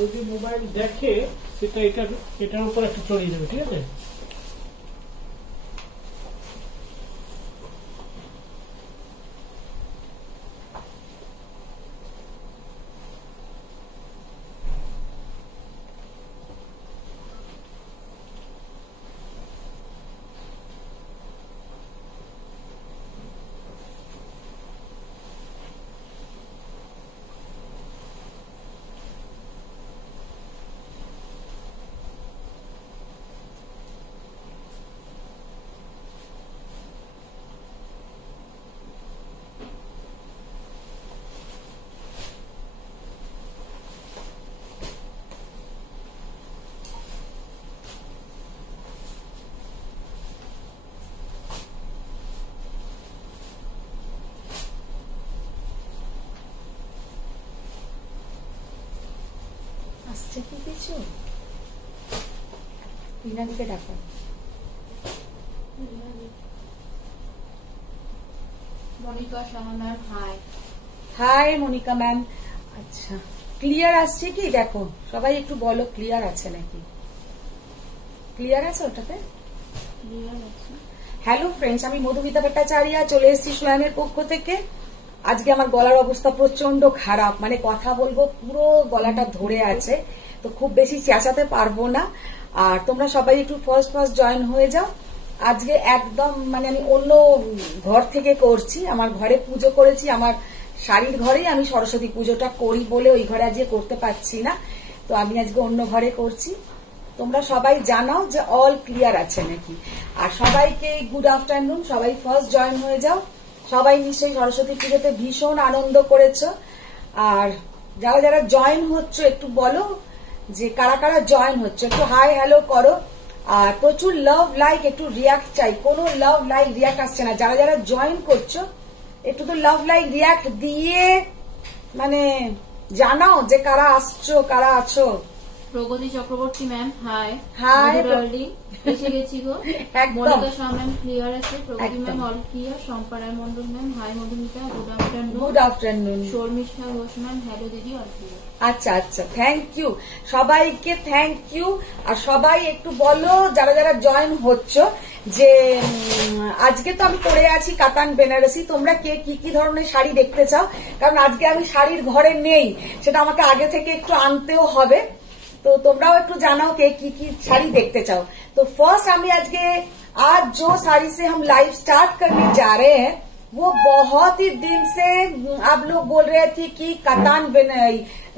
যদি মোবাইল দেখে সেটা এটার উপর একটা চড়িয়ে দেবে, ঠিক আছে? আসছে কি কিছু? রিনাদিকে ডাকো। মনিকা সাহানার হাই। Hi Monika ma'am. আচ্ছা, ক্লিয়ার আসছে কি? দেখো সবাই একটু বলো ক্লিয়ার আছে নাকি? ক্লিয়ার আছে ওটাতে? ক্লিয়ার আছে। হ্যালো ফ্রেন্ডস, আমি মধুমিতা ভট্টাচার্য চলে এসেছি সোয়ামের পক্ষ থেকে। আজকে আমার গলার অবস্থা প্রচন্ড খারাপ, মানে কথা বলবো পুরো গলাটা ধরে আছে, তো খুব বেশি চেঁচাতে পারবো না। আর তোমরা সবাই একটু ফার্স্ট জয়েন হয়ে যাও। আজকে একদম মানে আমি অন্য ঘর থেকে করছি, আমার ঘরে পুজো করেছি, আমার শাড়ির ঘরেই আমি সরস্বতী পুজোটা করি বলে ওই ঘরে আজকে করতে পারছি না, তো আমি আজকে অন্য ঘরে করছি। তোমরা সবাই জানাও যে অল ক্লিয়ার আছে নাকি। আর সবাইকে গুড আফটারনুন, সবাই ফার্স্ট জয়েন হয়ে যাও। সবাই নিশ্চয়ই সরস্বতী পুজোতে ভীষণ আনন্দ করেছো। আর যারা যারা জয়েন হচ্ছ একটু বলো যে কারা কারা জয়েন হচ্ছে, একটু হাই হ্যালো করো। আর প্রচুর লাভ লাইক, একটু রিয়াক্ট চাই। কোনো লাভ লাইক রিয়াক্ট আসছে না। যারা যারা জয়েন করছো একটু তো লাভ লাইক রিয়াক্ট দিয়ে মানে জানাও যে কারা আসছো, কারা আছো। প্রগতি চক্রবর্তী ম্যাম হাই। হাই এসে গেছি গো। মনিকা শাহ ম্যাম ক্লিয়ার আছে। প্রগতি ma'am all clear. শম্পারায় Mondal ma'am hi. Madhumita good afternoon. Good afternoon. Sharmistha Ghosh ma'am hello দিদি অল ক্লিয়ার। আচ্ছা আচ্ছা, থ্যাংক ইউ সবাইকে, থ্যাংক ইউ। আর সবাই একটু বলো যারা যারা জয়েন হচ্ছ যে আজকে তো আমি পরে আছি কাতান বেনারসি। তোমরা কে কি কি ধরনের শাড়ি দেখতে চাও, কারণ আজকে আমি শাড়ির ঘরে নেই, সেটা আমাকে আগে থেকে একটু আনতেও হবে। তো তোমরাও একটু জানাও কে কি কি শাড়ি দেখতে চাও। তো ফার্স্ট আমি আজকে आज जो साड़ी से हम लाइव स्टार्ट करने जा रहे हैं वो बहुत ही दिन से आप लोग बोल रहे थे कि कतान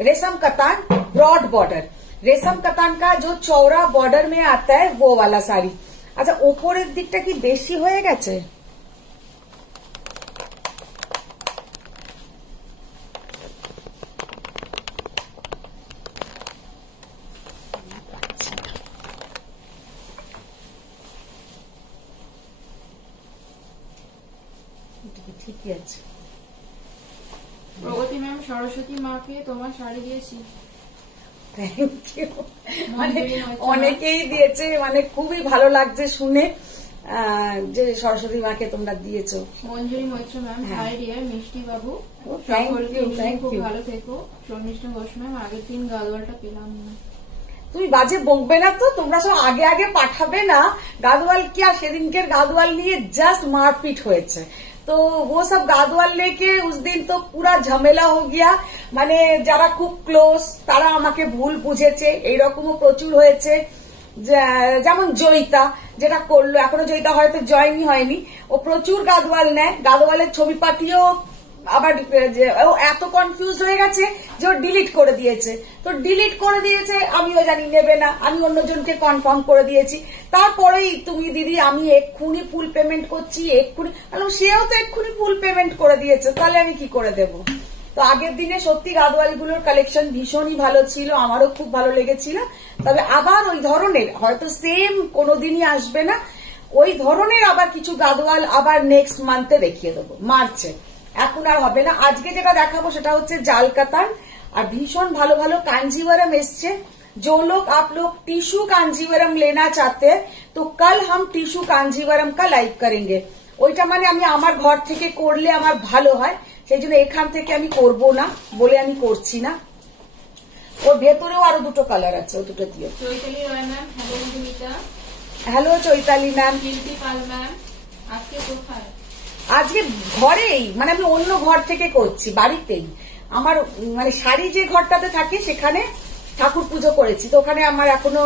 रेशम कतान ब्रॉड बॉर्डर, रेशम कतान का जो चौड़ा बॉर्डर में आता है वो वाला साड़ी। अच्छा, ওপরের দিকটা কি বেশি হয়ে গেছে? ঠিকই আছে। প্রগতি ম্যাম সরস্বতী মাকে তোমার শাড়ি দিয়েছি। Thank you. মানে অনেকেই দিয়েছে, মানে খুবই ভালো লাগছে শুনে যে সরস্বতী মাকে তোমরা দিয়েছো। মঞ্জুরি মৈত্র ম্যাম হাই ডিয়ার। মিষ্টি বাবু থ্যাংক ইউ, থ্যাংক খুব ইউ। ভালো থেকো। শর্মিষ্ঠা ঘোষ ম্যাম আগের দিন গাদোয়ালটা পেলাম না। তুমি বাজে বকবে না তো, তোমরা সব আগে আগে পাঠাবে না। গাদওয়াল কি আর সেদিনকের গাদওয়াল নিয়ে জাস্ট মারপিট হয়েছে, तो वो सब गादवाल लेके उस दिन तो पूरा झमेला हो गया। মানে যারা খুব ক্লোজ তারা আমাকে ভুল বুঝেছে, এইরকমও প্রচুর হয়েছে। যেমন জয়িতা যেটা করলো, এখনো জয়িতা হয়তো জয়েনই হয়নি, ও প্রচুর গাদওয়াল নেয়, গাদওয়ালের ছবি পাঠিয়েও আবার ও এত কনফিউজ হয়ে গেছে যে ও ডিলিট করে দিয়েছে। তো ডিলিট করে দিয়েছে, আমিও জানি নেবে না, আমি অন্যজনকে কনফার্ম করে দিয়েছি। তারপরেই তুমি দিদি আমি এক্ষুনি ফুল পেমেন্ট করছি, এক্ষুনি, সেও তো এক্ষুনি ফুল পেমেন্ট করে দিয়েছে, তাহলে আমি কি করে দেব। তো আগের দিনে সত্যি গাদওয়ালগুলোর কালেকশন ভীষণই ভালো ছিল, আমারও খুব ভালো লেগেছিল। তবে আবার ওই ধরনের হয়তো সেম কোনোদিনই আসবে না, ওই ধরনের আবার কিছু গাদওয়াল আবার নেক্সট মান্থে দেখিয়ে দেবো, মার্চে। এখন আর হবে না। আজকে যেটা দেখাবো সেটা হচ্ছে জাল কাতান, আর ভীষণ ভালো ভালো কাঞ্জিवरम এসছে। जो लोग आप लोग टिश्यू कांजीवरम लेना चाहते हैं तो कल हम टिश्यू कांजीवरम का लाइव करेंगे। ওইটা মানে আমি আমার ঘর থেকে করলে আমার ভালো হয়, সেই জন্য এখান থেকে আমি করবো না বলে আমি করছি না। ওর ভেতরেও আরো দুটো কালার আছে, ও দুটো দিয়ে। Chaitali Roy ma'am, hello Madhumita. Hello Chaitali ma'am. Kirti Pal ma'am, আজকে কোথায়? আজকে ঘরেই, মানে আমি অন্য ঘর থেকে করছি, বাড়িতেই। আমার মানে শাড়ি যে ঘরটাতে থাকে সেখানে ঠাকুর পুজো করেছি, তো ওখানে আমার এখনো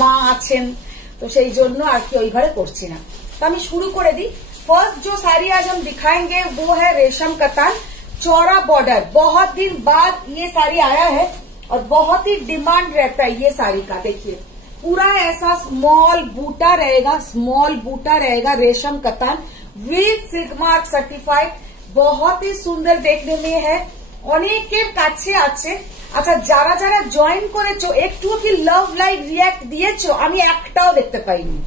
মা আছেন, তো সেই জন্য আর কি ওই ঘরে করছি না। তো আমি শুরু করে দিই। फर्स्ट जो साड़ी आज हम दिखाएंगे वो है रेशम कतान, चौड़ा बॉर्डर। बहुत दिन बाद ये साड़ी आया है और बहुत ही डिमांड रहता है ये साड़ी का। देखिए पूरा ऐसा स्मॉल बूटा रहेगा, स्मॉल बूटा रहेगा, रेशम कतान विथ सिल्क मार्क सर्टिफाइड। बहुत ही सुंदर देखने में है, অনেকের কাছে আছে। আচ্ছা, যারা যারা জয়েন করেছো একটুও কি লাভ লাইক রিয়াক্ট দিয়েছো? আমি একটাও দেখতে পাইনি,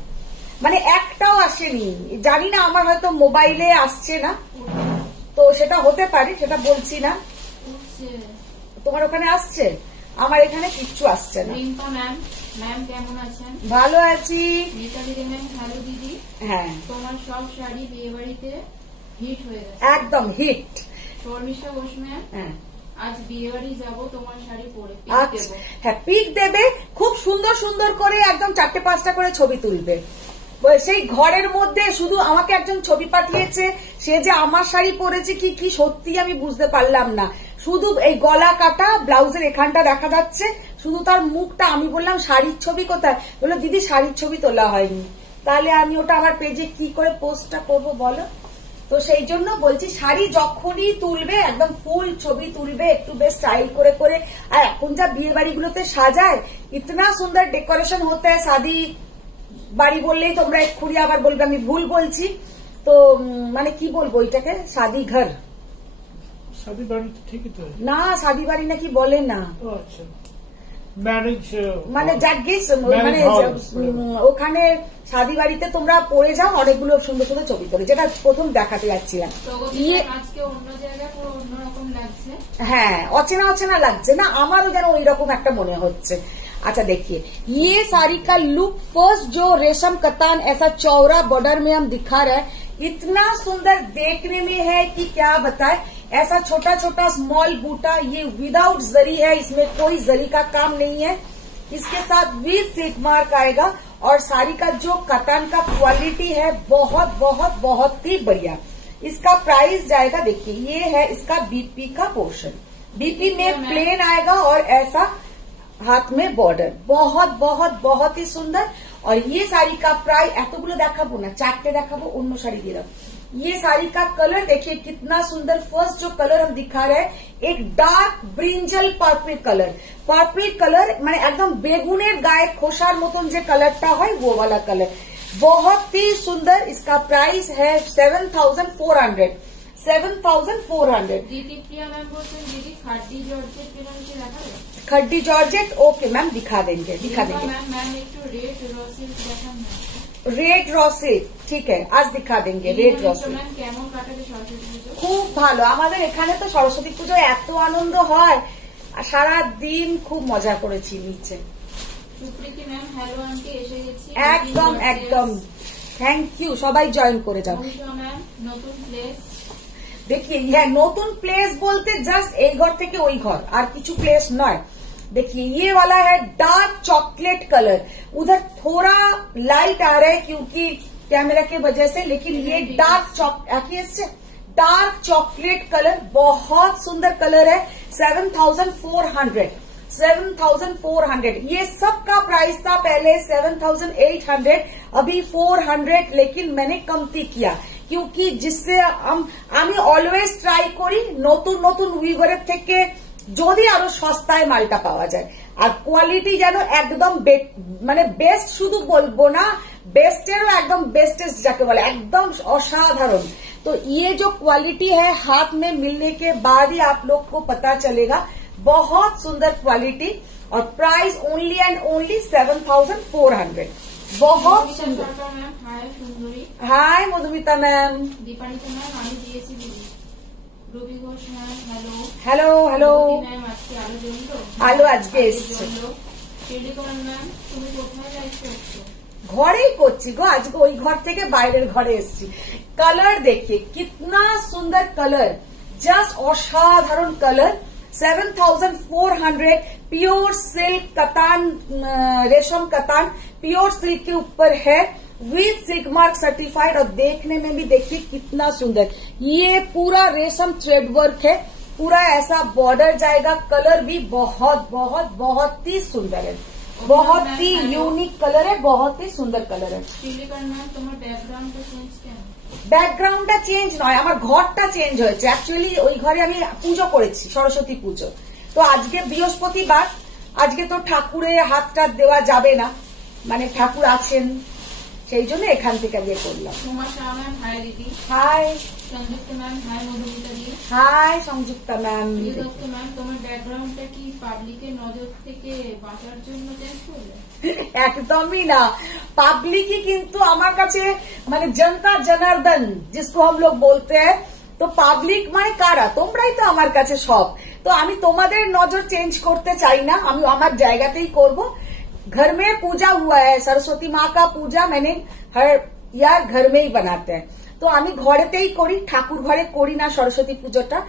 মানে একটাও আসেনি। জানি না, আমার হয়তো মোবাইলে আসছে না, তো সেটা হতে পারে, সেটা বলছি না। তোমার ওখানে আসছে, আমার এখানে কিচ্ছু আসছে না। রিম্পা ম্যাম, ম্যাম কেমন আছেন? ভালো আছি। রিতা দিদি ম্যাম, হ্যালো দিদি। হ্যাঁ, তোমার সব শাড়ি বিয়ে বাড়িতে হিট হয়ে গেছে, একদম হিট। শর্মিষ্ঠা ঘোষ ম্যাম, হ্যাঁ, আজ বিয়ে বাড়ি যাবো তোমার শাড়ি পরে, আচ্ছা হ্যাঁ, পিক দেবে, খুব সুন্দর সুন্দর করে একদম 4-5টা করে ছবি তুলবে। সেই ঘরের মধ্যে শুধু আমাকে একজন ছবি পাঠিয়েছে, সে যে আমার শাড়ি পরেছে কি কি সত্যি আমি বুঝতে পারলাম না। শুধু এই গলা কাটা, ব্লাউজের এখানটা দেখা যাচ্ছে, শুধু তার মুখটা। আমি বললাম শাড়ির ছবি কোথায়? বললো দিদি শাড়ির ছবি তোলা হয়নি। তাহলে আমি ওটা আমার পেজে কি করে পোস্টটা করবো বলো? তো সেই জন্য বলছি, শাড়ি যখনই তুলবে একদম ফুল ছবি তুলবে, একটু বেশ স্টাইল করে করে। আর এখন যা বিয়ে বাড়িগুলোতে সাজায়, ইতনা সুন্দর ডেকোরেশন হতে হয়। শাদি বাড়ি বললেই তোমরা এক্ষুনি আবার বলবে আমি ভুল বলছি, তো মানে কি বলবো এটাকে, শাদি ঘর, শাদি বাড়ি তো ঠিকই তো। না শাদি বাড়ি নাকি বলে না, ও আচ্ছা, ম্যারেজ মানে জাগিস, মানে ওখানে শাদি বাড়িতে তোমরা পড়ে যাও, অনেকগুলো সুন্দর সুন্দর ছবি তোলে, যেটা প্রথম দেখাতে যাচ্ছিলাম। আজকে অন্য জায়গায় পুরো অন্যরকম লাগছে। হ্যাঁ, অচেনা অচেনা লাগছে না, আমারও যেন ওই রকম একটা মনে হচ্ছে। अच्छा देखिए, ये साड़ी का लुक फर्स्ट जो रेशम कतान ऐसा चौड़ा बॉर्डर में हम दिखा रहे हैं, इतना सुंदर देखने में है कि क्या बताए। ऐसा छोटा छोटा स्मॉल बूटा, ये विदाउट जरी है, इसमें कोई जरी का काम नहीं है। इसके साथ विद सिल्क मार्क आएगा और साड़ी का जो कतान का क्वालिटी है बहुत बहुत बहुत ही बढ़िया। इसका प्राइस जाएगा, देखिए ये है इसका बीपी का पोर्शन, बीपी में प्लेन आएगा और ऐसा हाथ में बॉर्डर, बहुत बहुत बहुत ही सुंदर। और ये साड़ी का प्राइस एतगुलो देखाबो ना, 4टे देखाबो, अन्य साड़ी দিয়ে দাও। ये साड़ी का कलर देखिए कितना सुंदर। फर्स्ट जो कलर हम दिखा रहे हैं, एक dark brinjal purple colour. Purple colour মানে একদম বেগুনের গায়ে খোসার মতন যে কালারটা হয়, वो वाला कलर बहुत ही सुंदर। इसका प्राइस है 7400। 7400। दीदी प्रिया मैम बोलते दीदी खड्डी जॉर्जेट पेन की देखाবে? खड्डी जॉर्जेट, ओके मैम, दिखा देंगे दिखा देंगे। मैम एक तो रेड रॉसिल देखाন না। रेड रॉसिल, ठीक है, आज दिखा देंगे रेड रॉसिल। मैम কেমন কাটাবে সরস্বতী পুজো? খুব ভালো, আমাদের এখানে তো সরস্বতী পুজো এত আনন্দ হয়, আর সারা দিন খুব মজা করেছি নিচে। সুপ্রীতি ম্যাম, হ্যালো আন্টি, এসে গেছি। একদম একদম, থ্যাংক ইউ, সবাই জয়েন করে যাও। ম্যাম, নতুন প্লেস देखिए, यह नतून प्लेस बोलते जस्ट एक घर থেকে ওই ঘর, আর কিছু प्लेस নয়। देखिए ये वाला है डार्क चॉकलेट कलर, उधर थोड़ा लाइट आ रहा है क्योंकि कैमरा के वजह से, लेकिन ये डार्क डार्क चॉकलेट कलर, बहुत सुंदर कलर है। 7400। 7400। ये सब का प्राइस था पहले 7800, अभी 400, लेकिन मैंने कमती किया क्योंकि जिससे আমি অলওয়েজ ট্রাই করি নতুন নতুন উইভারের থেকে যদি আরো সস্তায় মালটা পাওয়া যায়, আর কোয়ালিটি যেন একদম মানে বেস্ট, শুধু বলবো না, बेस्टेरो एकदम बेस्टेस्ट जाके बोला, एकदम असाधारण। तो ये जो क्वालिटी है हाथ में मिलने के बाद ही आप लोग को पता चलेगा, बहुत सुंदर क्वालिटी। और प्राइस ओनली एंड ओनली 7400। बहुत सुंदर। Hi Madhumita ma'am, Dipanita ma'am, আমি দিয়েছি দিদি। Rabi Ghosh ma'am, hello hello hello ma'am, আজকে আলো জ্বললো? আলো আজকে এসছে। টেলিকম ম্যাম, তুমি কোথায় লাইভ করছো? ঘরেই করছি গো, আজকে ওই ঘর থেকে বাইরের ঘরে এসছি। কালার देखिए कितना सुंदर कलर, जस्ट असाधारण कलर। 7,400 प्योर सिल्क कतान, रेशम कतान प्योर सिल्क के ऊपर है विद सिल्क मार्क सर्टिफाइड। और देखने में भी देखिए कितना सुंदर, ये पूरा रेशम थ्रेड वर्क है, पूरा ऐसा बॉर्डर जाएगा। कलर भी बहुत बहुत बहुत ही सुंदर है, बहुत ही यूनिक कलर है, बहुत ही सुंदर कलर है। ব্যাকগ্রাউন্ডটা চেঞ্জ নয়, আমার ঘরটা চেঞ্জ হয়েছে। অ্যাকচুয়ালি ওই ঘরে আমি পুজো করেছি, সরস্বতী পুজো। তো আজকে বৃহস্পতিবার, আজকে তো ঠাকুরে হাত টাত দেওয়া যাবে না, মানে ঠাকুর আছেন, সেই জন্য এখান থেকে গিয়ে করলাম। Hi Sanjukta ma'am, hi Madhumita দি। Hi Sanjukta ma'am. ম্যাম, তোমার ব্যাকগ্রাউন্ডটা কি পাবলিকের নজর থেকে বাঁচার জন্য চেঞ্জ করলে? একদমই না, পাবলিকই কিন্তু আমার কাছে মানে জনতা জনার্দন जिसको हम लोग बोलते हैं, তো পাবলিক মানে কারা? তোমরাই তো আমার কাছে সব। তো আমি তোমাদের নজর চেঞ্জ করতে চাই না, আমি আমার জায়গাতেই করব। घर में पूजा हुआ है, सरस्वती माँ का पूजा मैंने हर यार घर में ही बनाते हैं। তো আমি ঘরেতেই করি, ঠাকুর ঘরে করি না সরস্বতী পুজোটা।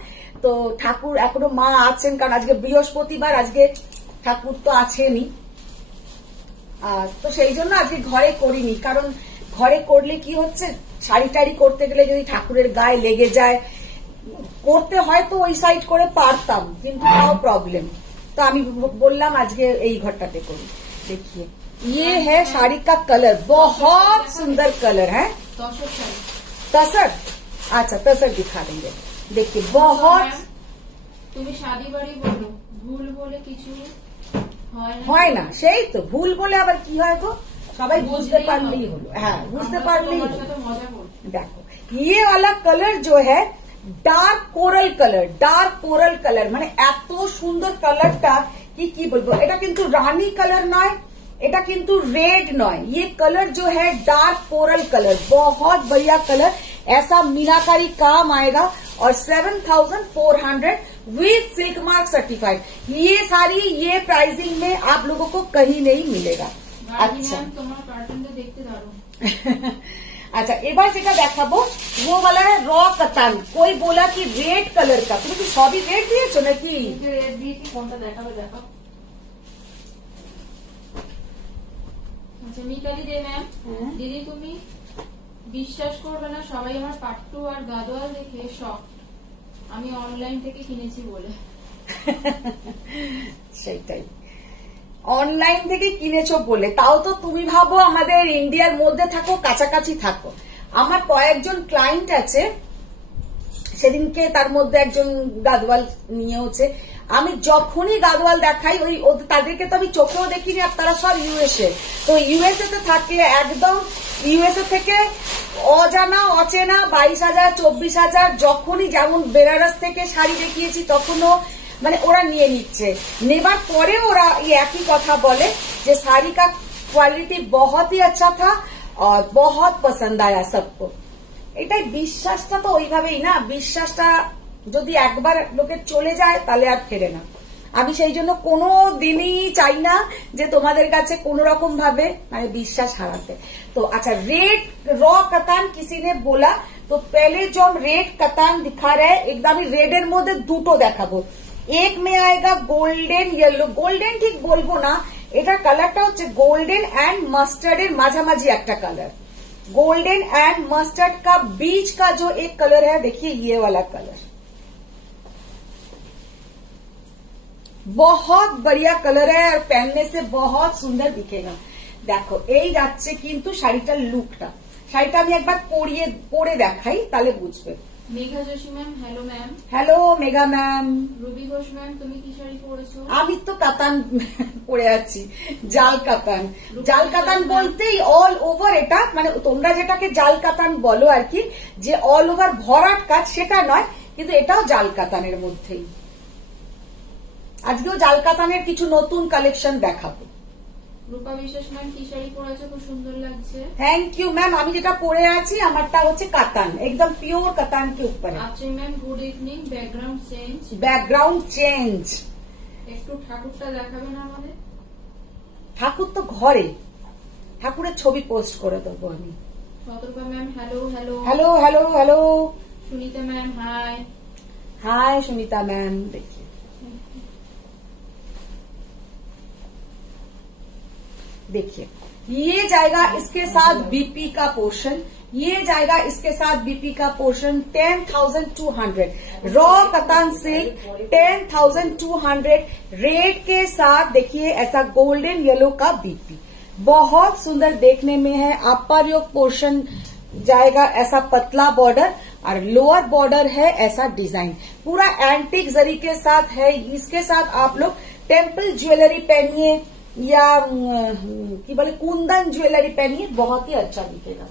তো ঠাকুর এখনো মা আছেন, কারণ আজকে বৃহস্পতিবার, আজকে ঠাকুর তো আছেনই। তো সেই জন্য আজকে ঘরে করিনি, কারণ ঘরে করলে কি হচ্ছে, শাড়ি টাড়ি করতে গেলে যদি ঠাকুরের গায়ে লেগে যায়, করতে হয় তো ওই সাইড করে পারতাম, কিন্তু তাও প্রবলেম। তো আমি বললাম আজকে এই ঘরটাতে করি। देखिए ये है साड़ी का कलर, बहुत सुंदर कलर है। तसर, अच्छा तसर दिखा देंगे। देखिए बहुत, তুমি শাদি বাড়ি বলো, ভুল বলে কিছু হয় না, সেই তো ভুল বলে আবার কি হয় গো, সবাই বুঝতে পারলেই হলো। হ্যাঁ বুঝতে পারলেই হলো। দেখো ये वाला कलर जो है dark coral colour, dark coral colour, মানে এত সুন্দর কালারটা কি বলবো। এটা কিন্তু রানী কালার নয়, এটা কিন্তু रेड नॉय, ये कलर जो है डार्क कोरल कलर, बहुत बढ़िया कलर, ऐसा मीनाकारी काम आएगा। और 7,400 विद सिल्क मार्क सर्टिफाइड। ये सारी ये प्राइसिंग में आप लोगों को कहीं नहीं मिलेगा। अच्छा अच्छा এবার যেটা দেখাবো वो वाला है रॉ कतान। कोई बोला कि रेड कलर का, তুমি কি সবই রেড দিয়েছো নাকি? রেড দিয়েছি, কোনটা দেখাবে দেখো। আচ্ছা মিতালি দে ম্যাম, দিদি তুমি বিশ্বাস করবে না, সবাই আমার পাট্টু আর গাদোয়াল দেখে শক, আমি অনলাইন থেকে কিনেছি বলে। সেইটাই, অনলাইন থেকে কিনেছো বলে। তাও তো তুমি ভাবো আমাদের ইন্ডিয়ার মধ্যে থাকো, কাছাকাছি থাকো। আমার কয়েকজন ক্লায়েন্ট আছে, সেদিনকে তার মধ্যে একজন গাদওয়াল নিয়েওছে। আমি যখনই গাদওয়াল দেখাই ওই তাদেরকে তো আমি চোখেও দেখিনি, আর তারা সব ইউএসএ। তো ইউএসএ তে থাকে, একদম ইউএসএ থেকে অজানা অচেনা 22,000 24,000, যখনই যেমন বেনারস থেকে শাড়ি দেখিয়েছি তখনও মানে ওরা নিয়ে নিচ্ছে। নেবার পরে ওরা একই কথা বলে যে শাড়ি का क्वालिटी बहुत ही अच्छा था और बहुत पसंद आया सबको। এটাই বিশ্বাসটা তো ওইভাবেই না, বিশ্বাসটা যদি একবার লোকের চলে যায় তাহলে আর ফেরে না। আমি সেই জন্য কোনো দিনই চাই না যে তোমাদের কাছে কোন রকম ভাবে মানে বিশ্বাস হারাতে। তো আচ্ছা रेड रॉ कतान किसी ने बोला, तो पहले जो हम रेड कतान दिखा रहे हैं, एकदम ही रेड এর মধ্যে দুটো দেখাবো। एक में आएगा गोल्डन येलो, गोल्डन ठीक बोलबो ना, এটা কালারটা হচ্ছে গোল্ডেন एंड मस्टर्ड এর মাঝামাঝি একটা কালার। गोल्डन एंड मस्टर्ड का बीच का जो एक कलर है, देखिए ये वाला कलर बहुत बढ़िया कलर है और पहनने से बहुत सुंदर दिखेगा। देखो এই যাচ্ছে কিন্তু শাড়িটার লুকটা, শাড়িটা আমি একবার পরে দেখাই তাহলে বুঝবে। Megha Joshi ma'am, hello ma'am. Hello Megha ma'am. Ruby Ghosh ma'am, তুমি কি শাড়ি পরেছো? আমি তো কাতান পরে আছি, জাল কাতান। জাল কাতান বলতেই অল ওভার, এটা মানে তোমরা যেটাকে জাল কাতান বলো আর কি, যে অল ওভার ভরাট কাজ সেটা নয়, কিন্তু এটাও জাল কাতানের মধ্যেই। আজকেও জাল কাতানের কিছু নতুন কালেকশন দেখাবো। রূপা বিশ্বাস ম্যাম, কি শাড়ি পরেছো? খুব সুন্দর লাগছে। Thank you ma'am. আমি যেটা পরে আছি আমারটা হচ্ছে কাতান, একদম পিওর কাতান কে উপরে। আচ্ছা ma'am, good evening. Background change, background change. একটু ঠাকুরটা দেখাবেন আমাদের? ঠাকুর তো ঘরে, ঠাকুরের ছবি পোস্ট করে দেবো আমি। সতর্কা ma'am, hello hello. Hello hello hello. Sunita ma'am, hi. Hi Sumita ma'am. देखिए देखिए ये जाएगा इसके साथ बीपी का पोर्शन, ये जाएगा इसके साथ बीपी का पोर्शन 10,200 रॉ कतान सिल्क 10,200 रेड के साथ। देखिए ऐसा गोल्डन येलो का बीपी बहुत सुंदर देखने में है। अपर योक पोर्शन जाएगा ऐसा पतला बॉर्डर और लोअर बॉर्डर है ऐसा डिजाइन, पूरा एंटीक जरी के साथ है। इसके साथ आप लोग टेम्पल ज्वेलरी पहनिए या কি বলে কুন্দন জুয়েলারি पहनिए, बहुत ही अच्छा दिखेगा।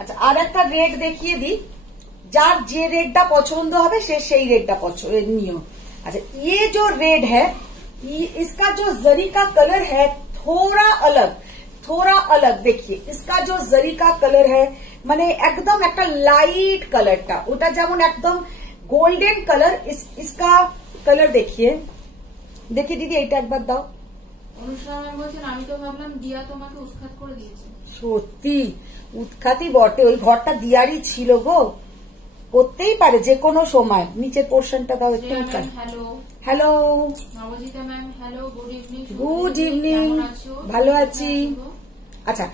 আচ্ছা আর একটা রেট দেখিয়ে দিই, যার যে রেটটা পছন্দ হবে সে সেই রেটটা নিও। अच्छा ये जो रेड है इसका जो जरी का कलर है थोड़ा अलग। देखिए इसका जो जरी का कलर है মানে একদম একটা লাইট কালারটা, ওটা যেমন একদম গোল্ডেন কালার, इसका कलर देखिए दीदी এটা একবার দাও। অনুষ্ঠান বলছেন আমি তো ভাবলাম দিয়া তোমাকে উৎখাত করে দিয়েছে। সত্যি উৎখাতই বটে, ওই ঘরটা দিয়ারই ছিল গো, করতেই পারে যে কোনো সময়। নিচের পোর্শনটা দাও একটু। Hello hello Nabajita ma'am, hello good evening. Good evening, ভালো আছি। अच्छा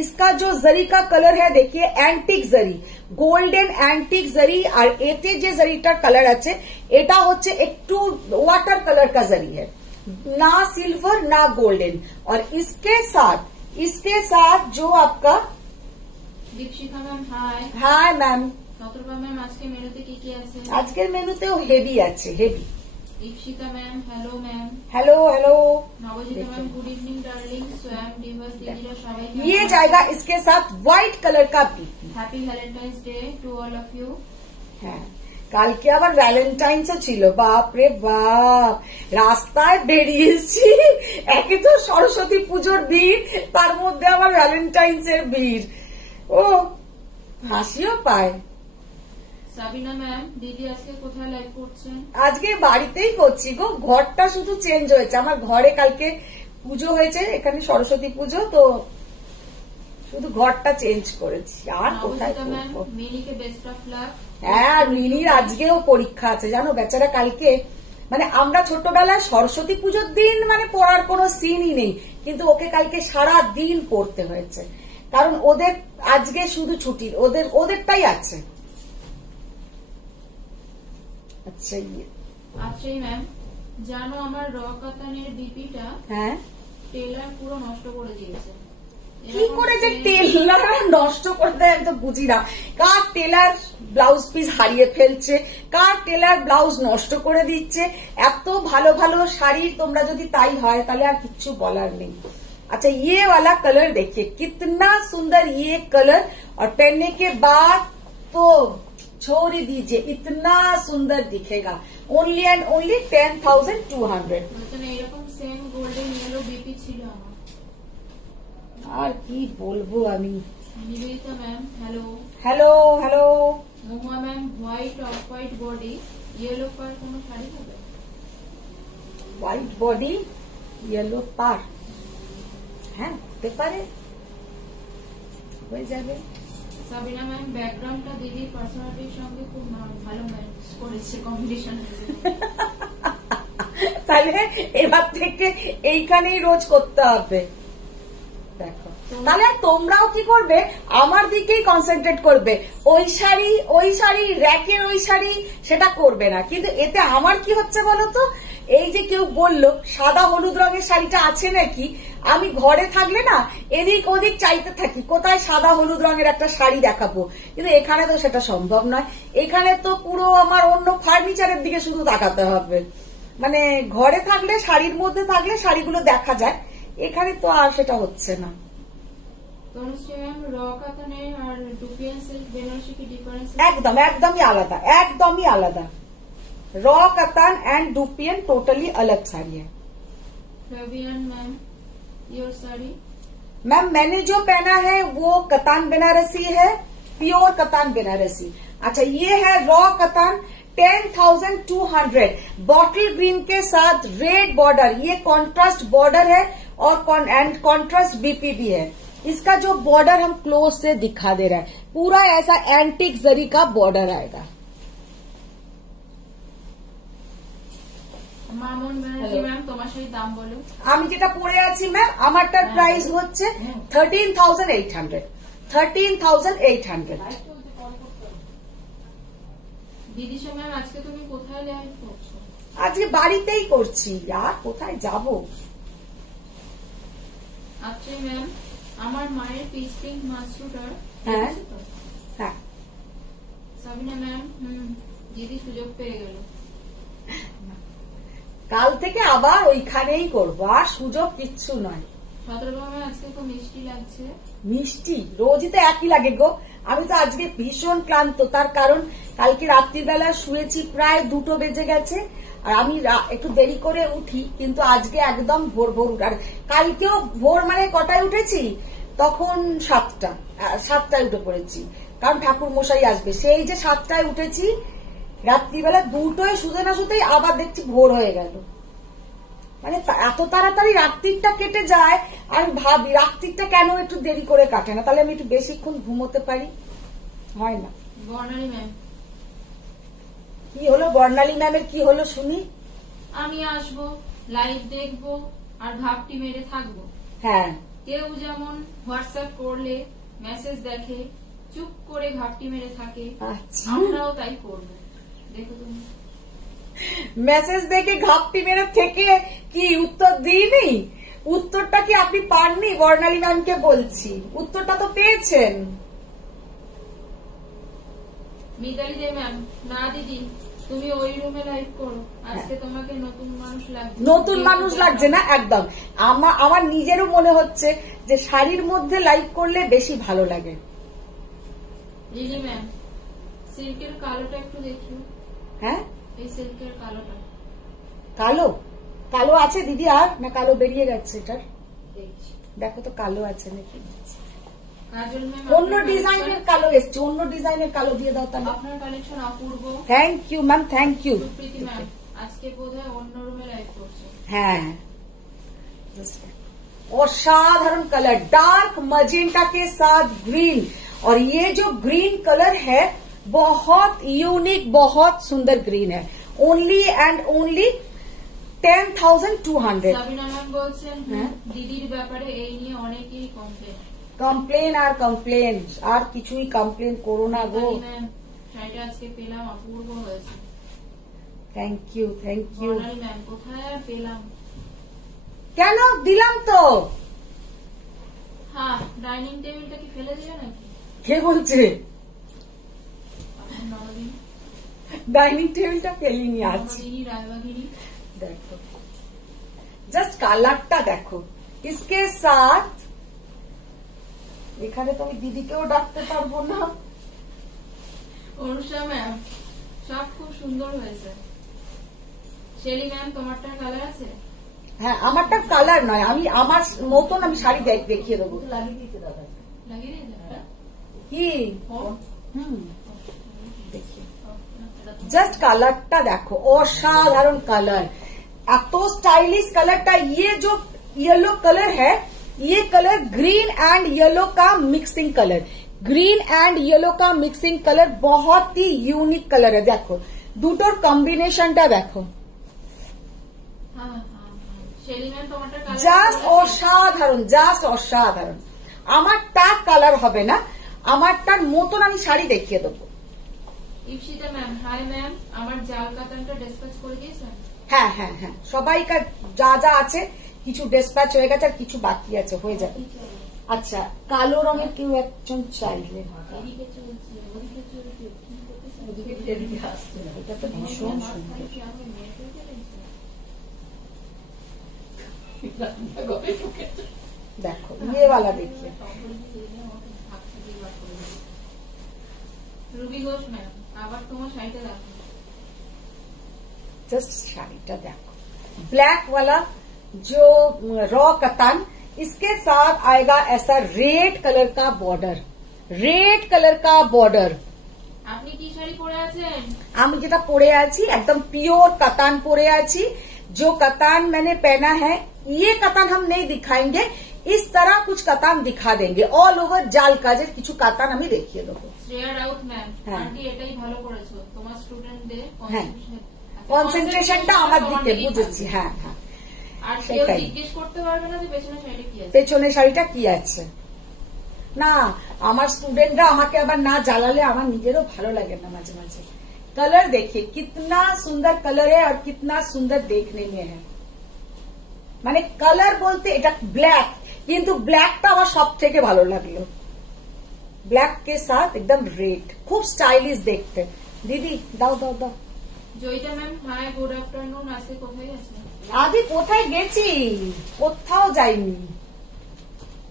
इसका जो जरी का कलर है देखिए एंटिक जरी, गोल्डन एंटिक जरी, और एते जे जरीटार कलर আছে এটা হচ্ছে একটু ওয়াটার कलर का जरी है, ना सिल्वर ना गोल्डन। और इसके साथ जो आपका Dipshikha ma'am hi. Hi ma'am, নতরবা ম্যাম আজকে মেনুতে কি কি আছে? আজকের মেনুতেও হেভি আছে, heavy. Dipshita ma'am hello ma'am. Hello hello Nabajita ma'am good evening darling. সোয়াম ডিভাস দিদিরা সবাই ये जाएगा इसके साथ व्हाइट कलर का BP. Happy Valentine's day to all of you. হ্যাঁ কালকে আবার ভ্যালেন্টাইন্সও ছিল, বাপ রে বাপ, রাস্তায় বেরিয়েছি, একে তো সরস্বতী পুজোর ভিড়, তার মধ্যে আবার ভ্যালেন্টাইন্সের ভিড়, ও হাসিও পায়। সাবিনা ম্যাম দিদি আজকে কোথায় লাইভ করছেন? আজকে বাড়িতেই করছি গো, ঘরটা শুধু চেঞ্জ হয়েছে। আমার ঘরে কালকে পুজো হয়েছে, এখানে সরস্বতী পুজো, তো শুধু ঘরটা চেঞ্জ করেছি, আর কোথায় করবো। মিনিকে বেস্ট অফ লাক। হ্যাঁ মিনির আজকেও পরীক্ষা আছে জানো, বেচারা কালকে, মানে আমরা ছোটবেলায় সরস্বতী পুজোর দিন মানে পড়ার কোনো সিনই নেই, কিন্তু ওকে কালকে সারা দিন পড়তে হয়েছে, কারণ ওদের আজকে শুধু ছুটি, ওদেরটাই আছে। আচ্ছা আচ্ছা ম্যাম জানো আমার র কাতানের বিপিটা হ্যাঁ টেলার পুরো নষ্ট করে দিয়েছে। কি করে যে টেলার নষ্ট করে দেয় আমি তো বুঝি না। কার টেলার ব্লাউজ পিস হারিয়ে ফেলছে, কার টেলার ব্লাউজ নষ্ট করে দিচ্ছে। এত ভালো ভালো শাড়ি তোমরা যদি তাই হয় তাহলে আর কিচ্ছু বলার নেই। अच्छा ये वाला कलर देखिए कितना सुंदर ये कलर, और पहनने के बाद तो छोड़ ही दीजिए, इतना सुंदर दिखेगा। Only and only 10,200। এরকম সেম গোল্ডেন ইয়েলো বিপি ছিল আমার। আর কি বলবো আমি। Nivedita ma'am hello. Hello hello Mahua ma'am white off white body yellow পার কোনো শাড়ি হবে? হোয়াইট বডি ইয়েলো পার, হ্যাঁ হতে পারে, হয়ে যাবে। সাবিনা ম্যাম ব্যাকগ্রাউন্ডটা দিদির পার্সোনালিটির সঙ্গে খুব ভালো ম্যাচ করেছে কম্বিনেশন। তাহলে এবার থেকে এইখানেই রোজ করতে হবে। দেখো তাহলে তোমরাও কি করবে, আমার দিকেই কনসেন্ট্রেট করবে। ওই শাড়ি র্যাকের ওই শাড়ি সেটা করবে না, কিন্তু এতে আমার কি হচ্ছে বলতো, এই যে কেউ বললো সাদা হলুদ রঙের শাড়িটা আছে নাকি, আমি ঘরে থাকলে না এদিক ওদিক চাইতে থাকি কোথায় সাদা হলুদ রঙের একটা শাড়ি দেখাবো, কিন্তু এখানে তো সেটা সম্ভব নয়। এখানে তো পুরো আমার অন্য ফার্নিচারের দিকে শুধু তাকাতে হবে, মানে ঘরে থাকলে শাড়ির মধ্যে থাকলে শাড়িগুলো দেখা যায়, এখানে তো আর সেটা হচ্ছে না। একদম একদমই আলাদা, একদমই আলাদা। रॉ कतान एंड डुपियन टोटली अलग साड़ी है। Ma'am your sari? मैम मैंने जो पहना है वो कतान बनारसी है, प्योर कतान बनारसी। अच्छा ये है रॉ कतान 10,200 बॉटल ग्रीन के साथ रेड बॉर्डर, ये कॉन्ट्रास्ट बॉर्डर है और कॉन्ट्रास्ट बीपी भी है। इसका जो बॉर्डर हम क्लोज से दिखा दे रहा है, पूरा ऐसा एंटिक जरी का बॉर्डर आएगा। মামুন ব্যানার্জি ম্যাম তোমার সেই দাম বলো। আমি যেটা পরে আছি ম্যাম, আমারটার প্রাইস হচ্ছে 13,800। 13,800। বিদিশা ম্যাম আজকে তুমি কোথায় লাইভ করছো? আজকে বাড়িতেই করছি, আর কোথায় যাব। আচ্ছা ম্যাম, আমার মায়ের পিস্টিং মাসরুটার। হ্যাঁ হ্যাঁ, সাবিনা ম্যাম দিদি সুযোগ পেয়ে গেল। কাল থেকে আবার ওইখানেই করবো, আর সুযোগ কিচ্ছু নয়। সতর্কভাবে আজকে তো মিষ্টি লাগছে। মিষ্টি রোজই তো একই লাগে গো। আমি তো আজকে ভীষণ ক্লান্ত, তার কারণ কালকে রাত্রিবেলা শুয়েছি প্রায় 2টো বেজে গেছে, আর আমি একটু দেরি করে উঠি, কিন্তু আজকে একদম ভোর ভোর আর কালকেও ভোর মানে কটায় উঠেছি, তখন 7টায় উঠে পড়েছি, কারণ ঠাকুর মশাই আসবে। সেই যে 7টায় উঠেছি, রাত্রিবেলা 2টোয় শুতে না শুতেই আবার দেখছি ভোর হয়ে গেল। মানে এত তাড়াতাড়ি রাত্রিটা কেটে যায়, আর ভাবি রাত্রিটা কেন একটু দেরি করে কাটে না, তাহলে আমি একটু বেশিক্ষণ ঘুমোতে পারি। হয় না। বর্ণালী ম্যাম কি হলো? বর্ণালী ম্যামের কি হলো শুনি। আমি আসবো, লাইভ দেখবো, আর ভাবটি মেরে থাকবো। হ্যাঁ, কেউ যেমন হোয়াটসঅ্যাপ করলে মেসেজ দেখে চুপ করে ঘাপটি মেরে থাকে, আচ্ছা। আমরাও তাই করবো। দেখো তুমি মেসেজ দেখে ঘাপটি মেরে থেকে কি উত্তর দিইনি? উত্তরটা কি আপনি পাননি? বর্ণালী ম্যামকে বলছি, উত্তরটা তো পেয়েছেন। মিতালি দে ম্যাম, না দিদি তুমি ওই রুমে লাইভ করো, আজকে তোমাকে নতুন মানুষ লাগছে। নতুন মানুষ লাগছে না, একদম। আমার নিজেরও মনে হচ্ছে যে শাড়ির মধ্যে লাইভ করলে বেশি ভালো লাগে। লিলি ম্যাম, সিল্কের কালোটা একটু দেখিও। হ্যাঁ, এই সিল্কের কালোটা। কালো কালো আছে দিদি, আর না কালো বেরিয়ে গেছে এটার? দেখছি। দেখো তো কালো আছে নাকি। কাজল ম্যাম, অন্য ডিজাইনের কালো এসছে, অন্য ডিজাইনের কালো দিয়ে দাও তাহলে। আপনার কালেকশন অপূর্ব। Thank you ma'am, thank you. Supriti ma'am, আজকে বোধহয় অন্য রুমে লাইভ করছে। হ্যাঁ, असाधारण कलर, डार्क मजेंटा के साथ ग्रीन, और ये जो ग्रीन कलर है बहुत यूनिक, बहुत सुंदर ग्रीन है। Only and only 10,200। Sabina ma'am বলছেন দিদির ব্যাপারে এই নিয়ে অনেকেই কমপ্লেন। কমপ্লেন আর কমপ্লেন, আর কিছুই কমপ্লেন করো না গো। ম্যাম শাড়িটা আজকে পেলাম, অপূর্ব হয়েছে। Thank you, thank you. Barnali ma'am, কোথায় আর পেলাম? কেন দিলাম তো। হ্যাঁ, ডাইনিং টেবিলটা কি ফেলে দিও নাকি? কে বলছে? আপনার নরদিনী। ডাইনিং টেবিলটা ফেলিনি আজ। নরদিনী রায়বাগিনী। देखो जस्ट কালারটা দেখো, इसके साथ এখানে তো আমি দিদিকেও ডাকতে পারবো না। অনুষা ম্যাম, সব খুব সুন্দর হয়েছে। শেলি ম্যাম, তোমারটা কালার আছে? হ্যাঁ, আমারটা কালার নয়, আমি আমার মতন আমি শাড়ি দেখিয়ে দেবো। লাগিয়ে দিতে দাদা। কি দেখিয়ে জাস্ট কালারটা দেখো, অসাধারণ কালার, এত स्टाइलिश कलरটা। ये जो येलो कलर है, ये कलर ग्रीन एंड येलो का mixing colour, green and yellow का मिक्सिंग कलर बहुत ही यूनिक कलर है। देखो দুটোর কম্বিনেশনটা দেখো, শেলি ম্যাম, তোমারটা কালার জাস্ট অসাধারণ, জাস্ট অসাধারণ। আমারটা কালার হবে না, আমারটার মতন আমি শাড়ি দেখিয়ে দেবো। ইপসিতা ম্যাম, হাই ম্যাম, আমার জাল কাতানটা ডিসপ্যাচ করে দিয়েছেন? হ্যাঁ হ্যাঁ হ্যাঁ, সবাইকার যা যা আছে কিছু ডিসপ্যাচ হয়ে গেছে, আর কিছু বাকি আছে, হয়ে যাবে। আচ্ছা, কালো রঙের কেউ একজন চাইলে, এটা তো ভীষণ সুন্দর। দেখো ये वाला देखिए। রুবি ঘোষ ম্যাম, আবার তোমার শাড়িটা দেখো। जस्ट শাড়িটা দেখো, ब्लैक वाला जो रॉ कतान, इसके साथ आएगा ऐसा रेड कलर का बॉर्डर, रेड कलर का बॉर्डर। আপনি কি শাড়ি পরে আছেন? আমি যেটা পরে আছি একদম পিওর कतान পরে আছি। जो कतान मैंने पहना है, ये कतान हम नहीं दिखाएंगे, इस तरह कुछ कतान दिखा देंगे। ऑल ओवर জাল কাজের কিছু কাতান আমি দেখিয়ে দেবো। শ্রেয়া রাউত ম্যাম, হ্যাঁ। আন্টি এটাই ভালো করেছো, তোমার স্টুডেন্টদের হ্যাঁ। কম্পিটিশনে কনসেন্ট্রেশনটা আমার দিকে, বুঝেছি। হ্যাঁ হ্যাঁ, আর কেউ সেটাই। জিজ্ঞেস করতে পারবে না যে পেছনের শাড়িটা কি আছে। পেছনের শাড়িটা কি আছে। না, আমার স্টুডেন্টরা আমাকে আবার না জ্বালালে আমার নিজেরও ভালো লাগে না মাঝে মাঝে। कलर देखिए कितना सुंदर कलर है और कितना सुंदर देखने में है। মানে কালার বলতে এটা ব্ল্যাক, কিন্তু ব্ল্যাকটা আমার সব থেকে ভালো লাগলো। ব্ল্যাক কে সাথ একদম রেড, খুব স্টাইলিশ দেখতে। দিদি দাও দাও দাও। Joyita ma'am, hi, good afternoon. আজকে কোথায় আছেন? আজকে কোথায় গেছি? কোথাও যাইনি।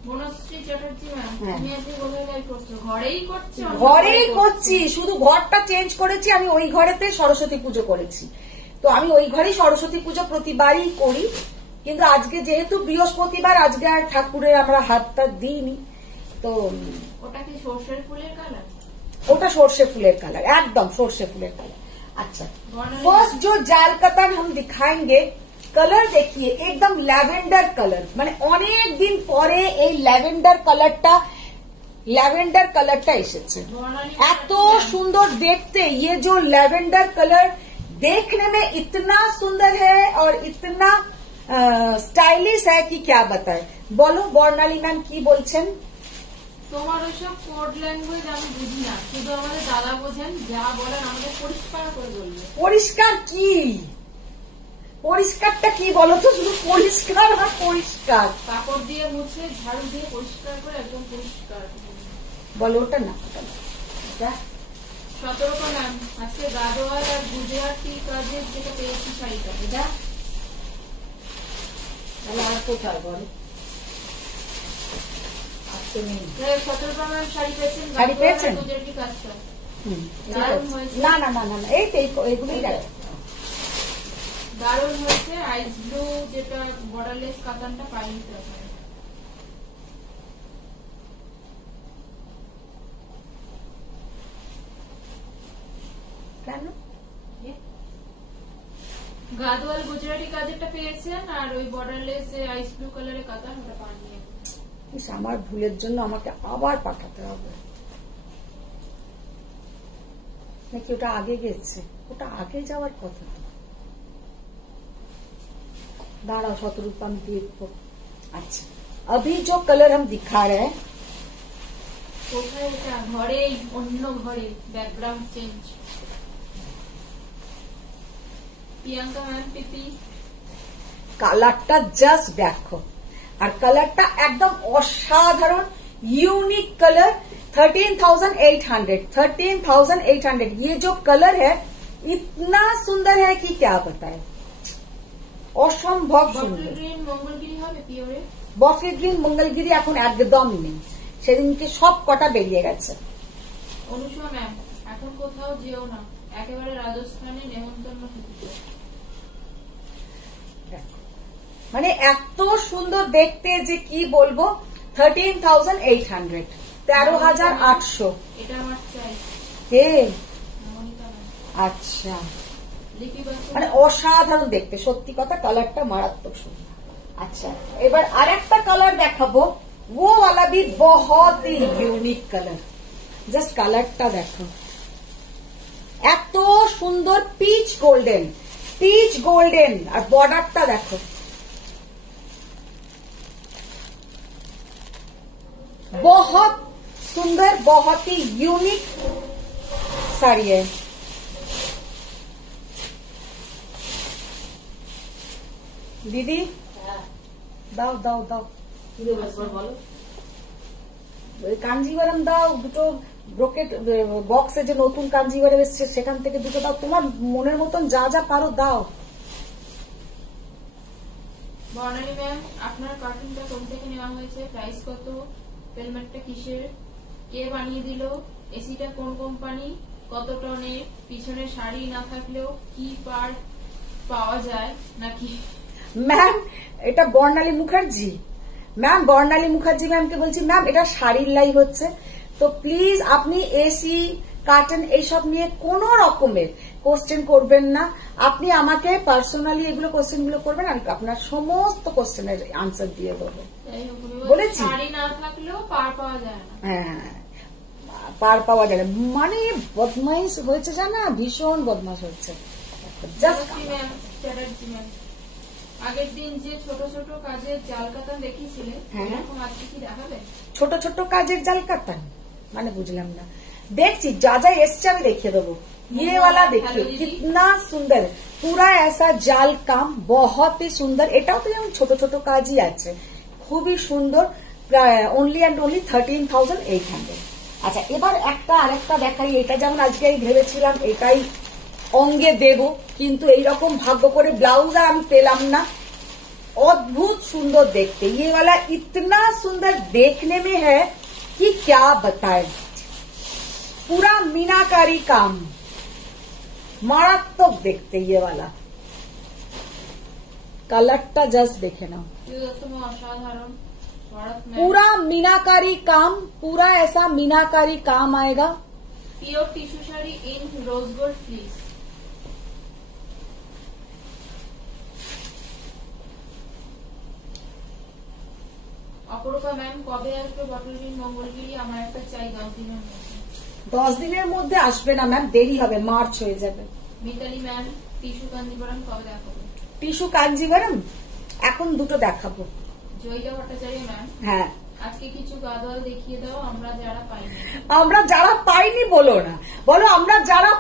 বনশ্রী চ্যাটার্জি ম্যাম, হ্যাঁ। তুমি আজকে কোথায় লাইভ করছো? ঘরেই করছো? ঘরেই করছি, শুধু ঘরটা চেঞ্জ করেছি। আমি ওই ঘরেতে সরস্বতী পুজো করেছি, তো আমি ওই ঘরেই সরস্বতী পুজো প্রতিবারই করি, কিন্তু আজকে যেহেতু বৃহস্পতিবার, আজকে আর ঠাকুরের আমরা হাতটা দিইনি। তো ওটা কি সর্ষের ফুলের কালার? ওটা সর্ষে ফুলের কালার, একদম সর্ষে ফুলের কালার। अच्छा, फर्स्ट जो जाल कतन हम दिखाएंगे, कलर देखिए एकदम ল্যাভেন্ডার কালার। মানে অনেক দিন পরে এই ল্যাভেন্ডার কালারটা এসেছে। এত সুন্দর দেখতে, ये जो ল্যাভেন্ডার कलर देखने में इतना सुंदर है और इतना स्टाइलिश है कि क्या बताए। বলো বর্ণালী ম্যাম কি বলছেন? তোমার ওইসব কোড ল্যাঙ্গুয়েজ আমি বুঝি না, শুধু আমাদের দাদা বোঝেন, যা বলেন আমাদের পরিষ্কার করে বলবে। পরিষ্কার কি? পরিষ্কারটা কি বলো তো? শুধু পরিষ্কার আর পরিষ্কার। কাপড় দিয়ে মুছে, ঝাড়ু দিয়ে পরিষ্কার করে একদম পরিষ্কার বলো। ওটা না, ওটা না। সতর্ক ম্যাম, আজকে গাদোয়াল আর গুজরাটি কাজের যেটা পেয়েছি শাড়িটা, এটা তাহলে আর কোথায় বলো? সতর্ক ম্যাম শাড়ি পেয়েছেন, শাড়ি পেয়েছেন? গুজরাটি কাজটা না না না না, এই তো এইগুলোই দেখো, দারুণ হয়েছে। আইস ব্লু যেটা বর্ডারলেস কাতানটা পাইনি তো। কেন? গাদোয়াল গুজরাটি কাজেরটা পেয়েছেন, আর ওই বর্ডারলেস আইস ব্লু কালারের কাতান ওটা পাননি। আমার ভুলের জন্য আমাকে আবার পাঠাতে হবে নাকি? ওটা আগে গেছে, ওটা আগে যাওয়ার কথা। दाढ़ा शतरूपम देखो। अच्छा, अभी जो कलर हम दिखा रहे हैं, কোথায় এটা? ঘরেই, অন্য ঘরে, ব্যাকগ্রাউন্ড চেঞ্জ। প্রিয়াঙ্কা ম্যাম, পিপি কালারটা জাস্ট দেখো, আর কালারটা একদম অসাধারণ यूनिक कलर। 13,800 ये जो कलर है इतना सुंदर है कि क्या बताए, অসম্ভব সুন্দর। গ্রিন মঙ্গলগিরি হবে পিওরে। বফি গ্রিন মঙ্গলগিরি এখন একদম নেই, সেদিনকে সব কটা বেরিয়ে গেছে। অনুষা ম্যাম, এখন কোথাও যেও না, একেবারে রাজস্থানে নেমন্তন্ন হচ্ছে। মানে এত সুন্দর দেখতে যে কি বলবো। 13,800, 13,800। এটা আমার চাই। কে? মনিকা ম্যাম। আচ্ছা, লিপি বাসু মানে অসাধারণ দেখতে, সত্যি কথা, কালারটা মারাত্মক সুন্দর। আচ্ছা, এবার আরেকটা কালার দেখাবো, वो वाला भी बहुत ही यूनिक कलर। জাস্ট কালারটা দেখো, এত সুন্দর পিচ গোল্ডেন, আর বর্ডারটা দেখো, बहुत सुंदर, बहुत ही यूनिक साड़ी है। দিদি দাও দাও দাও, বলো। কাঞ্জিভারাম দাও দুটো, ব্রোকেট বক্সে যে নতুন কাঞ্জিভারাম এসছে সেখান থেকে দুটো দাও, তোমার মনের মতন যা যা পারো দাও। বর্ণালী ম্যাম, আপনার কার্টুনটা কোন থেকে নেওয়া হয়েছে? প্রাইস কত? হেলমেটটা কিসের? কে বানিয়ে দিল? এসিটা কোন কোম্পানি? কত টনের? পিছনে শাড়ি না থাকলেও কি পার্ট পাওয়া যায় নাকি? ম্যাম, এটা বর্ণালী মুখার্জি ম্যামকে বলছি, ম্যাম এটা শাড়ির লাই হচ্ছে, তো প্লিজ আপনি এসি কার্টন এইসব নিয়ে কোন রকমের কোশ্চেন করবেন না। আপনি আমাকে পার্সোনালি এগুলো কোশ্চেনগুলো করবেন, আমি আপনার সমস্ত কোশ্চেনের আনসার দিয়ে দেবো। বলেছি শাড়ি না থাকলেও পার পাওয়া যায় না। হ্যাঁ, পার পাওয়া যায় না, মানে বদমাইশ হয়েছে, জানা, ভীষণ বদমাশ হচ্ছে। জাস্ট ম্যাম, চ্যাটার্জি ম্যাম, আগের দিন যে ছোট ছোট কাজের জাল কাতান দেখিয়েছিলেন, হ্যাঁ। এরকম আজকে কি দেখাবে? ছোট ছোট কাজের জাল কাতান মানে বুঝলাম না। দেখছি যা যা এসছে আমি देखे देबो। ये वाला देखिए कितना सुंदर, पूरा ऐसा जाल काम बहुत ही सुंदर। এটাও তো যেমন ছোট ছোট কাজই আছে, খুবই সুন্দর। প্রায় অনলি অ্যান্ড অনলি 13,800। আচ্ছা এবার একটা আরেকটা দেখাই। এটা যেমন আজকে আমি ভেবেছিলাম এটাই অঙ্গে দেব, কিন্তু এইরকম ভাগ্য করে ব্লাউজ আর আমি পেলাম না। अद्भुत सुंदर देखते, ये वाला इतना सुंदर देखने में है कि क्या बताएं। पूरा मीनाकारी काम, मारात्मक देखते ये वाला। कलरটা जस्ट देखे ना, অসাধারণ ভরত ম্যাম, पूरा मीनाकारी काम, पूरा ऐसा मीनाकारी काम आएगा। Pure tissue sari in rose gold please. অপরূপা ম্যাম, কবে আসবে বটল গ্রিন মঙ্গলগিরি? আমার একটা চাই 10 দিনের মধ্যে। 10 দিনের মধ্যে আসবে না ম্যাম, দেরি হবে, মার্চ হয়ে যাবে। মিতালি ম্যাম, টিস্যু কাঞ্জিবরম কবে দেখাবো? টিস্যু কাঞ্জিভারম এখন দুটো দেখাবো। জয়িতা ভট্টাচার্য ম্যাম, হ্যাঁ, আজকে কিছু গাদোয়াল দেখিয়ে দাও, আমরা যারা পাইনি। আমরা যারা পাইনি বলো না, বলো আমরা যারা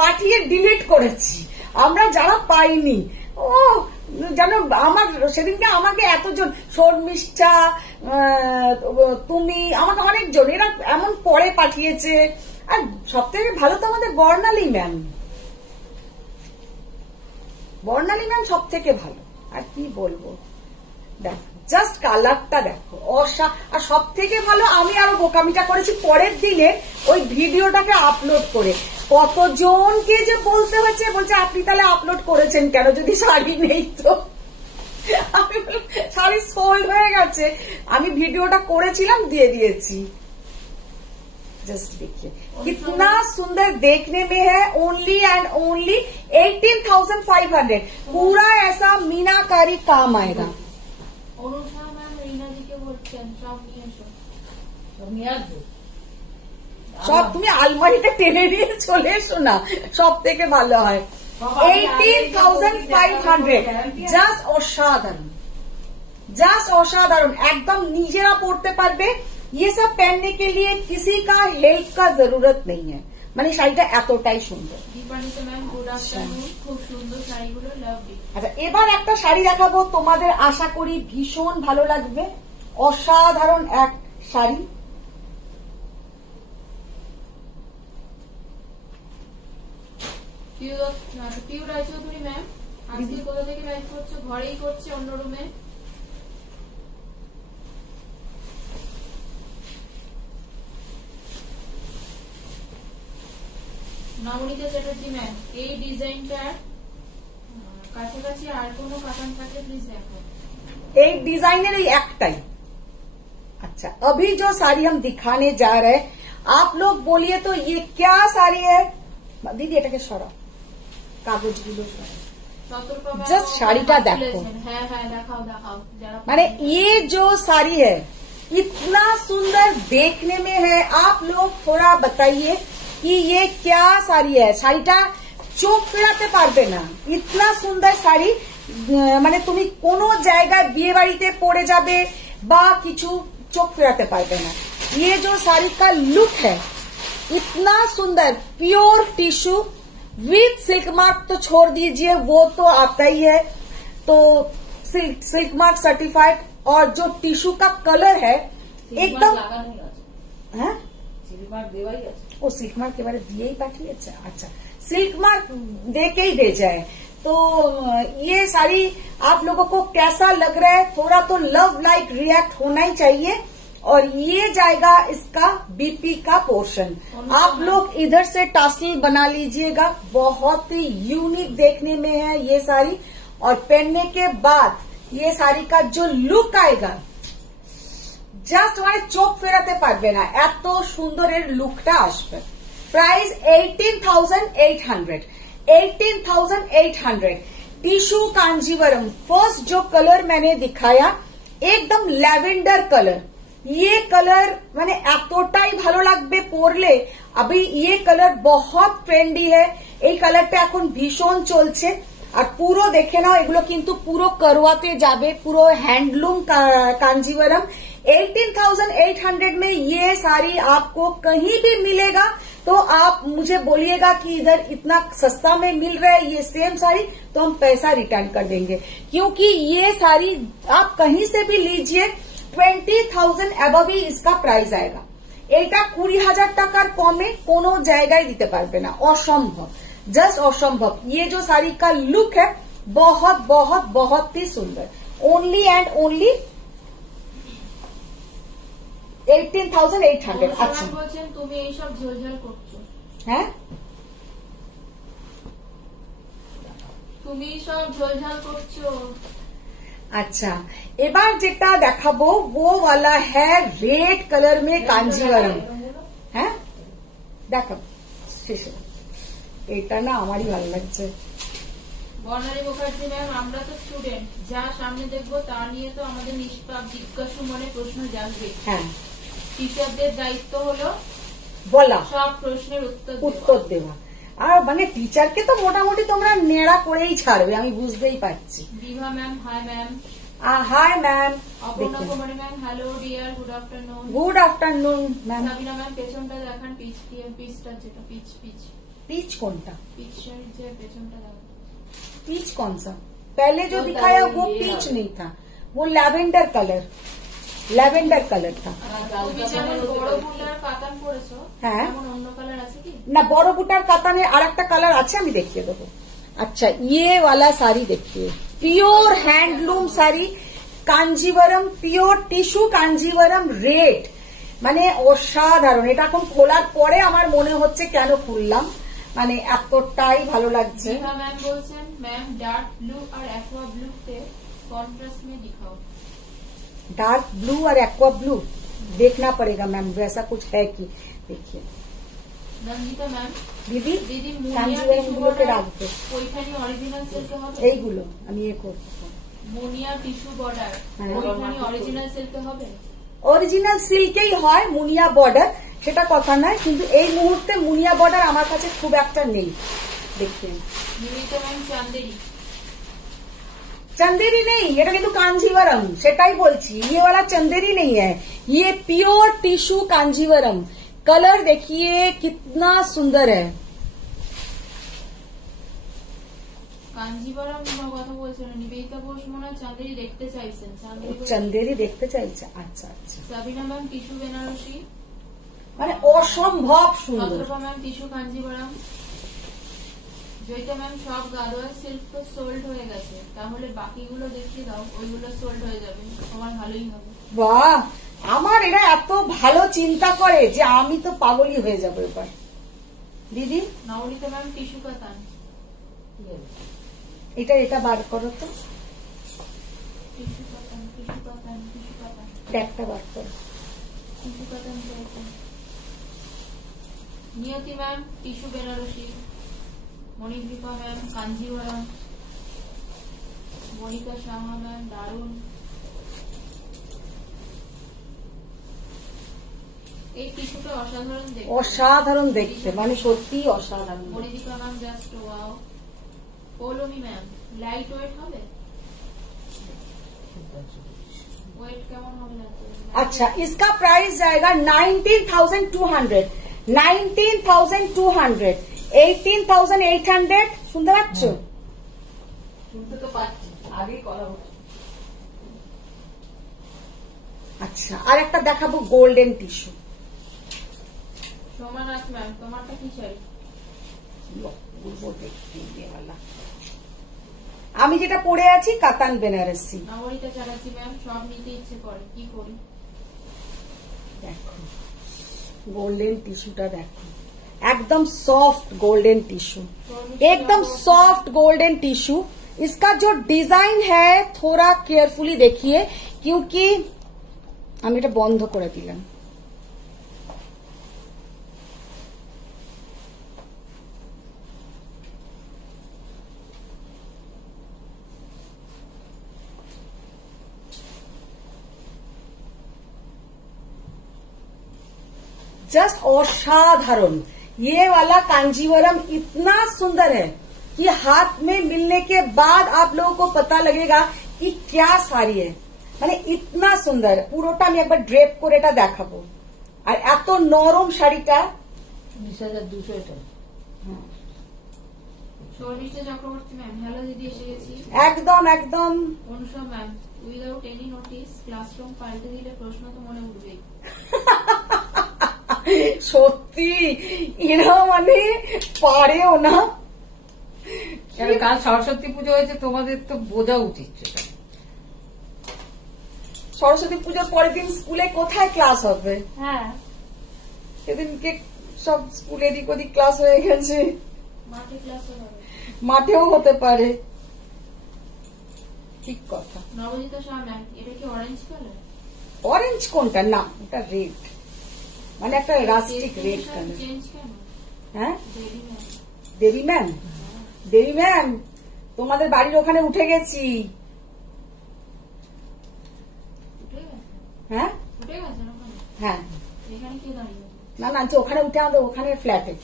পাঠিয়ে ডিলিট করেছি, আমরা যারা পাইনি। ও জানো আমার সেদিনকে আমাকে এতজন, শর্মিষ্ঠা, তুমি, আমাকে অনেকজন এরা এমন পরে পাঠিয়েছে। আর সব থেকে ভালো তো আমাদের বর্ণালী ম্যাম, বর্ণালী ম্যাম সব থেকে ভালো। আর কি বলবো, দেখো জাস্ট কালারটা দেখো, আর সব থেকে ভালো আমি আরো বোকামিটা করেছি পরের দিনে ওই ভিডিওটাকে আপলোড করে। কতজনকে যে বলতে হয়েছে, বলছে আপনি তাহলে আপলোড করেছেন কেন যদি শাড়ি নেই? তো আমি শাড়ি সোল্ড হয়ে গেছে, আমি ভিডিওটা করেছিলাম দিয়ে দিয়েছি। जस्ट देखिए कितना सुंदर देखने में है। Only and only 18,500। पूरा ऐसा मीनाकारी काम आएगा। অনুষা ম্যাম, রিনাদিকে বলছেন সব নিয়ে এসো। সব তুমি আলমারিতে টেনে নিয়ে চলে এসো না, সব থেকে ভালো হয়। 18,500 জাস্ট অসাধারণ, জাস্ট অসাধারণ, একদম নিজেরা পড়তে পারবে। ये सब पहनने के लिए किसी का हेल्प का जरूरत नहीं है। মানে শাড়িটা এতটাই সুন্দর। দীপানিতা ম্যাম, গুড আফটারনুন, খুব সুন্দর শাড়িগুলো, লাভলি। আচ্ছা এবার একটা শাড়ি দেখাবো, তোমাদের আশা করি ভীষণ ভালো লাগবে। অসাধারণ এক শাড়ি। পিউ রায়চৌধুরী ম্যাম, আজকে কোথা থেকে লাইভ করছো? ঘরেই করছে, অন্য রুমে। নবনীতা চ্যাটার্জি ম্যাম, এই ডিজাইনটার কাছাকাছি আর কোনো কাতান থাকলে প্লিজ দেখো। एक डिजाइनर ही एकटाई। अच्छा अभी जो साड़ी हम दिखाने जा रहे हैं, आप लोग बोलिए तो ये क्या साड़ी है? दीदी এটাকে সরাও, কাগজগুলো সরাও। Just শাড়িটা দেখো। হ্যাঁ হ্যাঁ দেখাও দেখাও। माने ये जो साड़ी है इतना सुंदर देखने में है। आप लोग थोड़ा बताइए कि ये क्या साड़ी है। শাড়িটা চোখ ফেরাতে পারবে না, ইতনা সুন্দর শাড়ি। মানে তুমি কোনো জায়গায় বিয়ে বাড়িতে পরে যাবে বা কিছু, চোখ ফেরাতে পারবে না। ये जो साड़ी का लुक है इतना सुंदर, pure tissue with silk mark तो छोड़ दीजिए, वो तो आता ही है। तो सिल्क मार्क सर्टिफाइड, और जो टिश्यू का कलर है एकदम, হ্যাঁ ও सिल्क मार्क के बारे दिए ही पाठिए। अच्छा सिल्क मार्क दे के ही दे जाए। तो ये साड़ी आप लोगों को कैसा लग रहा है? थोड़ा तो लव लाइक रिएक्ट होना ही चाहिए। और ये जाएगा इसका बीपी का पोर्शन। आप लोग इधर से टासल बना लीजिएगा, बहुत ही यूनिक देखने में है ये साड़ी। और पहनने के बाद ये साड़ी का जो लुक आएगा, জাস্ট মানে চোখ ফেরাতে পারবে না, এত সুন্দরের লুকটা আসবে। प्राइस 18,800। 18,800। टिश्यू कांजीवरम। फर्स्ट जो कलर मैंने दिखाया एकदम लैवेंडर कलर, ये कलर মানে এতটাই ভালো লাগবে পরলে। अभी ये कलर बहुत ट्रेंडी है। এই কালারটা এখন ভীষণ চলছে। আর পুরো দেখে নাও, এগুলো কিন্তু পুরো করওয়াতে যাবে, পুরো हैंडलूम कांजीवरम। 18,800 में ये साड़ी आपको कहीं भी मिलेगा, तो आप मुझे बोलिएगा कि इधर इतना सस्ता में मिल रहा है ये सेम साड़ी, तो हम पैसा रिटर्न कर देंगे, क्योंकि ये साड़ी आप कहीं से भी लीजिए 20,000 अबव ही इसका प्राइस आएगा। এটা 20,000 টাকার কমে কোনো জায়গায় দিতে পারবে না, অসম্ভব, जस्ट असंभव। ये जो साड़ी का लुक है बहुत बहुत बहुत ही सुंदर। Only and only 18,800। अच्छा বলছেন তুমি এই সব ঝোলঝাল করছো, হ্যাঁ তুমি সব ঝোলঝাল করছো। अच्छा, এবার যেটা দেখাবো वो वाला है रेड कलर में कांजीवरम। হ্যাঁ দেখো শেষে, এটা না আমারই ভালো লাগছে। বর্ণালী মুখার্জি ম্যাম, আমরা তো স্টুডেন্ট, যা সামনে দেখবো তা নিয়ে তো আমাদের নিষ্পাপ জিজ্ঞাসু মনে প্রশ্ন জাগবে। হ্যাঁ, টিচারদের দায়িত্ব হলো বলা, সব প্রশ্নের উত্তর দেওয়া। আর মানে টিচারকে তো মোটামুটি তোমরা নেড়া করেই ছাড়বে, আমি বুঝতেই পারছি। Bibha ma'am, hi ma'am. Hi ma'am. Aparna Kumari ma'am, hello dear, good afternoon. Good afternoon ma'am. Sabina ma'am, পেছনটা দেখান, পিচটা যেটা পিচ पीच कौन सा? পিচ শাড়ির যে পেছনটা দেখান। पीच कौन सा? पहले जो दिखाया वो पीच नहीं था, वो लैवेंडर कलर था। তুমি যেমন বড় বুটার কাতান পরেছো, হ্যাঁ, এমন অন্য কালার আছে কি? না বড় বুটার কাতানে আর একটা কালার আছে, আমি দেখিয়ে দেবো। अच्छा, ये वाला साड़ी देखिए, pure handloom sari, Kanjeevaram, pure tissue Kanjeevaram red, মানে অসাধারণ। এটা এখন খোলার পরে আমার মনে হচ্ছে কেন খুললাম, মানে এতটাই ভালো লাগছে। বিভা ম্যাম বলছেন, ম্যাম ডার্ক ব্লু আর অ্যাকোয়া ব্লু তে কন্ট্রাস্ট में दिखाओ। डार्क ब्लू और एक्वा ब्लू देखना पड़ेगा मैम, वैसा कुछ है कि देखिए। নন্দিতা ম্যাম, দিদি দিদি মুনিয়া কাঞ্জিভরম টিস্যু গুলোকে বর্ডার রাখবে, ওইখানে অরিজিনাল সিল্কে হবে। এইগুলো আমি এ করবো। মুনিয়া টিস্যু বর্ডার হ্যাঁ। ওইখানে অরিজিনাল সিল্কে হবে। অরিজিনাল সিল্কেই হয়, মুনিয়া বর্ডার সেটা কথা নয়, কিন্তু এই মুহূর্তে মুনিয়া বর্ডার আমার কাছে খুব একটা নেই। দেখবেন নিবেদিতা ম্যাম, চান্দেরি चंदेरी नहीं, ये किंतु कांजीवरम, सेटाई बोलছি, ये वाला चंदेरी नहीं है, ये प्योर टिश्यू कांजीवरम। कलर देखिए कितना सुंदर है। কাঞ্জিবরম কথা বলছেন নিবেদিতা ঘোষ, মনে হয় চান্দেরি দেখতে চাইছেন। चंदेरी देखते চাইছে, আচ্ছা আচ্ছা। সাবিনা ম্যাম, টিস্যু বেনারসি মানে অসম্ভব সুন্দর। অথবা ma'am tissue Kanjeevaram. Joyita ma'am, সব গাদোয়াল সিল্ক তো সোল্ড হয়ে গেছে, তাহলে বাকিগুলো দেখিয়ে দাও, ওইগুলো সোল্ড হয়ে যাবে, তোমার ভালোই হবে। বাহ, আমার এরা এত ভালো চিন্তা করে যে আমি তো পাগলই হয়ে যাবো এবার। দিদি নবনীতা ম্যাম, টিস্যু কাতান। এটা বার করো তো, টিস্যু কাতান, টিস্যু কাতান, টিস্যু কাতান, ট্যাগটা বার করো। টিস্যু কাতান। Niyati ma'am, tissue Banarasi. Manidipa ma'am, Kanjeevaram. Monika Saha ma'am, দারুন। এই টিস্যুটা অসাধারণ দেখতে, অসাধারণ দেখতে, মানে সত্যি অসাধারণ। Manidipa ma'am, just wow. Poulami ma'am, light weight হবে, ওয়েট কেমন হবে? अच्छा, इसका प्राइस जाएगा 19,200, 19,200, 18,800। শুনতে পাচ্ছ? শুনতে তো পাচ্ছি, আগেই করা হচ্ছে। আচ্ছা, আর একটা দেখাবো গোল্ডেন টিস্যু। সোমানাথ ম্যাম, তোমারটা কি চাই? আমি যেটা পরে আছি কাতান বেনারসি। নবনীতা চ্যাটার্জি ম্যাম, সব নিতে ইচ্ছে করে, কি করি? দেখো গোল্ডেন টিস্যুটা, দেখো एकदम सॉफ्ट गोल्डन टिश्यू, एकदम सॉफ्ट गोल्डन टिश्यू। इसका जो डिजाइन है थोड़ा केयरफुली देखिए, क्योंकि আমি এটা বন্ধ করে দিলাম। জাস্ট অসাধারণ। ये वाला कांजीवरम इतना सुंदर है कि हाथ में मिलने के बाद आप लोगों को पता लगेगा कि क्या साड़ी है। মানে इतना সুন্দর পুরোটা আমি একবার ড্রেপ করে এটা দেখাবো। আর এত নরম শাড়িটা 20,200 এটা। শর্মিষ্ঠা চক্রবর্তী ম্যাম, হ্যালো দিদি, এসে গেছি। একদম একদম Anusha ma'am, without any notice classroom পাল্টে দিলে প্রশ্ন তো মনে উঠবেই। সত্যি এরা মানে পারেও না। কারণ কাল সরস্বতী পুজো হয়েছে, তোমাদের তো বোঝা উচিত সেটা। সরস্বতী পুজোর পরের দিন স্কুলে কোথায় ক্লাস হবে? হ্যাঁ, সেদিনকে সব স্কুলে এদিক ওদিক ক্লাস হয়ে গেছে, মাঠে ক্লাস হবে, মাঠেও হতে পারে। ঠিক কথা। নবজিতা শাহ ম্যাম, এটা কি অরেঞ্জ কালার? অরেঞ্জ কোনটা? না, ওটা রেড, মানে একটা রাস্টিক রেড কালার। চেঞ্জ কেন? হ্যাঁ, দেবী ম্যাম। দেবী ম্যাম, দেবী ম্যাম তোমাদের বাড়ির ওখানে উঠে গেছি। উঠে গেছে? হ্যাঁ উঠে গেছে ওখানে? হ্যাঁ, এখানে কে দাঁড়িয়ে? না না, যে ওখানে উঠে আমাদের ওখানে ফ্ল্যাটে,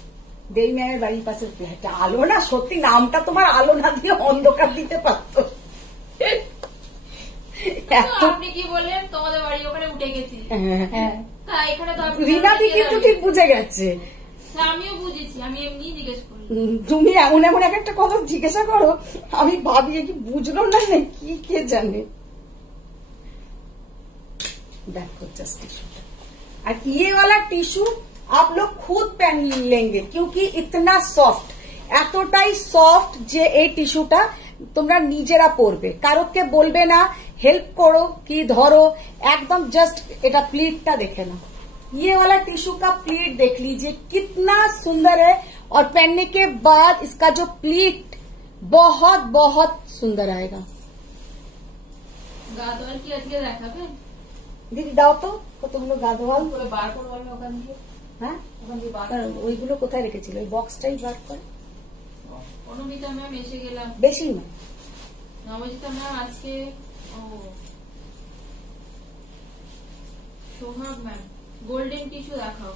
দেবী ম্যামের বাড়ির পাশে ফ্ল্যাটে। আলো না, সত্যি নামটা তোমার আলো না দিয়ে অন্ধকার দিতে পারতো। তো আপনি কি বললেন তোমাদের বাড়ি ওখানে উঠে গেছি? হ্যাঁ, তা এখানে তো আপনি রিনাদি কিন্তু ঠিক বুঝে গেছে। আমিও বুঝেছি, আমি এমনি জিজ্ঞেস করি। তুমি এমন এমন এক একটা কথা জিজ্ঞাসা করো, আমি ভাবি কি বুঝলো না কি কে জানে। देखो जस्ट टिश्यू, और ये वाला टिश्यू आप लोग खुद पहन लेंगे क्योंकि इतना सॉफ्ट, এতটাই সফট যে এই টিস্যুটা তোমরা নিজেরা পরবে, কারোকে বলবে না হেল্প করো কি ধরো, एकदम जस्ट এটা প্লিটটা দেখে না। ये वाला टिश्यू का प्लीट देख लीजिए कितना सुंदर है, और पहनने के बाद इसका जो प्लीट बहुत बहुत सुंदर आएगा। গাদোয়াল কি আজকে দেখাবেন? দিদি দাও তো কতগুলো গাদোয়াল। বার করে বলবে ওখান দিয়ে। হ্যাঁ, ওখান দিয়ে বার ওইগুলো কোথায় রেখেছিল? ওই বক্সটাই বার করে। অনুমিতা ম্যাম এসে গেলাম। বেশি না, নবজিতা ম্যাম আজকে, ও সোহাগ ম্যাম, গোল্ডেন টিস্যু দেখাও।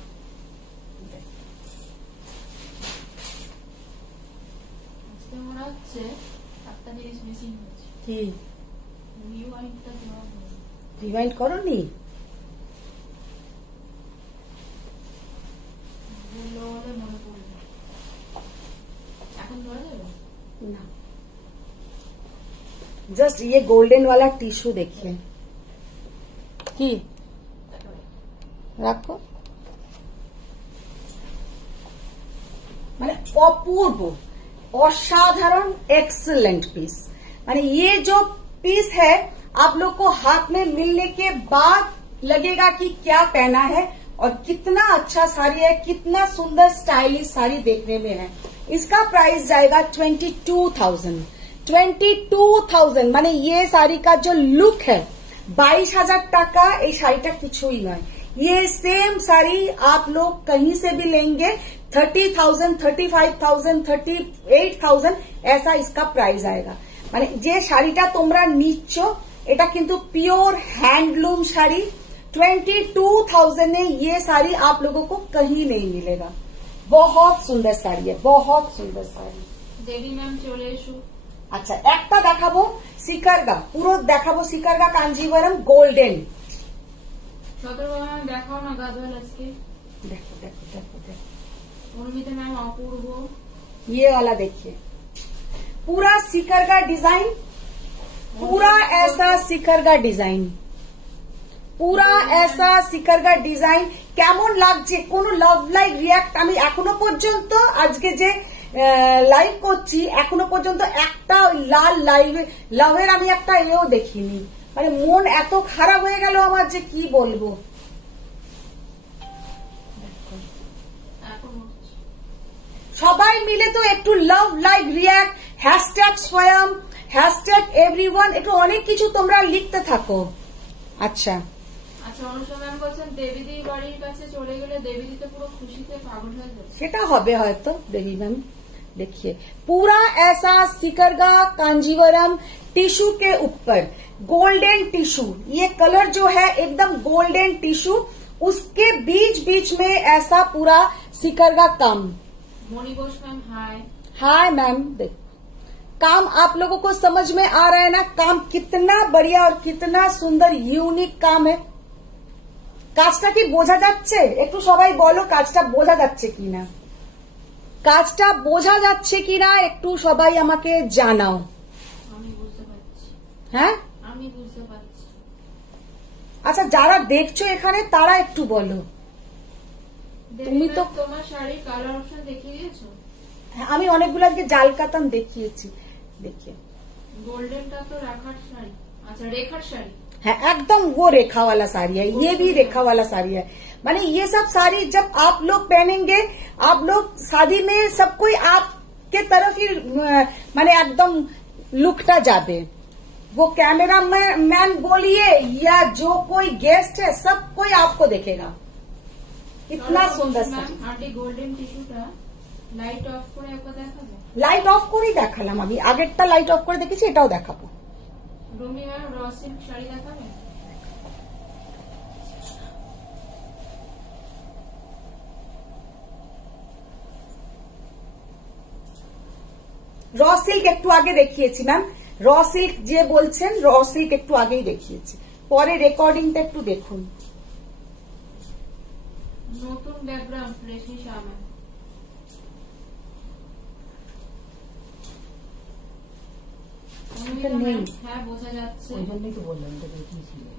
আজকে মনে হচ্ছে একটা জিনিস মিসিং হয়েছে। কি রিওয়াইন্ডটা দেওয়া হয়নি। রিমাইন্ড করোনি? বললো বলে মনে পড়লো। এখন ধরা যাবে? ना, जस्ट ये गोल्डन वाला टिश्यू देखिए কি রাখো, মানে অপূর্ব असाधारण एक्सीलेंट पीस। माने ये जो पीस है आप लोग को हाथ में मिलने के बाद लगेगा कि क्या पहना है और कितना अच्छा साड़ी है, कितना सुंदर स्टाइलिश साड़ी देखने में है। इसका प्राइस जाएगा 22,000 माने ये साड़ी का जो लुक है 22,000 টাকা। এই শাড়িটা কিছুই নয়, ये सेम साड़ी आप लोग कहीं से भी लेंगे 30,000, 35,000, 38,000 ऐसा इसका प्राइस आएगा। माने যে শাড়িটা তোমরা নিচ্ছ এটা কিন্তু পিওর हैंडलूम শাড়ি। 22,000 में ये साड़ी आप लोगों को कहीं नहीं मिलेगा। बहुत सुंदर साड़ी है, बहुत सुंदर साड़ी। দেবী ম্যাম চলে এসো। আচ্ছা, একটা দেখাবো সিকারগা, পুরো দেখাবো সিকারগা কাঞ্জিভারম গোল্ডেন। সতর্ক ম্যাম দেখাও না গাদোয়াল আজকে। देखो देखो देखो देखो, অনুমিতা ম্যাম অপূর্ব। ये वाला देखिए, पूरा सिकर का डिजाइन, पूरा ऐसा सिकर का डिजाइन, पूरा ऐसा सिकर का डिजाइन। কেমন লাগছে? কোন লাভ লাইক রিয়াক্ট আমি এখনো পর্যন্ত আজকে যে লাইভ করছি এখনো পর্যন্ত একটা লাল লাভের আমি একটা এও দেখিনি। মানে মন এত খারাপ হয়ে গেল আমার যে কি বলবো। এখন হচ্ছে। সবাই মিলে তো একটু লাভ লাইক রিয়াক্ট, হ্যাশট্যাগ স্বয়ং, হ্যাশট্যাগ এভরিওয়ান, একটু অনেক কিছু তোমরা লিখতে থাকো। আচ্ছা আচ্ছা, অনুষা ম্যাম বলছেন দেবীদি বাড়ির কাছে চলে গেলে দেবীদি তো পুরো খুশিতে পাগল হয়ে যাবে। সেটা হবে হয়তো দেবী ম্যাম। देखिए पूरा ऐसा सिकरगा कांजीवरम टिश्यू के ऊपर गोल्डन टिश्यू, ये कलर जो है एकदम गोल्डन टिश्यू, उसके बीच बीच में ऐसा पूरा सीकर का काम। Mani Ghosh ma'am hi. Hi ma'am. देखो काम आप लोगों को समझ में आ रहा है ना, काम कितना बढ़िया और कितना सुंदर यूनिक काम है। কাজটা কি বোঝা যাচ্ছে? একটু সবাই বলো কাজটা বোঝা যাচ্ছে কিনা, কাজটা বোঝা যাচ্ছে কিনা একটু সবাই আমাকে জানাও। আমি বুঝতে পারছি। হ্যাঁ আমি বুঝতে পারছি। আচ্ছা যারা দেখছো এখানে তারা একটু বলো। তুমি তো তোমার শাড়ির কালার অপশন দেখিয়ে দিয়েছো? হ্যাঁ, আমি অনেকগুলো আজকে জাল কাতান দেখিয়েছি। देखिए गोल्डनটা তো রাখার শাড়ি। আচ্ছা রেখার শাড়ি। है एकदम वो रेखा वाला साड़ी है, ये भी रेखा वाला साड़ी है। माने ये सब साड़ी जब आप लोग पहनेंगे, आप लोग शादी में सब कोई आपके तरफ ही माने एकदम लुकटा जाबे। वो कैमरा मैन बोलिए या जो कोई गेस्ट है सब कोई आपको देखेगा। इतना सुंदर साड़ी। আন্টি গোল্ডেন টিস্যুটা লাইট অফ করে একবার দেখাবে? লাইট অফ করেই দেখালাম আমি, আগেরটা লাইট অফ করে দেখেছি, এটাও দেখাবো। রুমি ম্যাম র সিল্ক শাড়ি দেখাবে? র সিল্ক একটু আগে দেখিয়েছি ম্যাম, র সিল্ক যে বলছেন র সিল্ক একটু আগেই দেখিয়েছি, পরে রেকর্ডিংটা একটু দেখুন। নতুন ব্যাকগ্রাউন্ড রেশমি শাহ ম্যাম। হ্যাঁ বোঝা যাচ্ছে।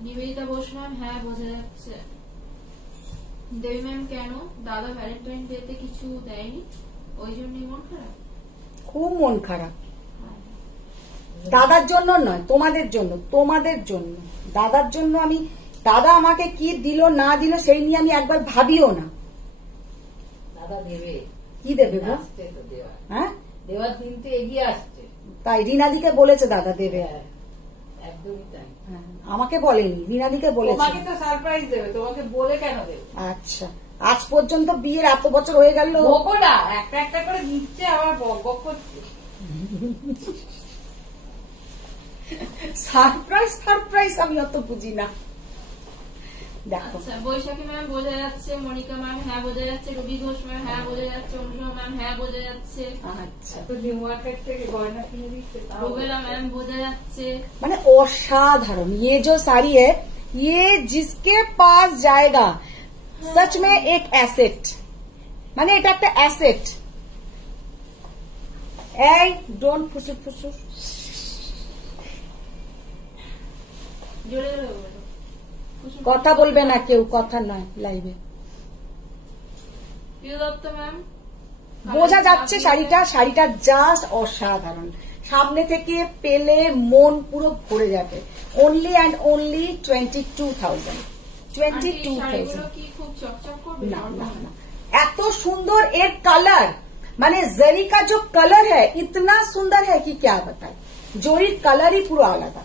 নিবেদিতা বোস ম্যাম হ্যাঁ বোঝা যাচ্ছে। দেবী ম্যাম কেন দাদা ভ্যালেন্টাইন ডেতে কিছু দেয়নি ওই জন্যই মন খারাপ? খুব মন খারাপ। দাদার জন্য নয়, তোমাদের জন্য, তোমাদের জন্য। দাদার জন্য আমি, দাদা আমাকে কি দিল না দিল সেই নিয়ে আমি একবার ভাবিও না। দাদা দেবে, কি দেবে গো? আসছে তো দেওয়া, হ্যাঁ দেওয়ার দিন তো এগিয়ে আসছে। তাই রিনাদিকে বলেছে দাদা দেবে। হ্যাঁ, একদমই তাই। হ্যাঁ, আমাকে বলেনি, রিনাদিকে বলেছে। তোমাকে তো সারপ্রাইজ দেবে, তোমাকে বলে কেন দেবে? আচ্ছা আজ পর্যন্ত বিয়ের এত বছর হয়ে গেল, বকোটা একটা একটা করে দিচ্ছে, আবার বক বক করছে। সারপ্রাইজ সারপ্রাইজ আমি অত বুঝি না। দেখো আচ্ছা বৈশাখী ম্যাম বোঝা যাচ্ছে, মনিকা ম্যাম হ্যাঁ বোঝা যাচ্ছে, রবি ঘোষ ম্যাম হ্যাঁ বোঝা যাচ্ছে, অনুষা ম্যাম হ্যাঁ বোঝা যাচ্ছে, আচ্ছা তো নিউ মার্কেট থেকে গয়না কিনে দিচ্ছে, রুবেলা ম্যাম বোঝা যাচ্ছে। মানে অসাধারণ। ये जो साड़ी है ये जिसके पास जाएगा सच में एक एसेट, মানে এটা একটা অ্যাসেট। এই ডোন্ট ফুসুর ফুসুর, জোরে জোরে বলো। কথা বলবে না কেউ, কথা নয় লাইভে। প্রিয় দত্ত ম্যাম বোঝা যাচ্ছে শাড়িটা, শাড়িটা জাস্ট অসাধারণ। সামনে থেকে পেলে মন পুরো ভরে যাবে। Only and only 22,000। 22,000 কি খুব চকচক করবে? না না না, এত সুন্দর এর কালার, মানে জরি का जो कलर है इतना सुंदर है कि क्या बताए। জরির কালারই পুরো আলাদা,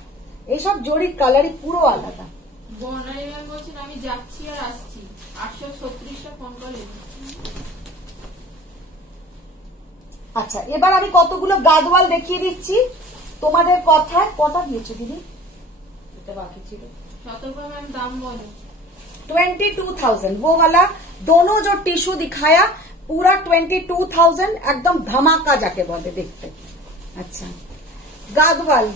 এইসব জরির কালারই পুরো আলাদা। বর্ণালী ম্যাম বলছেন আমি যাচ্ছি আর আসছি, 836টা ফোন কল এসেছে। আচ্ছা এবার আমি কতগুলো গাদওয়াল দেখিয়ে দিচ্ছি তোমাদের কথায়। কটা দিয়েছো দিদি? এটা বাকি ছিল। সতর্ক ম্যাম দাম বলো। 22,000 वो वाला दोनों जो टिश्यू दिखाया पूरा 22,000 एकदम धमाका जाके बोले देखते। अच्छा गादवाल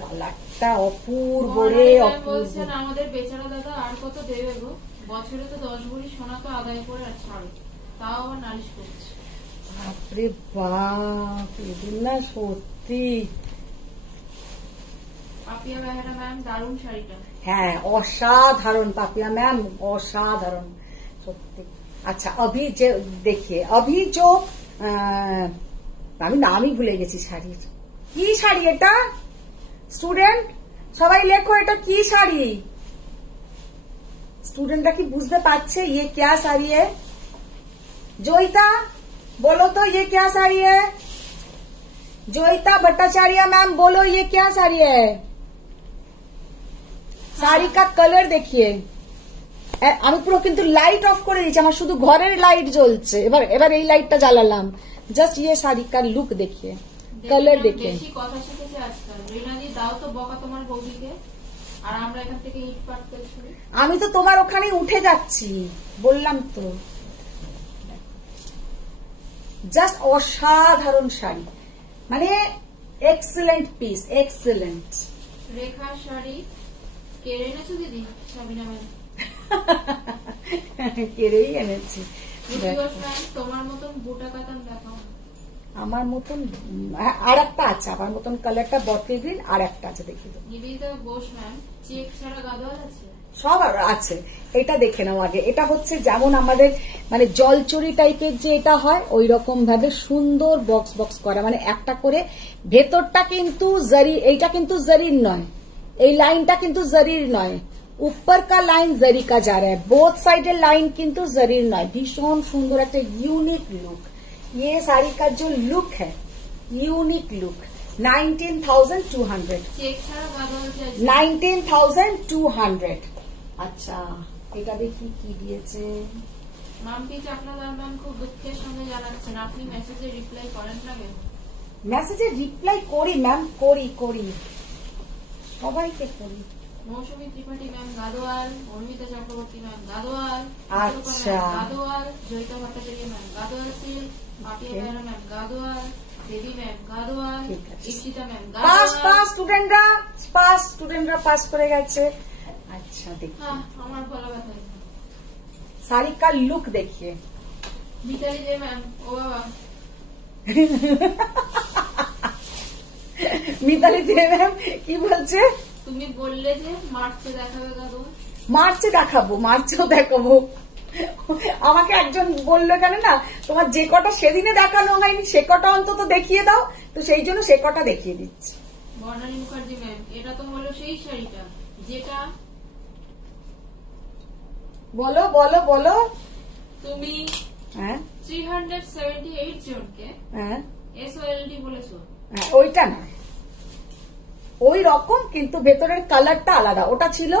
কালারটা অপূর্ব রে, অপূর্ব। বলছেন আমাদের বেচারা দাদা আর কত দেবে গো, বছরে তো 10 ভরি সোনা তো আদায় করে আর ছাড়ো, তাও আবার নালিশ করছে। বাপরে বাপ, এদিন না সত্যি। পাপিয়া বেহারা ম্যাম দারুণ শাড়িটা। হ্যাঁ অসাধারণ পাপিয়া ম্যাম, অসাধারণ সত্যি। আচ্ছা অভি যে দেখিয়ে, অভি जो আমি নামই ভুলে গেছি শাড়ির। কি শাড়ি এটা? স্টুডেন্ট সবাই লেখো এটা কি শাড়ি? স্টুডেন্টরা কি বুঝতে পারছে ये क्या साड़ी है? जोईता बोलो तो ये क्या साड़ी है? जोईता भट्टाचार्य मैम बोलो ये क्या साड़ी है? শাড়ি কা কালার দেখিয়ে। আমি পুরো কিন্তু লাইট অফ করে দিয়েছি, আমার শুধু ঘরের লাইট জ্বলছে। এবার এই লাইটটা জ্বালালাম। জাস্ট ये শাড়ি কা লুক দেখিয়ে, কালার দেখিয়ে। বেশি কথা শিখেছে আজকাল। রিনাজি দাও তো বকা তোমার বৌদিকে, আর আমরা এখান থেকে ইট পাট করে শুনি। আমি তো তোমার ওখানে উঠে যাচ্ছি, বললাম তো। জাস্ট অসাধারণ শাড়ি, মানে এক্সেলেন্ট পিস, এক্সেলেন্ট। রেখার শাড়ি কেড়ে এনেছো দিদি সাবিনা ম্যাম? কেড়েই এনেছি। ম্যাম তোমার মতন বুটা কাতান দেখাও। আমার মতন আর একটা আছে, আমার মতন কালারটা বটল গ্রিন, আর একটা আছে, দেখি তো। নিবেদিতা বোস ম্যাম চেক ছাড়া গাদোয়াল আছে? সব আছে, এটা দেখে নাও আগে। এটা হচ্ছে যেমন আমাদের মানে জলচুরি টাইপের যে এটা হয়, ওই রকম ভাবে সুন্দর বক্স বক্স করা, মানে একটা করে। ভেতরটা কিন্তু জারি, এইটা কিন্তু জারির নয়, এই লাইনটা কিন্তু জারির নয়, উপর কা লাইন জারি কা যা রা হ্যায়, বোথ সাইডের লাইন কিন্তু জারির নয়। ভীষণ সুন্দর একটা ইউনিক লুক। ये साड़ी का जो लुक है, यूनिक लुक। 19,200, চেক ছাড়া গাদোয়াল চাইছে? 19,200। আচ্ছা, এটা দেখি কি দিয়েছে। মাম্পি চাকলাদার ম্যাম খুব দুঃখের সঙ্গে জানাচ্ছেন আপনি মেসেজে রিপ্লাই করেন না কেন? মেসেজে রিপ্লাই করি ম্যাম, করি সবাইকে করি। মৌসুমী ত্রিপাঠী ম্যাম গাদোয়াল, অর্মিতা চক্রবর্তী ম্যাম গাদোয়াল, আচ্ছা। গাদোয়াল, জয়িতা ভট্টাচার্য ম্যাম গাদোয়াল, সিল পাপিয়া বেরা ম্যাম গাদোয়াল, দেবী ম্যাম গাদোয়াল, ঠিক আছে। Ipsita ma'am pass Gadwal. Pass স্টুডেন্টরা পাস করে গেছে। আচ্ছা, দেখি আমার গলা ব্যথা। শাড়ি का लुक देखिए। মিতালি দে ম্যাম, ও বাবা মিতালি দে ম্যাম কি বলছে? তুমি বললে যে মার্চে দেখাবে গাদোয়াল। মার্চে দেখাবো, মার্চেও দেখাবো। আমাকে একজন বললো কেন না, তোমার যে কটা সেদিনে দেখানো হয়নি সে কটা অন্তত দেখিয়ে দাও, তো সেই জন্য সে কটা দেখিয়ে দিচ্ছি। বর্ণালী মুখার্জি ম্যাম এটা তো হলো সেই শাড়িটা যেটা বলো বলো বলো। তুমি হ্যাঁ 378 জনকে হ্যাঁ এসওএলডি বলেছো। হ্যাঁ, ওইটা না, ওই রকম কিন্তু ভেতরের কালারটা আলাদা। ওটা ছিল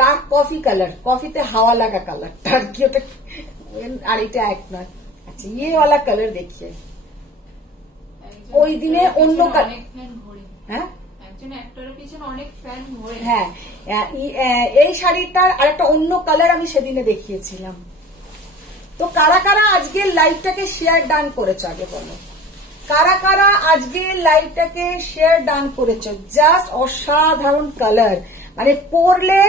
ডার্ক কফি কালার, কফিতে হাওয়া লাগা কালারটা আর কি ওটা, আর এটা এক নয়। আচ্ছা, ইয়ে वाला কালার দেখিয়ে। ওই দিনে অন্য অনেক ফ্যান ঘোরে। হ্যাঁ একজন অ্যাক্টরের পিছনে অনেক ফ্যান ঘোরে। হ্যাঁ, এই শাড়িটার আর একটা অন্য কালার আমি সেদিনে দেখিয়েছিলাম। তো কারা কারা আজকে লাইভটাকে শেয়ার ডান করেছো আগে বলো, কারা কারা আজকে লাইভটাকে শেয়ার ডান করেছো? জাস্ট অসাধারণ কালার, মানে পরলে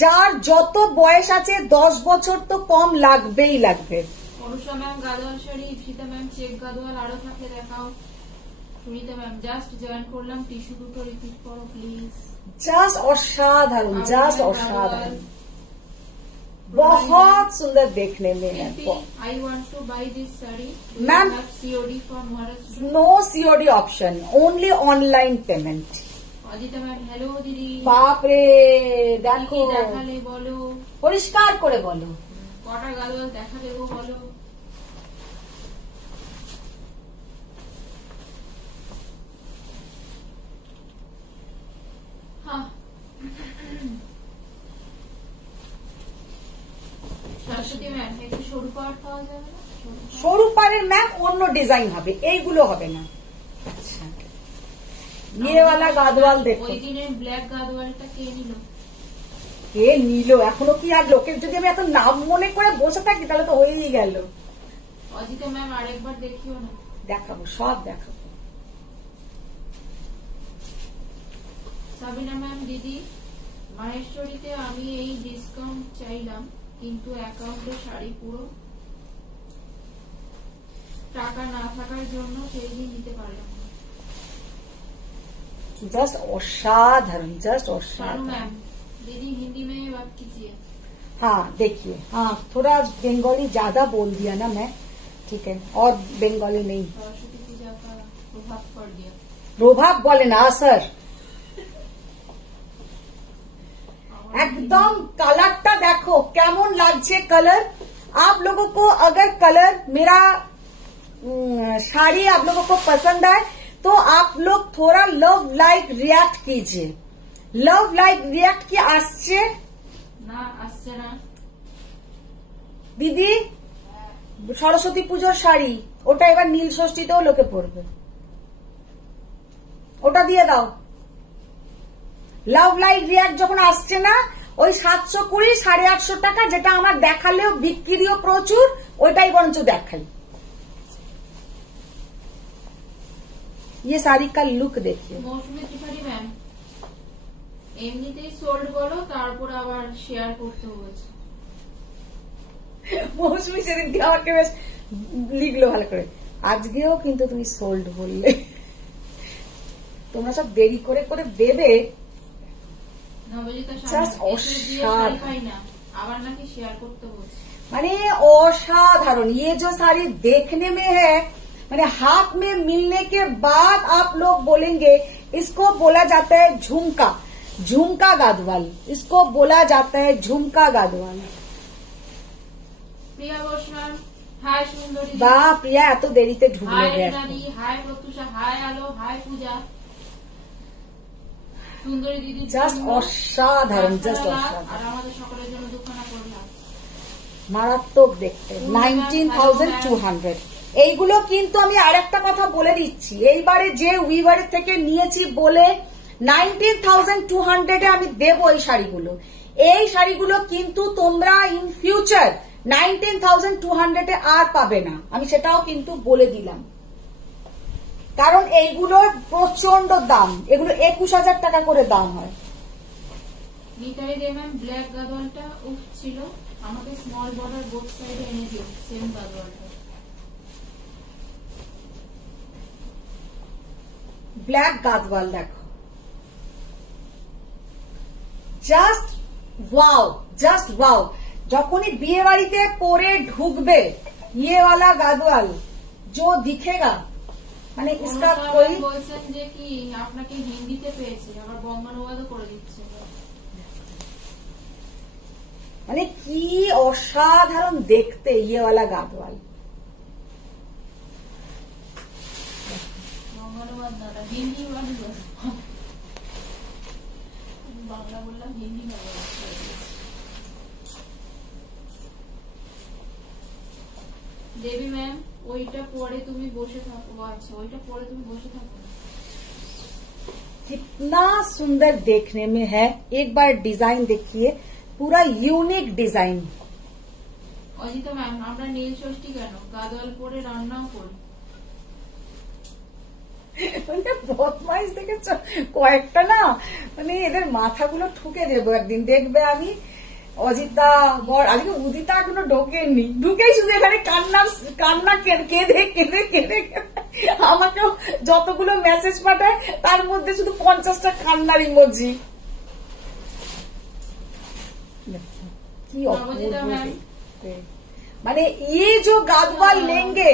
যার যত বয়স আছে 10 বছর তো কম লাগবেই লাগবে। Anusha ma'am Gadwal sari, Ipsita ma'am check Gadwal আরো থাকলে দেখাও। সুনিতা ম্যাম জাস্ট জয়েন করলাম, টিস্যু দুটো রিপিট করো প্লিজ। জাস্ট অসাধাरण, জাস্ট অসাধাरण, बहुत सुंदर देखने में है। I want to buy this sari ma'am COD from Maharashtra. No COD option, only online payment. Ajita ma'am hello দিদি। বাপ রে, কি দেখো দেখালে বলো, পরিষ্কার করে বলো। কটা গাদোয়াল দেখা দেবো বলো। সরস্বতী ম্যাম একটু সরু পাওয়ার পাওয়া যাবে না? সরু পাড়ের ম্যাম অন্য ডিজাইন হবে, এইগুলো হবে না। আচ্ছা, ইয়ে वाला গাদওয়াল দেখো। ওই দিনের ব্ল্যাক গাদওয়ালটা কে নিল? কে নিল এখনো কি আর লোকের, যদি আমি এত নাম মনে করে বসে থাকি তাহলে তো হয়েই গেল। অজিতা ম্যাম আরেকবার দেখিও না। দেখাবো, সব দেখাবো। সাবিনা ম্যাম দিদি মাহেশ্বরীতে আমি এই ডিসকাউন্ট চাইলাম কিন্তু অ্যাকাউন্টে শাড়ি পুরো টাকা না থাকার জন্য সেই দিন নিতে পারলাম না। जस्ट असाधारण, जस्ट सारू असाधारण। मैम दीदी हिंदी में बात कीजिए। हाँ देखिए, हाँ थोड़ा बंगाली ज्यादा बोल दिया ना मैं, ठीक है, और बंगाली नहीं। सरस्वती पूजा का प्रभाव पड़ गया। প্রভাব বলে না, असर। एकदम कलरটা देखो কেমন লাগছে कलर। आप लोगों को अगर कलर मेरा साड़ी आप लोगों को पसंद आए तो आप लोग थोड़ा लव लाइक रिएक्ट कीजिए। लव लाइक रिएक्ट की আসছে না আসছে না দিদি, সরস্বতী পুজোর শাড়ি ওটা এবার নীল ষষ্ঠীতেও লোকে পরবে, ওটা দিয়ে দাও। লাভ লাইক রিয়াক্ট যখন আসছে না, ওই 720 850 টাকা, যেটা আমার দেখালেও বিক্রিও প্রচুর, ওইটাই বরঞ্চ দেখাই। ये साड़ी का लुक देखिए। মৌসুমী ত্রিপাঠী ম্যাম, এমনিতেই সোল্ড বলো, তারপর আবার শেয়ার করতে হয়েছে। মৌসুমী সেদিনকে আমাকে বেশ লিখলো ভালো করে, আজকেও কিন্তু তুমি সোল্ড বললে। তোমরা সব দেরি করে করে দেবে, নবজিতা Just অসাধারণ। পাই না, আবার নাকি শেয়ার করতে হয়েছে। माने असाधारण। ये जो साड़ी देखने में है, माने हाथ में मिलने के बाद आप लोग बोलेंगे इसको बोला जाता है झुमका, झुमका गादवाल, इसको बोला जाता है झुमका गादवाल। প্রিয়া ঘোষ ম্যাম, হাই সুন্দরী, বাহ প্রিয়া, এত দেরিতে ঢুকলে হাই রে। নারী, হাই প্রত্যুষা, হাই আলো, হাই পূজা। সুন্দরী দিদি জাস্ট অসাধারণ, জাস্ট আর অসাধারণ, আমাদের সকলের জন্য দুখানা করলাম। মারাত্মক দেখতে। 19,200। এইগুলো কিন্তু আমি আরেকটা কথা বলে দিচ্ছি, এইবারে যে উইভারের থেকে নিয়েছি বলে 19,200 আমি দেবো এই শাড়িগুলো। এই শাড়িগুলো কিন্তু তোমরা ইন ফিউচার 19,200 আর পাবে না, আমি সেটাও কিন্তু বলে দিলাম। কারণ এইগুলোর প্রচন্ড দাম, এগুলো 21,000 টাকা করে দাম হয়। নিতাই দে ম্যাম, ব্ল্যাক গাদওয়ালটা উফ ছিল, আমাকে স্মল বর্ডার বোথ সাইডে এনে দিও, সেম গাদওয়ালটা। ব্ল্যাক গাদওয়াল দেখো, জাস্ট ওয়াও, জাস্ট ওয়াও। যখনই বিয়ে বাড়িতে পরে ঢুকবে ये वाला गादवाल जो दिखेगा, মানে इसका कोई বলছেন যে কি আপনাকে হিন্দিতে পেয়েছে, আবার বঙ্গানুবাদও করে দিচ্ছে। মানে কি অসাধারণ দেখতে ये वाला गादवाल। বঙ্গানুবাদ না, হিন্দি বাংলা বললাম, হিন্দি না। দেবী ম্যাম, ওইটা পরে তুমি বসে থাকো। আচ্ছা, ওইটা পরে তুমি বসে থাকো। कितना सुंदर देखने में है, एक बार डिजाइन देखिए, पूरा यूनिक डिजाइन। অজিতা ম্যাম, আমরা নীল ষষ্ঠী কেন গাদওয়াল পরে রান্নাও করি? মানে বদমাইশ দেখেছো কয়েকটা না, মানে এদের মাথাগুলো ঠুকে দেবো একদিন, দেখবে আমি। অজিতা বর, আজকে উদিতা এখনো ঢোকেননি, ঢুকেই শুধু এখানে কান্না কেঁদে কেঁদে কেঁদে আমাকেও যতগুলো মেসেজ পাঠায় তার মধ্যে শুধু 50টা কান্নার ইমোজি। কি অপূর্ব দেখতে। মানে ये जो गादवाल लेंगे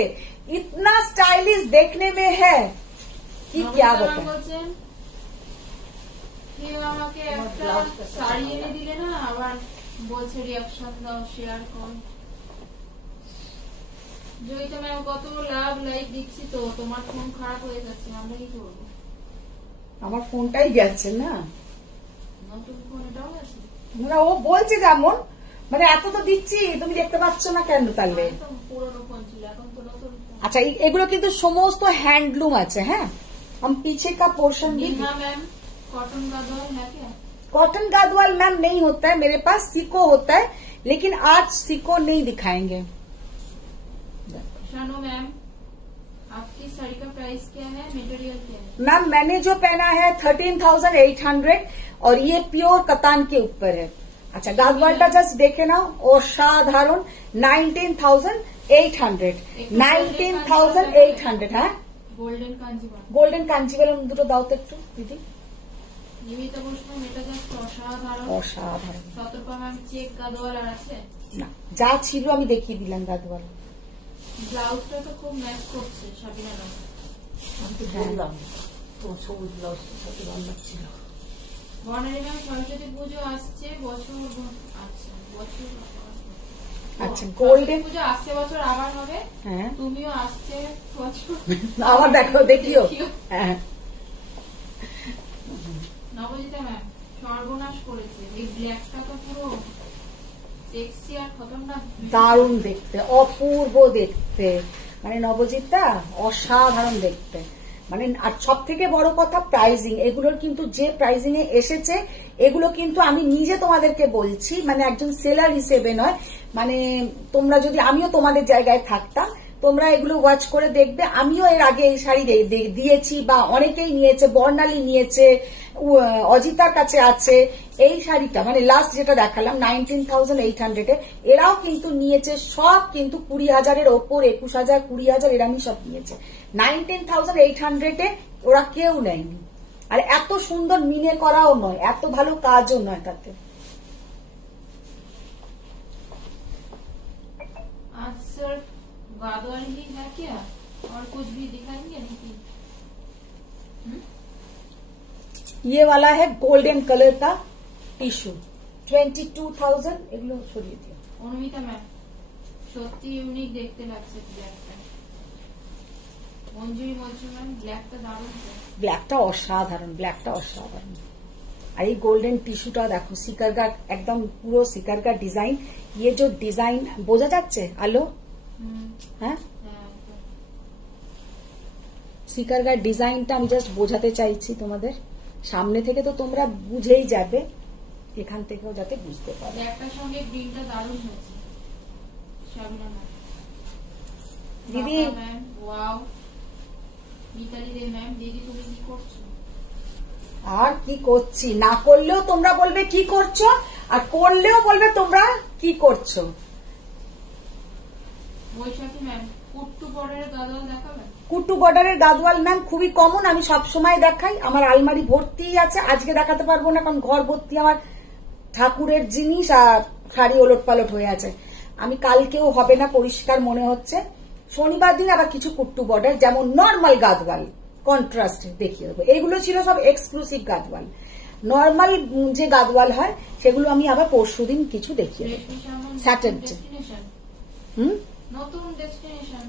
इतना स्टाइलिश देखने में है कि क्या बताएं। বলছেন কেউ আমাকে একটা শাড়ি এনে দিলে না, আবার বলছে রিয়াকশন দাও, শেয়ার কর। জয়িতা ম্যাম, কত লাভ লাইক দিচ্ছি তো তোমার ফোন খারাপ হয়ে যাচ্ছে, আমরা কি করবো? আমার ফোনটাই গেছে না, নতুন ফোন এটাও আছে। মানে ও বলছে যেমন, মানে এত তো দিচ্ছি, তুমি দেখতে পাচ্ছ না কেন তাহলে? পুরোনো ফোন ছিল, এখন তো নতুন ফোন। আচ্ছা, এগুলো কিন্তু সমস্ত হ্যান্ডলুম আছে। হ্যাঁ, हम पीछे का पोर्शन भी। नेहा मैम, कॉटन गादवाल है क्या? कॉटन गादवाल मैम नहीं होता है मेरे पास, सिको होता है, लेकिन आज सिको नहीं दिखाएंगे। शानू मैम, आपकी साड़ी का प्राइस क्या है, मटेरियल क्या है? मैम मैंने जो पहना है 13,800 और ये प्योर कतान के ऊपर है। अच्छा, गादवालটা জাস্ট দেখে নাও, অসাধারণ। 19,800, 19,800। হ্যাঁ, গোল্ডেন কাঞ্জিভারম। গোল্ডেন কাঞ্জিভারম দুটো দাও তো একটু দিদি। নিমিতা বসুন, এটা জাস্ট অসাধারণ, অসাধারণ। শতরূপা ম্যাম, চেক গাদওয়াল আর আছে না, যা ছিল আমি দেখিয়ে দিলাম গাদওয়াল। ব্লাউজটা তো খুব ম্যাচ করছে সাবিনা ম্যাম। আমি তো বললাম তোমার সবুজ ব্লাউজটা সাথে ভালো লাগছিল। বর্ণালী ম্যাম, সরস্বতী পুজো আসছে বছর, আচ্ছা বছর, আচ্ছা, গোল্ডেন পুজো আসছে বছর আবার হবে। হ্যাঁ, তুমিও আসছে বছর আবার দেখো, দেখিও। হ্যাঁ, নবজিতা ম্যাম, সর্বনাশ করেছে, এই ব্ল্যাকটা তো পুরো সেক্সি আর খতরনাক। দারুণ দেখতে, অপূর্ব দেখতে, মানে নবজিতা অসাধারণ দেখতে। মানে আর সব থেকে বড় কথা প্রাইজিং, এগুলোর কিন্তু যে প্রাইজিং এ এসেছে এগুলো কিন্তু আমি নিজে তোমাদেরকে বলছি, মানে একজন সেলার হিসেবে নয়, মানে তোমরা যদি, আমিও তোমাদের জায়গায় থাকতাম, তোমরা এগুলো ওয়াচ করে দেখবে। আমিও এর আগে এই শাড়ি দিয়েছি বা অনেকেই নিয়েছে, বর্ণালী নিয়েছে, অজিতার কাছে আছে এই শাড়িটা, মানে লাস্ট যেটা দেখালাম 19,800 এরাও কিন্তু নিয়েছে, সব কিন্তু 20,000-এর ওপর, 21,000, 20,000 এরামই সব নিয়েছে। 19,800 ওরা কেউ নেয়নি। আর এত সুন্দর মিনে করাও নয়, এত ভালো কাজও নয় তাতে। आज सिर्फ गादवाल ही है क्या और कुछ भी दिखाएंगे नहीं? ये वाला है गोल्डन कलर का टिश्यू, 22,000। এগুলো সরিয়ে দিও। অনুমিতা ম্যাম সত্যি ইউনিক দেখতে লাগছে ব্ল্যাকটা। মঞ্জুরি বলছি ম্যাম ব্ল্যাকটা দারুণ। ব্ল্যাকটা অসাধারণ, ব্ল্যাকটা অসাধারণ। আর এই গোল্ডেন টিস্যুটা দেখো, সিকারগা, একদম পুরো সিকারগা ডিজাইন। ये जो ডিজাইন বোঝা যাচ্ছে আলো, হ্যাঁ সিকারগার ডিজাইনটা আমি জাস্ট বোঝাতে চাইছি তোমাদের, সামনে থেকে তো তোমরা বুঝেই যাবে, এখান থেকেও যাতে বুঝতে পারো। ব্ল্যাকটার সঙ্গে গ্রিনটা দারুণ হয়েছে। শাবিনা ম্যাম, দিদি ম্যাম ওয়াও। মিতালি দে ম্যাম, দিদি তুমি কি করছো? আর কি করছি, না করলেও তোমরা বলবে কি করছো, আর করলেও বলবে তোমরা কি করছো। বৈশাখী ম্যাম কুট্টু বর্ডারের গাদোয়াল দেখাবেন? কুট্টু বর্ডারের গাদওয়াল ম্যাম খুবই কমন, আমি সব সময় দেখাই, আমার আলমারি ভর্তি আছে। আজকে দেখাতে পারবো না কারণ ঘর ভর্তি আমার ঠাকুরের জিনিস আর শাড়ি ওলট পালট হয়ে আছে। আমি কালকেও হবে না, পরিষ্কার মনে হচ্ছে। শনিবার দিন আবার কিছু কুট্টু বর্ডার, যেমন নর্মাল গাদওয়াল কন্ট্রাস্ট দেখিয়ে দেবো। এইগুলো ছিল সব এক্সক্লুসিভ গাদওয়াল। নর্মাল যে গাদওয়াল হয় সেগুলো আমি আবার পরশুদিন কিছু দেখিয়ে দেবো, স্যাটারডে। নতুন ডেস্টিনেশন,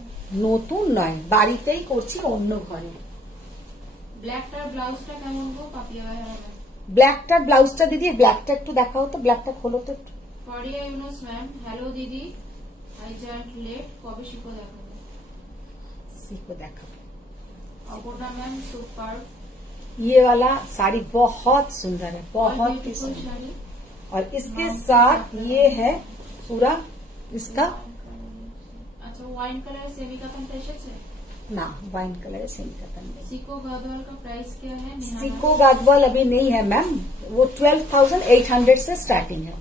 নতুন নয়, বাড়িতেই করছি, অন্য ঘরে। ব্ল্যাকটার ব্লাউজটা কেমন গো পাপিয়া ভাই? ব্ল্যাকটার ব্লাউজটা দিদি, ব্ল্যাকটা একটু দেখাও তো, ব্ল্যাকটা খোলো তো একটু। ফরিয়া ইউনুস ম্যাম হ্যালো দিদি, আই জয়েন্ট লেট, কবে শিখো দেখাবো? सीखो देखाबो। Aparna ma'am super. ये वाला साड़ी बहुत सुंदर है, बहुत ही सुंदर। শাড়ি और इसके साथ ये है पूरा इसका, अच्छा वाइन कलर सेमी कतन एसेছে ना वाइन कलर सेमी कतन नहीं। सिको गादवाल का प्राइस क्या है? सिको गादवाल अभी नहीं है मैम, वो 12,800 से स्टार्टिंग है।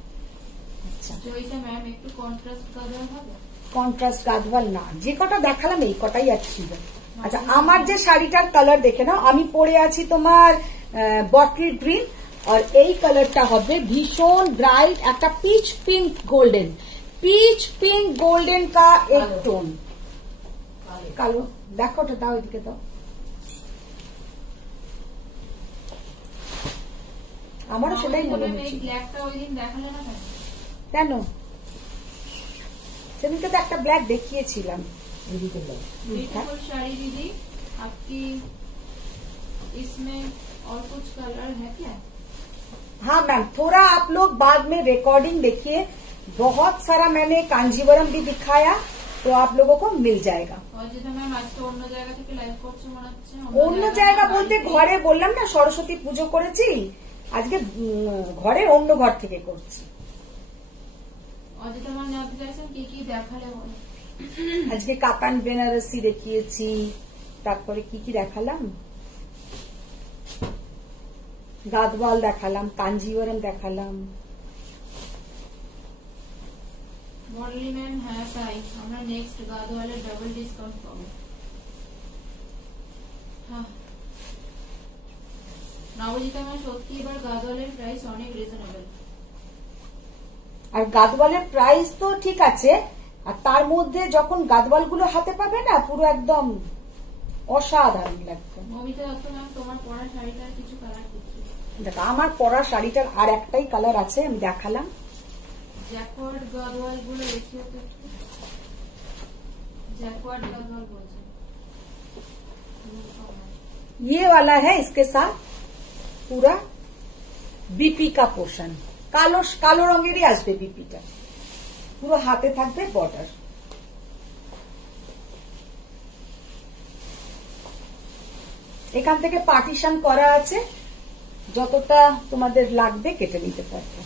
अच्छा জয়িতা ম্যাম একটু কন্ট্রাস্ট গাদওয়াল হবে? কন্ট্রাস্ট গাদওয়াল না, যে কটা দেখালাম এই কটাই আর ছিল। আচ্ছা আমার যে শাড়িটার কালার দেখে নাও, আমি পরে আছি তোমার বটল গ্রিন, আর এই কালারটা হবে ভীষণ ব্রাইট একটা pitch pink golden, pitch pink golden কা এক টোন। কালো দেখো, ওটা দাও, এদিকে দাও। আমারও সেটাই মনে হচ্ছে। ব্ল্যাকটা ওই দিন দেখালে না কেন? সেদিনকে তো একটা ব্ল্যাক দেখিয়েছিলাম। ब्यूटीफुल साड़ी दीदी आपकी, इसमें और कुछ कलर है क्या? हाँ मैम, थोड़ा आप लोग बाद में रिकॉर्डिंग देखिए, बहुत सारा मैंने कांजीवरम भी दिखाया, तो आप लोगों को मिल जाएगा। और যেটা ম্যাম আজকে অন্য জায়গা থেকে লাইভ করছে মনে হচ্ছে। অন্য জায়গা বলতে ঘরে, বললাম না সরস্বতী পুজো করেছি, আজকে ঘরে অন্য ঘর থেকে করছি। অজিতা ম্যাম জানতে চাইছেন কি কি দেখালে বলে? আজকে কাতান বেনারসি দেখিয়েছি, তারপরে কি কি দেখালাম, গাদওয়াল দেখালাম, কাঞ্জিওরম দেখালাম। বর্লি ম্যাম হ্যাঁ তাই, আমরা নেক্সট গাদওয়ালের ডাবল ডিসকাউন্ট পাবো। হ্যাঁ নবজিতা ম্যাম সত্যি এবার গাদওয়ালের প্রাইস অনেক রিজনেবল। আর গাদওয়ালের প্রাইস তো ঠিক আছে, আর তার মধ্যে যখন গাদওয়াল গুলো হাতে পাবে না, পুরো একদম অসাধারণ লাগবে। মমিতা দত্ত ম্যাম তোমার পরা শাড়িটার কিছু কালার দিচ্ছি। দেখো আমার পরা শাড়িটার আর একটাই কালার আছে, আমি দেখালাম। জ্যাকওয়ার্ড গাদওয়াল গুলো দেখিও তো একটু। জ্যাকওয়ার্ড গাদওয়াল বলছে। ये वाला है, इसके साथ पूरा बीपी का पोर्शन, কালো কালো রঙেরই আসবে বিপিটা, পুরো হাতে থাকবে বর্ডার। এখান থেকে পার্টিশন করা আছে, যতটা তোমাদের লাগবে কেটে নিতে পারবে।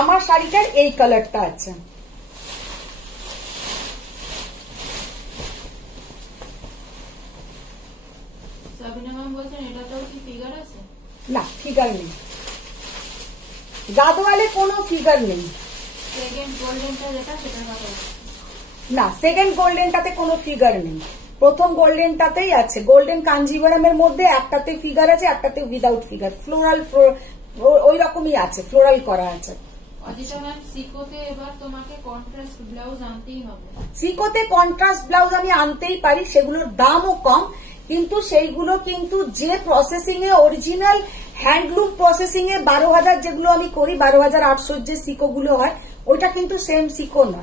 আমার শাড়িটার এই কালারটা আছে। সাবিনা ম্যাম বলছেন এটাতেও কি ফিগার আছে? না, ফিগার নেই, গাদোয়ালে কোনো ফিগার নেই। সেকেন্ড গোল্ডেনটা যেটা সেটার কথা বলছি। না, সেকেন্ড গোল্ডেনটাতে কোনো ফিগার নেই, প্রথম গোল্ডেনটাতেই আছে। গোল্ডেন কাঞ্জিভারামের মধ্যে একটাতে ফিগার আছে, একটাতে উইদাউট ফিগার, ফ্লোরাল ওই রকমই আছে, ফ্লোরাল করা আছে। অজিতা ম্যাম, সিকোতে এবার তোমাকে কন্ট্রাস্ট ব্লাউজ আনতেই হবে। সিকোতে কন্ট্রাস্ট ব্লাউজ আমি আনতেই পারি, সেগুলোর দামও কম, কিন্তু সেইগুলো কিন্তু যে প্রসেসিং এ অরিজিনাল হ্যান্ডলুম প্রসেসিং এ 12,000 যেগুলো আমি করি, 12,800 যে সিকো গুলো হয়, ওইটা কিন্তু সেম সিকো না।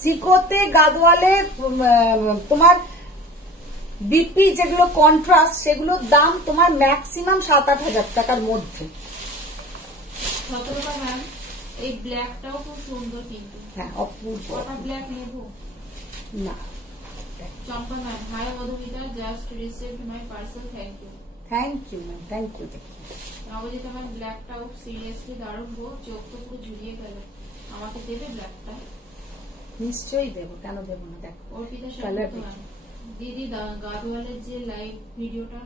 সিকোতে গাদওয়ালে তোমার বিপি যেগুলো কন্ট্রাস্ট, সেগুলোর দাম তোমার ম্যাক্সিমাম 7-8 টাকার মধ্যে। সতর্কা ম্যাম, এই ব্ল্যাকটাও খুব সুন্দর কিন্তু। হ্যাঁ, অপূর্ব। কটা ব্ল্যাক নেবো? না, Champa ma'am, hi Madhumita, just received my parcel, thank you. Thank you ma'am, thank you. Nabajita ma'am, ব্ল্যাকটাও সিরিয়াসলি দারুণ গো, চোখ তো পুরো ঝুলিয়ে গেল। আমাকে দেবে ব্ল্যাকটা? নিশ্চয়ই দেবো, কেন দেবো না। দেখো অর্পিতা কালার সামন্ত ম্যাম, দিদি গাদওয়ালের যে লাইভ ভিডিওটা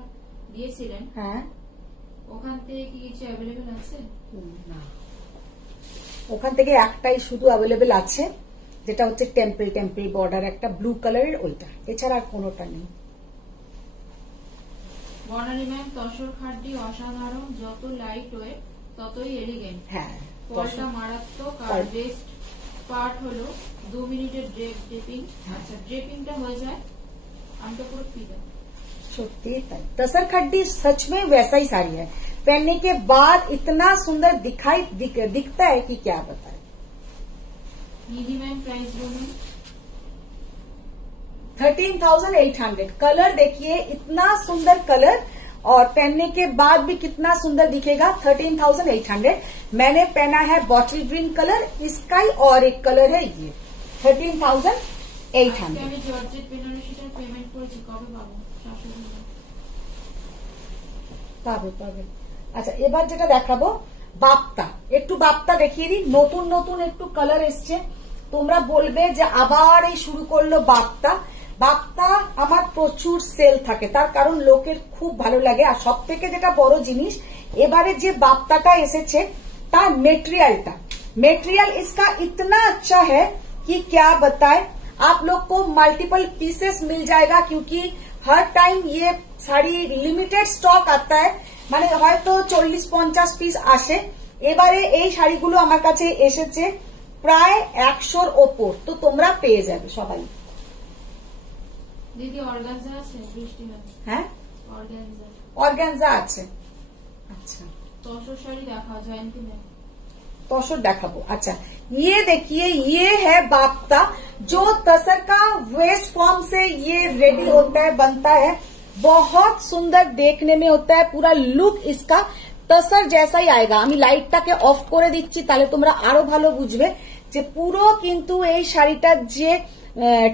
দিয়েছিলেন, হ্যাঁ, ওখান থেকে কি কিছু অ্যাভেলেবেল আছে? না, ওখান থেকে একটাই শুধু অ্যাভেলেবেল আছে, যেটা হচ্ছে টেম্পল টেম্পল বর্ডার একটা ব্লু কালারের, ওইটা, এছাড়া আর কোনোটা নেই। বর্ণালী ম্যাম, তসর খাড্ডি অসাধারণ, যত লাইট ওয়েট ততই এলিগেন্ট। হ্যাঁ, পলটা মারাত্মক, আর বেস্ট পার্ট হলো 2 মিনিটের ড্রেপিং। আচ্ছা, ড্রেপিংটা হয়ে যায়, আমি তো পুরো ফিদা। सच्ची तसर खड्डी सच में वैसा ही साड़ी है, पहनने के बाद इतना सुंदर दिखता है कि क्या बताए। निधि मैम, प्राइस बोलूं? 13,800। कलर देखिए, इतना सुंदर कलर, और पहनने के बाद भी कितना सुंदर दिखेगा। 13,800। मैंने पहना है बॉटल ग्रीन कलर, इसका ही और एक कलर है ये। 13,800। আমি জর্জেট বেনারসিটার পেমেন্ট করেছি, কবে পাবো? পাবে পাবে। আচ্ছা, এবার যেটা দেখাবো বাপ্তা, একটু বাপ্তা দেখিয়ে দিই। নতুন নতুন একটু কালার এসছে, তোমরা বলবে যে আবার এই শুরু করলো বাপ্তা। বাপ্তা আমার প্রচুর সেল থাকে, তার কারণ লোকের খুব ভালো লাগে। আর সব থেকে যেটা বড় জিনিস, এবারে যে বাপ্তাটা এসেছে তার मेटेरियल इसका इतना अच्छा है कि क्या बताए। आप लोग को मल्टीपल पीसेस मिल जाएगा, क्योंकि हर टाइम ये শাড়ি লিমিটেড স্টক आता है, মানে হয়তো 40-50 পিস আসে। এবারে এই শাড়িগুলো আমার কাছে এসেছে প্রায় 100-র ওপর, তো তোমরা পেয়ে যাবে সবাই। দিদি অর্গানজা আছে? বৃষ্টি ম্যাম, হ্যাঁ, অর্গানজা আছে। আচ্ছা, তসর শাড়ি দেখা জয়ন্তী ম্যাম, तोशर देखाबो। अच्छा, ये देखिए, ये है बाप्ता, जो तसर का वेस्ट फॉर्म से ये रेडी होता है, बनता है, बहुत सुंदर देखने में होता है। पूरा लुक इसका तसर जैसा ही आएगा। আমি লাইটটাকে অফ করে দিচ্ছি, তাহলে তোমরা আরো ভালো বুঝবে যে পুরো কিন্তু এই শাড়িটার যে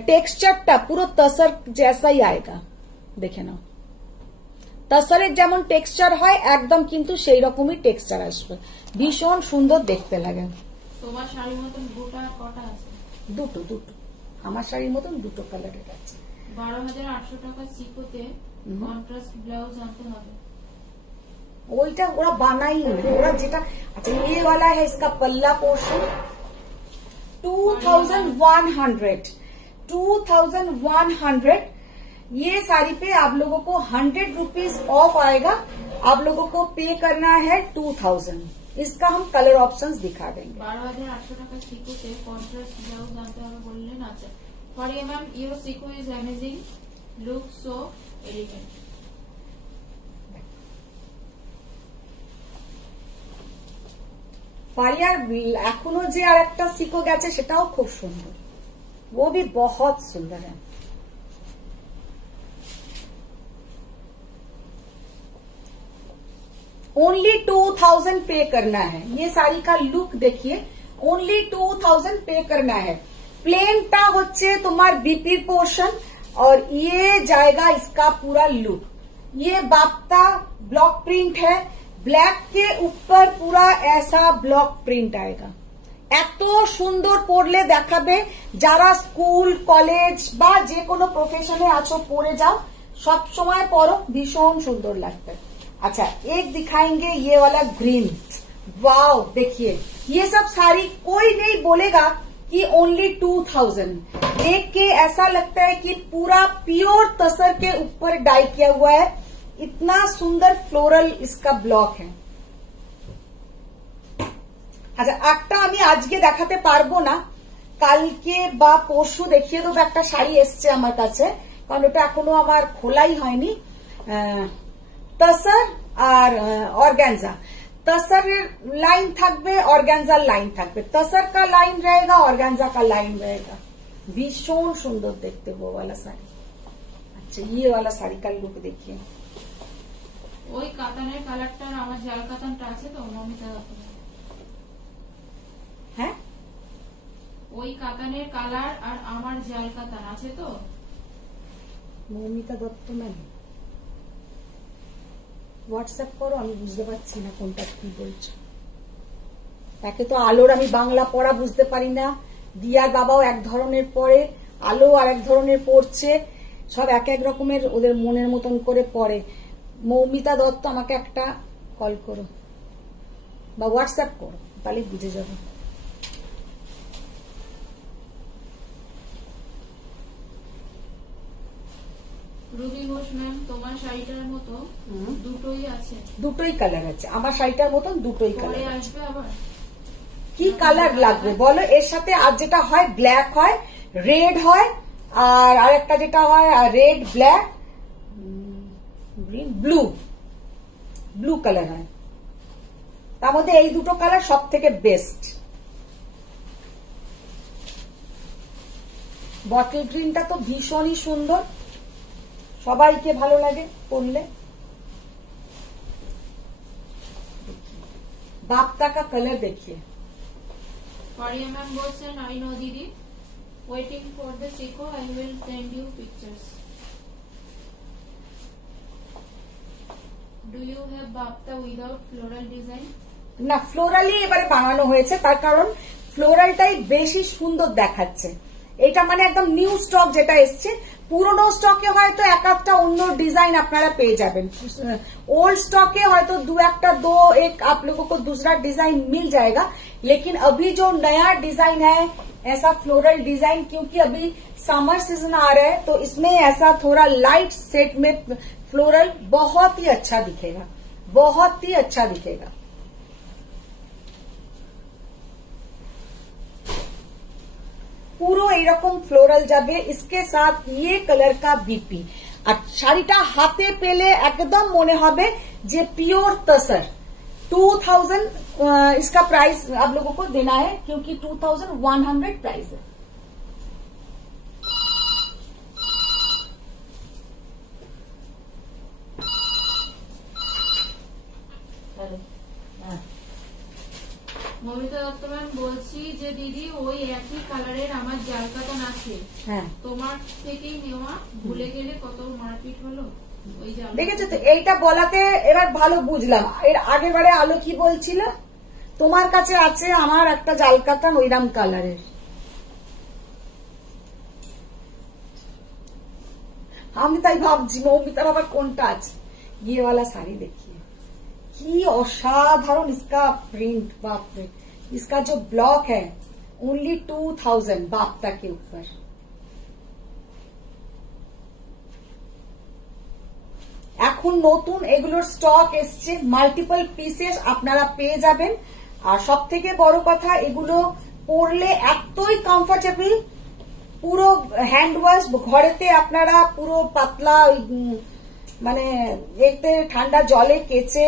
টেক্সচারটা পুরো তসর जैसा ही आएगा। দেখে নাও, তসরের যেমন টেক্সচার হয় একদম কিন্তু সেই রকমই টেক্সচার আসবে, ভীষণ সুন্দর দেখতে লাগে। তোমার শাড়ির মতন গোটা কটা আছে? দুটো, আমার শাড়ির মতন দুটো কালারের আছে। 12,800 টাকা সিকোতে কন্ট্রাস্ট ব্লাউজ আনতে হবে। ওইটা ওরা বানাই না, ওরা যেটা। আচ্ছা, ये वाला है इसका पल्ला पोर्शन 2,100। ये साड़ी पे आप लोगों को 100 रुपीज ऑफ आएगा। आप लोगों को पे करना है 2,000। इसका हम कलर ऑप्शंस दिखा देंगे। 12,800 টাকা সিকোতে কন্ট্রাস্ট ব্লাউজ আনতে হবে বললেন। আচ্ছা, Faria ma'am, your Sico is amazing, look so elegant. ফারিয়ার এখনো যে আর একটা সিকো গেছে সেটাও খুব সুন্দর, वो भी बहुत सुंदर है। ओनली 2,000 पे करना है। ये साड़ी का लुक देखिए, ओनली 2,000 पे करना है। प्लेनटा হচ্ছে তোমার बीपीर पोर्शन और ये जाएगा इसका पूरा लुक। ये बाप्ता ब्लॉक प्रिंट है, ब्लैक के ऊपर पूरा ऐसा ब्लॉक प्रिंट आएगा। এত সুন্দর পরলে দেখাবে, যারা স্কুল কলেজ বা যে কোনো প্রফেশনে আছো পরে যাও, সব সময় পরো, ভীষণ সুন্দর লাগবে। अच्छा एक दिखाएंगे ये वाला ग्रीन, वाओ देखिए ये सब साड़ी कोई नहीं बोलेगा कि ओनली 2000, देख के ऐसा लगता है कि पूरा प्योर तसर के ऊपर डाई किया हुआ है। इतना सुंदर फ्लोरल इसका ब्लॉक है। আচ্ছা একটা আমি আজকে দেখাতে পারবো না, কালকে বা পরশু দেখিয়ে দেবো। একটা শাড়ি এসছে আমার কাছে, কারণ ওটা এখনো আমার খোলাই হয়নি। তসর আর অর্গানজা, তসরের লাইন থাকবে, অর্গানজার লাইন থাকবে, তসর का লাইন रहेगा, অর্গানজা का লাইন रहेगा। ভীষণ সুন্দর দেখতে वो वाला শাড়ি। আচ্ছা ये वाला শাড়ি का लुक देखिए। ওই কাতানের কালারটা আর আমার জাল কাতানটা আছে তো মমিতা? হ্যাঁ ওই কাতানের কালার আর আমার জাল কাতান আছে তো? মৌমিতা দত্ত ম্যাম হোয়াটসঅ্যাপ করো, আমি বুঝতে পারছি না কোনটা কি বলছো। তাকে তো আলোর আমি বাংলা পড়া বুঝতে পারি না, দিয়ার বাবাও এক ধরনের পড়ে, আলো আর এক ধরনের পড়ছে, সব এক এক রকমের ওদের মনের মতন করে পড়ে। মৌমিতা দত্ত আমাকে একটা কল করো বা হোয়াটসঅ্যাপ করো, তাহলে বুঝে যাবে। রুবি ঘোষ ম্যাম, তোমার শাড়িটার মতো দুটোই আছে, দুটোই কালার আছে আমার শাড়িটার মতন, দুটোই পরে কালার। আসবে আবার। কি কালার লাগবে বলো? এর সাথে আর যেটা হয় ব্ল্যাক হয়, রেড হয়, আর আরেকটা যেটা হয় red black green blue, blue colour হয়। তার মধ্যে এই দুটো কালার সব থেকে বেস্ট। বটল গ্রিনটা তো ভীষণই সুন্দর, সবাইকে ভালো লাগে পরলে। बाप्ता का कलर देखिए। ফারিয়া ম্যাম বলছেন, আই নো দিদি, waiting for the Sico, I will send you pictures. Do you have bapta without floral design? না, ফ্লোরালই এবারে বানানো হয়েছে, তার কারণ ফ্লোরালটাই বেশি সুন্দর দেখাচ্ছে। এটা মানে একদম নিউ স্টক যেটা এসছে, পুরনো স্টকে হয়তো এক একটা অন্য ডিজাइन আপনারা পেয়ে যাবেন, ओल्ड स्टॉक है हयतो दो একটা दो एक आप लोगों को दूसरा डिजाइन मिल जाएगा। लेकिन अभी जो नया डिजाइन है ऐसा फ्लोरल डिजाइन, क्योंकि अभी समर सीजन आ रहा है तो इसमें ऐसा थोड़ा लाइट सेट में फ्लोरल बहुत ही अच्छा दिखेगा, बहुत ही अच्छा दिखेगा। পুরো এইরকম ফ্লোরাল যাবে, इसके साथ ये कलर का बीपी। আর শাড়িটা হাতে পেলে একদম মনে হবে যে পিওর তসর। 2000 इसका प्राइस आप लोगों को देना है, क्योंकि 2100 प्राइस है। মমিতা দত্ত ম্যাম বলছি যে দিদি ওই একই কালারের আমার জাল কাতান আছে, হ্যাঁ তোমার থেকেই নেওয়া, ভুলে গেলে কত মারপিট হলো ওই জাল। দেখেছো তো, এইটা বলাতে এবার ভালো বুঝলাম। এর আগের বারে আলো কি বলছিল, তোমার কাছে আছে আমার একটা জাল কাতান ওইরাম কালারের। আমি তাই ভাবছি মৌমিতার আবার কোনটা আছে। ये वाला साड़ी देखिए কি অসাধারণ इसका प्रिंट, बाप रे। इसका जो ब्लॉक है ओनली 2000 बाप्ता के ऊपर। এখন নতুন এগুলোর স্টক এসছে, মাল্টিপল পিসেস আপনারা পেয়ে যাবেন। আর সব থেকে বড় কথা, এগুলো পরলে এতই কমফোর্টেবল, পুরো হ্যান্ড ওয়াশ ঘরেতে আপনারা পুরো পাতলা মানে এতে ঠান্ডা জলে কেচে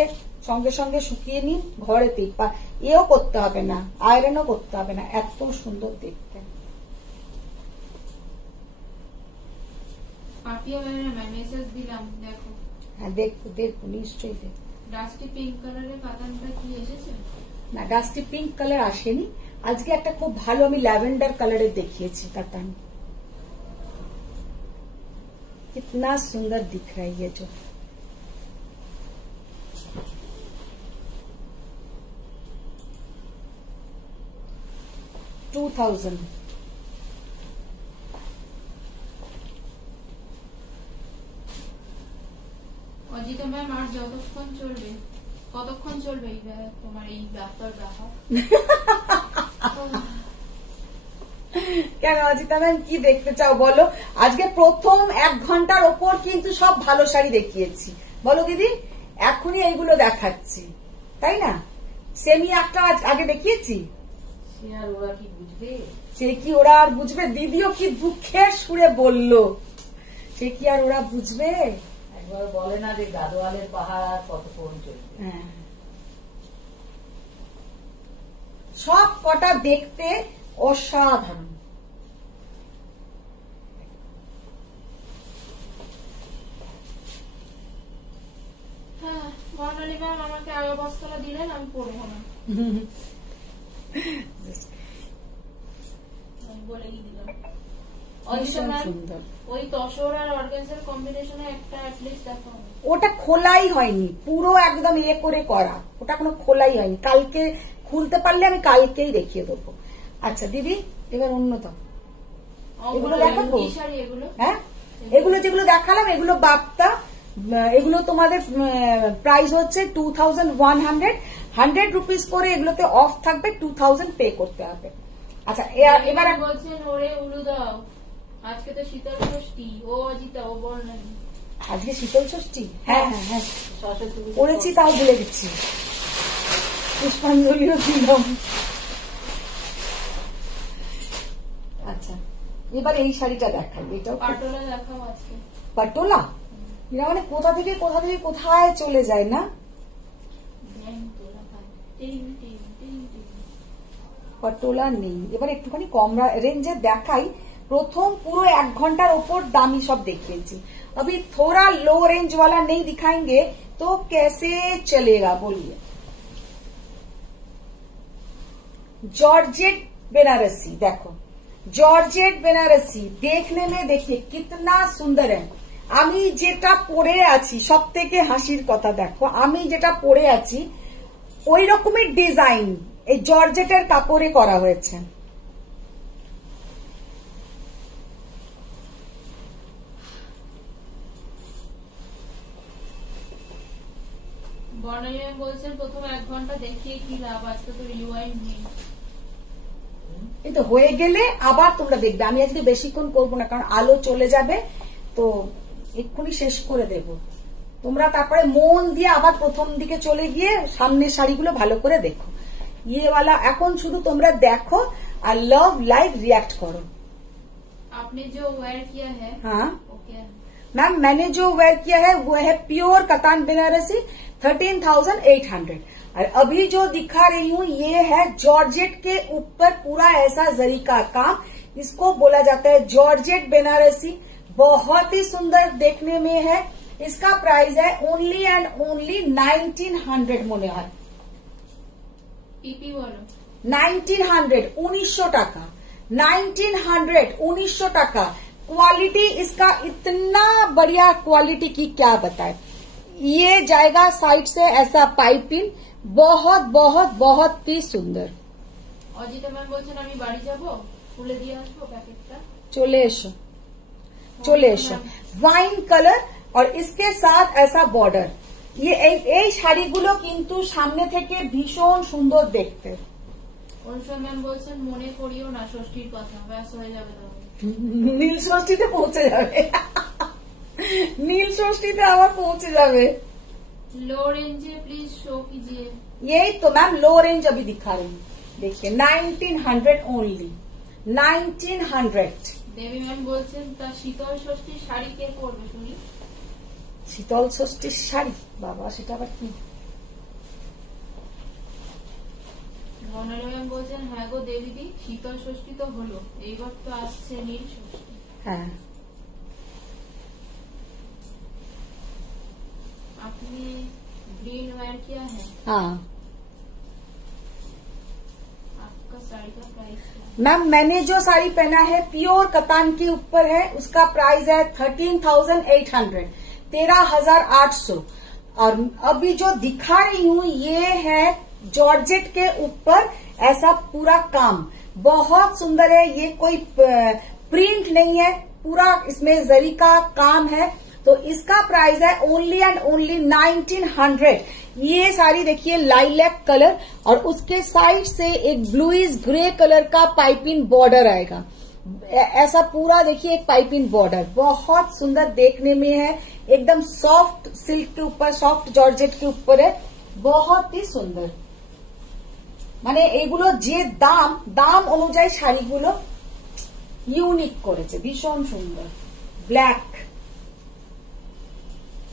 সঙ্গে সঙ্গে শুকিয়ে নিন ঘরেতেই, এও করতে হবে না, আয়রনও করতে হবে না, এত সুন্দর দেখতে। পাপিয়া ম্যাম মেসেজ দিলাম, দেখো। হ্যাঁ দেখো দেখো, নিশ্চয়ই দেখো। ডাস্টি পিঙ্ক কালারের কাতানটা কি এসেছে? না ডাস্টি পিঙ্ক কালার আসেনি, আজকে একটা খুব ভালো আমি ল্যাভেন্ডার কালারের দেখিয়েছি কাতান। कितना सुंदर दिख रहा है ये जो। $2000 অজিতা ম্যাম আর যতক্ষণ চলবে, কতক্ষণ চলবে তোমার এই ব্যাপার দেখা? কেন অজিতা ম্যাম কি দেখতে চাও বলো? আজকে প্রথম 1 ঘন্টার ওপর কিন্তু সব ভালো শাড়ি দেখিয়েছি, বলো দিদি? এখনই এইগুলো দেখাচ্ছি, তাই না? সেমি একটা আগে দেখিয়েছি, সে আর ওরা কি বুঝবে? সে কি ওরা আর বুঝবে? দিদিও কি দুঃখের সুরে বললো, সে কি আর ওরা বুঝবে? একবার বলে না যে গাদোয়ালের পাহাড় আর কতক্ষণ চলবে। হ্যাঁ, সব কটা দেখতে অসাধারণ। হ্যাঁ, বর্ণালী ম্যাম আমাকে আগে বস্তাটা দিলেন, আমি পড়বো না, আমি বলেই দিলাম। অজিতা ম্যাম সুন্দর। ওই তসর আর অর্গানজার কম্বিনেশনে একটা অ্যাটলিস্ট দেখা হবে। ওটা খোলাই হয়নি, পুরো একদম ইয়ে করে করা, ওটা কোনো খোলাই হয়নি। কালকে খুলতে পারলে আমি কালকেই দেখিয়ে দেবো। আচ্ছা দিদি, এবার অন্যতম এগুলো দেখাবো। কি শাড়ি এগুলো? হ্যাঁ, এগুলো যেগুলো দেখালাম এগুলো বাপ্তা, এগুলো তোমাদের প্রাইস হচ্ছে 2100, 100 রুপিস করে, এগুলোতে অফ থাকবে, 2000 পে করতে হবে। আচ্ছা এবার বলছেন ওরে উলু দাও, আজকে তো শীতল ষষ্ঠী। ও অজিতা, ও বর্ণালী, আজকে শীতল ষষ্ঠী। হ্যাঁ হ্যাঁ হ্যাঁ, সরস্বতী পুজো করেছি, তাও ভুলে গেছি, পুষ্পাঞ্জলিও দিলাম। আচ্ছা এবার এই শাড়িটা দেখাই, এটাও পাটোলা দেখাও আজকে। পাটোলা, এরা মানে কোথা থেকে কোথায় চলে যায় না। পাটোলা নেই, এবার একটুখানি কম রেঞ্জের দেখাই। প্রথম পুরো 1 ঘন্টার ওপর দামি सब দেখিয়েছি, अभी थोड़ा लो रेंज वाला नहीं दिखाएंगे तो कैसे चलेगा बोलिए। जॉर्जेट बेनारसी, देखो जॉर्जेट बेनारसी देखने में देखिए कितना सुंदर है। আমি যেটা পরে আছি, সব থেকে হাসির কথা দেখো, আমি যেটা পরে আছি ওই রকমের ডিজাইন এই জর্জেটের কাপড়ে করা হয়েছে। বর্ণালী ম্যাম বলছেন প্রথম 1 ঘন্টা দেখিয়ে কি লাভ, আজকে তো রিওয়াইন্ড নেই। এই তো হয়ে গেলে আবার তোমরা দেখবে। আমি আজকে বেশিক্ষণ করবো না, কারণ আলো চলে যাবে, তো এক্ষুনি শেষ করে দেব। তোমরা তারপরে মন দিয়ে আবার প্রথম দিকে চলে গিয়ে সামনের শাড়িগুলো ভালো করে দেখো। ইয়েওয়ালা এখন শুধু তোমরা দেখো আর লাভ লাইক রিয়াক্ট করো। आपने जो वेयर किया है हाँ वो क्या है? मैम, मैंने जो वेयर किया है वो है प्योर कतान बनारसी 13,800, और अभी जो दिखा रही हूँ ये है जॉर्जेट के ऊपर पूरा ऐसा जरी का काम, इसको बोला जाता है जॉर्जेट बनारसी। बहुत ही सुंदर देखने में है। इसका प्राइस है ओनली एंड ओनली 1900 মনে হয়, पीपी बोलो। 1900 1900 টাকা, 1900 1900 টাকা। क्वालिटी इसका इतना बढ़िया क्वालिटी की क्या बताए। ये जाएगा साइड से ऐसा पाइपिंग, बहुत बहुत बहुत ही सुंदर। অজিতা ম্যাম বলছেন আমি বাড়ি যাব, খুলে দিয়ে আসবো প্যাকেটটা। चले एसो, चले एसो। वाइन कलर और इसके साथ ऐसा बॉर्डर, ये এই শাড়িগুলো কিন্তু সামনে থেকে ভীষণ সুন্দর দেখতে। অনুষা ম্যাম বলছেন মনে করিও না ষষ্ঠীর কথা, ব্যাস হয়ে যাবে তাহলে। নীল ষষ্ঠীতে পৌঁছে যাবে, নীল ষষ্ঠীতে আবার পৌঁছে যাবে। लो रेंजे प्लीज शो कीजिए। यही तो मैम लो रेंज अभी दिखा रही हूँ, देखिए 1900 ओनली, 1900। দেবী ম্যাম বলছেন তা শীতল ষষ্ঠীর শাড়ি কে পরবে শুনি। শীতল ষষ্ঠীর শাড়ি, বাবা সেটা আবার কি? বর্ণালী ম্যাম বলছেন হ্যাঁ গো দেবীদি, শীতল ষষ্ঠী তো হলো, এইবার তো আসছে নীল ষষ্ঠী। হ্যাঁ आपने ग्रीन वेयर किया है। हाँ का प्राइस? मैम मैंने जो साड़ी पहना है प्योर कतान के ऊपर है, उसका प्राइस है 13,800, 13,800। और अभी जो दिखा रही हूँ ये है जॉर्जेट के ऊपर ऐसा पूरा काम, बहुत सुंदर है। ये कोई प्रिंट नहीं है, पूरा इसमें जरी का काम है। तो इसका प्राइस है ओनली एंड ओनली 1900। ये साड़ी देखिए लाइलैक कलर और उसके साइड से एक ब्लूइश ग्रे कलर का पाइपिंग बॉर्डर आएगा। ऐसा पूरा देखिए एक पाइपिंग बॉर्डर, बहुत सुंदर देखने में है, एकदम सॉफ्ट सिल्क के ऊपर, सॉफ्ट जॉर्जेट के ऊपर है, बहुत ही सुंदर। মানে এগুলো যে দাম অনুযায়ী শাড়িগুলো ইউনিক করেছে, ভীষণ সুন্দর। Black.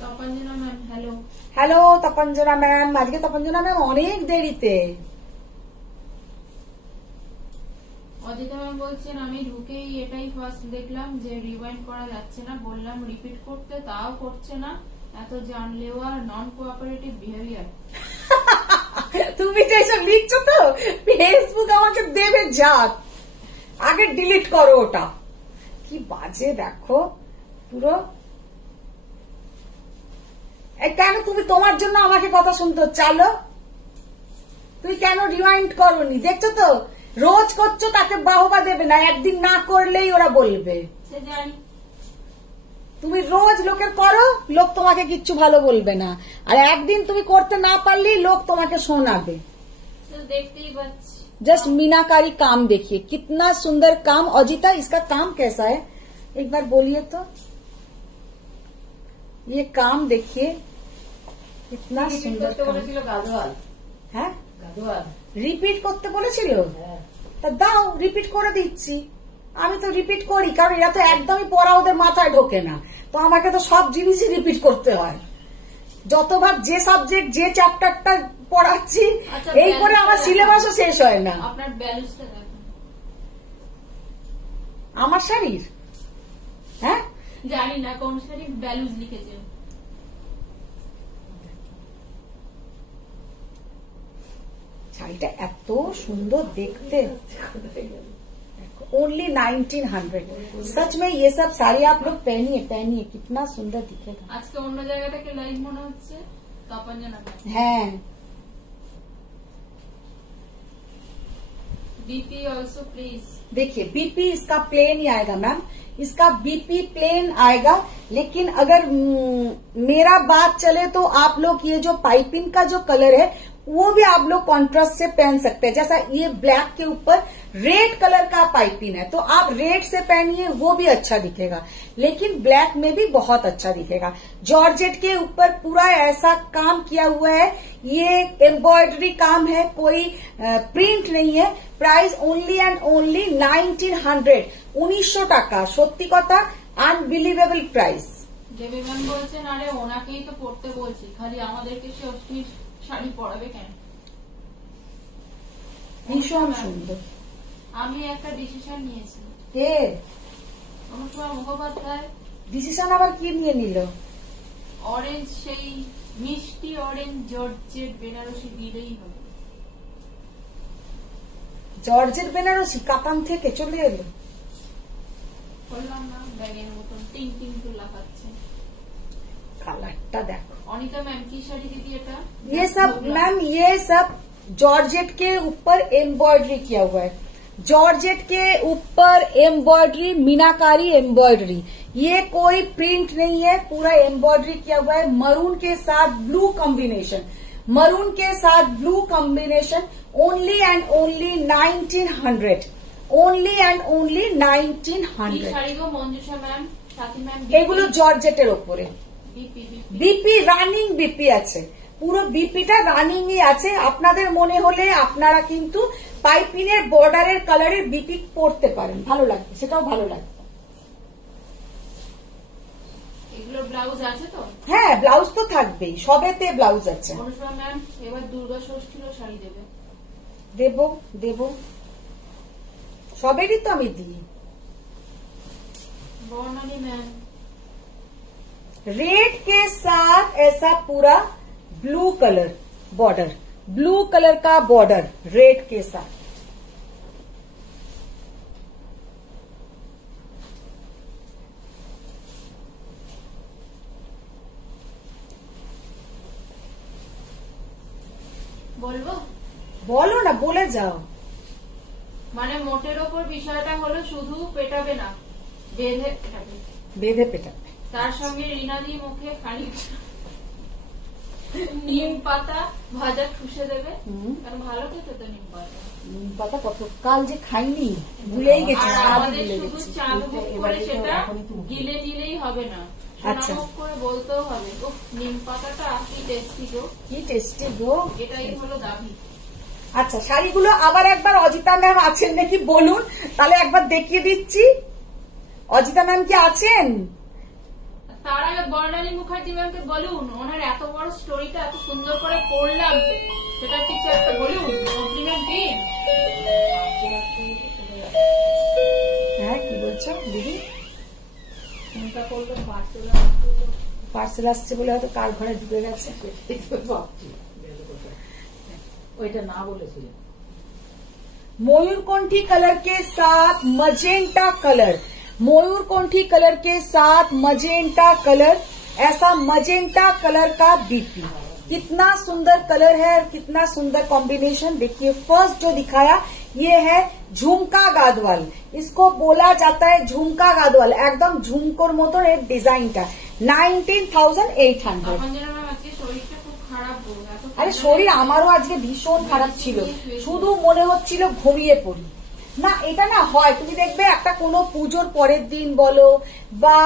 Tapanjana ma'am hello. Hello Tapanjana ma'am, আজকে তপঞ্জনা ম্যাম অনেক দেরিতে। অদিতা ম্যাম বলছেন আমি ঢুকেই এটাই ফার্স্ট দেখলাম যে রিওয়াইন্ড করা যাচ্ছে না, বললাম রিপিট করতে, তাও করছে না, এত জানলেও আর নন কোঅপারেটিভ বিহেভিয়ার। তুমি যে এসব লিখছো তো ফেসবুক আমাকে দেবে যাক, আগে ডিলিট করো ওটা। কি বাজে দেখো পুরো। কেন তুমি তোমার জন্য আমাকে কথা শুনতে চালো? তুমি কেন রিওয়াইন্ড করোনি? দেখছো তো রোজ করছো, তাকে বাহবা দেবে না, একদিন না করলেই ওরা বলবে। সে জানি তুমি রোজ লোকের করো, লোক তোমাকে কিচ্ছু ভালো বলবে না, আর একদিন তুমি করতে না পারলেই লোক তোমাকে শোনাবে। দেখতেই পাচ্ছি। जस्ट मीनाकारी काम देखिए, कितना सुंदर काम। अजिता इसका काम कैसा है एक बार बोलिए तो। ये काम देखिए कितना सुंदर काम। গাদোয়াল। হ্যাঁ গাদোয়াল রিপিট করতে বলেছিল, তা দাও রিপিট করে দিচ্ছি। আমি তো রিপিট করি, কারণ এরা তো একদমই পড়া ওদের মাথায় ঢোকে না, তো আমাকে তো সব জিনিসই রিপিট করতে হয়। যতবার যে সাবজেক্ট যে চ্যাপ্টারটা পড়াচ্ছি এই করে আমার সিলেবাসও শেষ হয় না। আপনার ব্যালেন্সটা দেখুন আমার শাড়ির। হ্যাঁ জানি না কোন শাড়ির ব্যালুজ লিখেছে। শাড়িটা এত সুন্দর দেখতে। ओनली 1900। सच में ये सब साड़ी आप लोग पहनिए पहनिए, कितना सुंदर दिखेगा। আজকে অন্য জায়গা থেকে লাইভ মনে হচ্ছে তপঞ্জনা ম্যাম। है बीपी ऑल्सो प्लीज। देखिए बीपी इसका प्लेन ही आएगा मैम, इसका बीपी प्लेन आएगा। लेकिन अगर मेरा बात चले तो आप लोग ये जो पाइपिंग का जो कलर है वो भी आप लोग कॉन्ट्रास्ट से पहन सकते हैं। जैसा ये ब्लैक के ऊपर रेड कलर का पाइपिंग है, तो आप रेड से पहनिए, वो भी अच्छा दिखेगा, लेकिन ब्लैक में भी बहुत अच्छा दिखेगा। जॉर्जेट के ऊपर पूरा ऐसा काम किया हुआ है, ये एम्ब्रॉयडरी काम है, कोई प्रिंट नहीं है। प्राइस ओनली एंड ओनली 1900, 1900 টাকা। সত্যি কথা আনবিলিভেবল প্রাইস। দেবী ম্যাম বলছেন আরে ওনাকেই তো পড়তে বলছি, খালি আমাদেরকে সে অশ্লীল শাড়ি পরাবে কেন? ভীষণ সুন্দর। আমি একটা ডিসিশন নিয়েছি। কে অনুষ্মা মুখোপাধ্যায় ডিসিশন আবার কি নিয়ে নিল? অরেঞ্জ, সেই মিষ্টি অরেঞ্জ জর্জেট বেনারসি দিলেই হবে। জর্জেট বেনারসি কাতান থেকে চলে এলো। বললাম না ব্যাগের মতন টিং টিং তো লাগাচ্ছে। কালারটা দেখো। অনিতা ম্যাম কি শাড়ি দিদি এটা? ये सब मैम ये सब जॉर्जेट के ऊपर एम्ब्रॉयडरी किया हुआ है। जॉर्जेट के ऊपर एम्ब्रॉयडरी, मीनाकारी एम्ब्रॉयडरी, ये कोई प्रिंट नहीं है, पूरा एम्ब्रॉयडरी किया हुआ है। मरून के साथ ब्लू कॉम्बिनेशन, मरून के साथ blue combination. Only and only 1900, only and only এই 1900। শাড়িগুলো মঞ্জুষা ম্যাম, সাথী ম্যাম, এগুলো জর্জেটের ওপরে বিপি বিপি রানিং বিপি আছে, পুরো বিপিটা রানিংই আছে। আপনাদের মনে হলে আপনারা কিন্তু পাইপিনের বর্ডারের কালারের বিপি পরতে পারেন, ভালো লাগবে, সেটাও ভালো লাগবে। এগুলো ব্লাউজ আছে তো? হ্যাঁ ব্লাউজ তো থাকবেই, সবেতে ব্লাউজ আছে। অনুষ্মা ম্যাম এবার দুর্গা ষষ্ঠীরও শাড়ি দেবে। দেব দেব, সবেরই তো আমি দিই। বর্ণালী ম্যাম रेड के साथ ऐसा पूरा blue colour border, blue colour का बॉर्डर रेड के साथ। বলবো? বলো না, বলে যাও। মানে মোটের ওপর বিষয়টা হলো শুধু পেটাবে না, বেঁধে পেটাবে। বেঁধে পেটাবে। তার সঙ্গে রিনাদি মুখে খানিক নিম পাতা ভাজা ঠুসে দেবে, কারণ ভালো খেতে তো নিম পাতা। নিম পাতা কত কাল যে খাইনি, ভুলেই গেছি। আর স্বাদ আমাদের ভুলে শুধু গেছি। চাল মুখ করে সেটা গিলে নিলেই হবে না, আচ্ছা। মুখ করে বলতেও হবে, ও নিম পাতাটা কি টেস্টি গো, কি টেস্টি গো। এটাই হলো দাবি। আচ্ছা, শাড়িগুলো আবার একবার অজিতা ম্যাম আছেন নাকি বলুন, তাহলে একবার দেখিয়ে দিচ্ছি। অজিতা ম্যাম কি আছেন? তার আগে বর্ণালী মুখার্জি ম্যামকে বলুন, ওনার এত বড় স্টোরিটা এত সুন্দর করে পড়লাম, সেটা কিছু একটা বলুন। কমপ্লিমেন্ট দিন। হ্যাঁ, কি বলছো দিদি? পার্সেল আসছে বলে হয়তো কার ঘরে ঢুকে গেছে। ওইটা না বলেছিল। मयूरकंठी कलर के साथ मजेंटा कलर, मयूरकंठी कलर के साथ मजेंटा कलर, ऐसा मजेंटा कलर का बीपी। कितना सुंदर कलर है, कितना सुंदर कॉम्बिनेशन। देखिए फर्स्ट जो दिखाया ये है झुमका गादवाल, इसको बोला जाता है झुमका गादवाल, एकदम झुमकोर मतन एक डिजाइनটা 19,800। আরে শরীর আমারও আজকে ভীষণ খারাপ ছিল, শুধু মনে হচ্ছিল ঘুমিয়ে পড়ি। না এটা না হয়, তুমি দেখবে একটা কোনো পুজোর পরের দিন বলো বা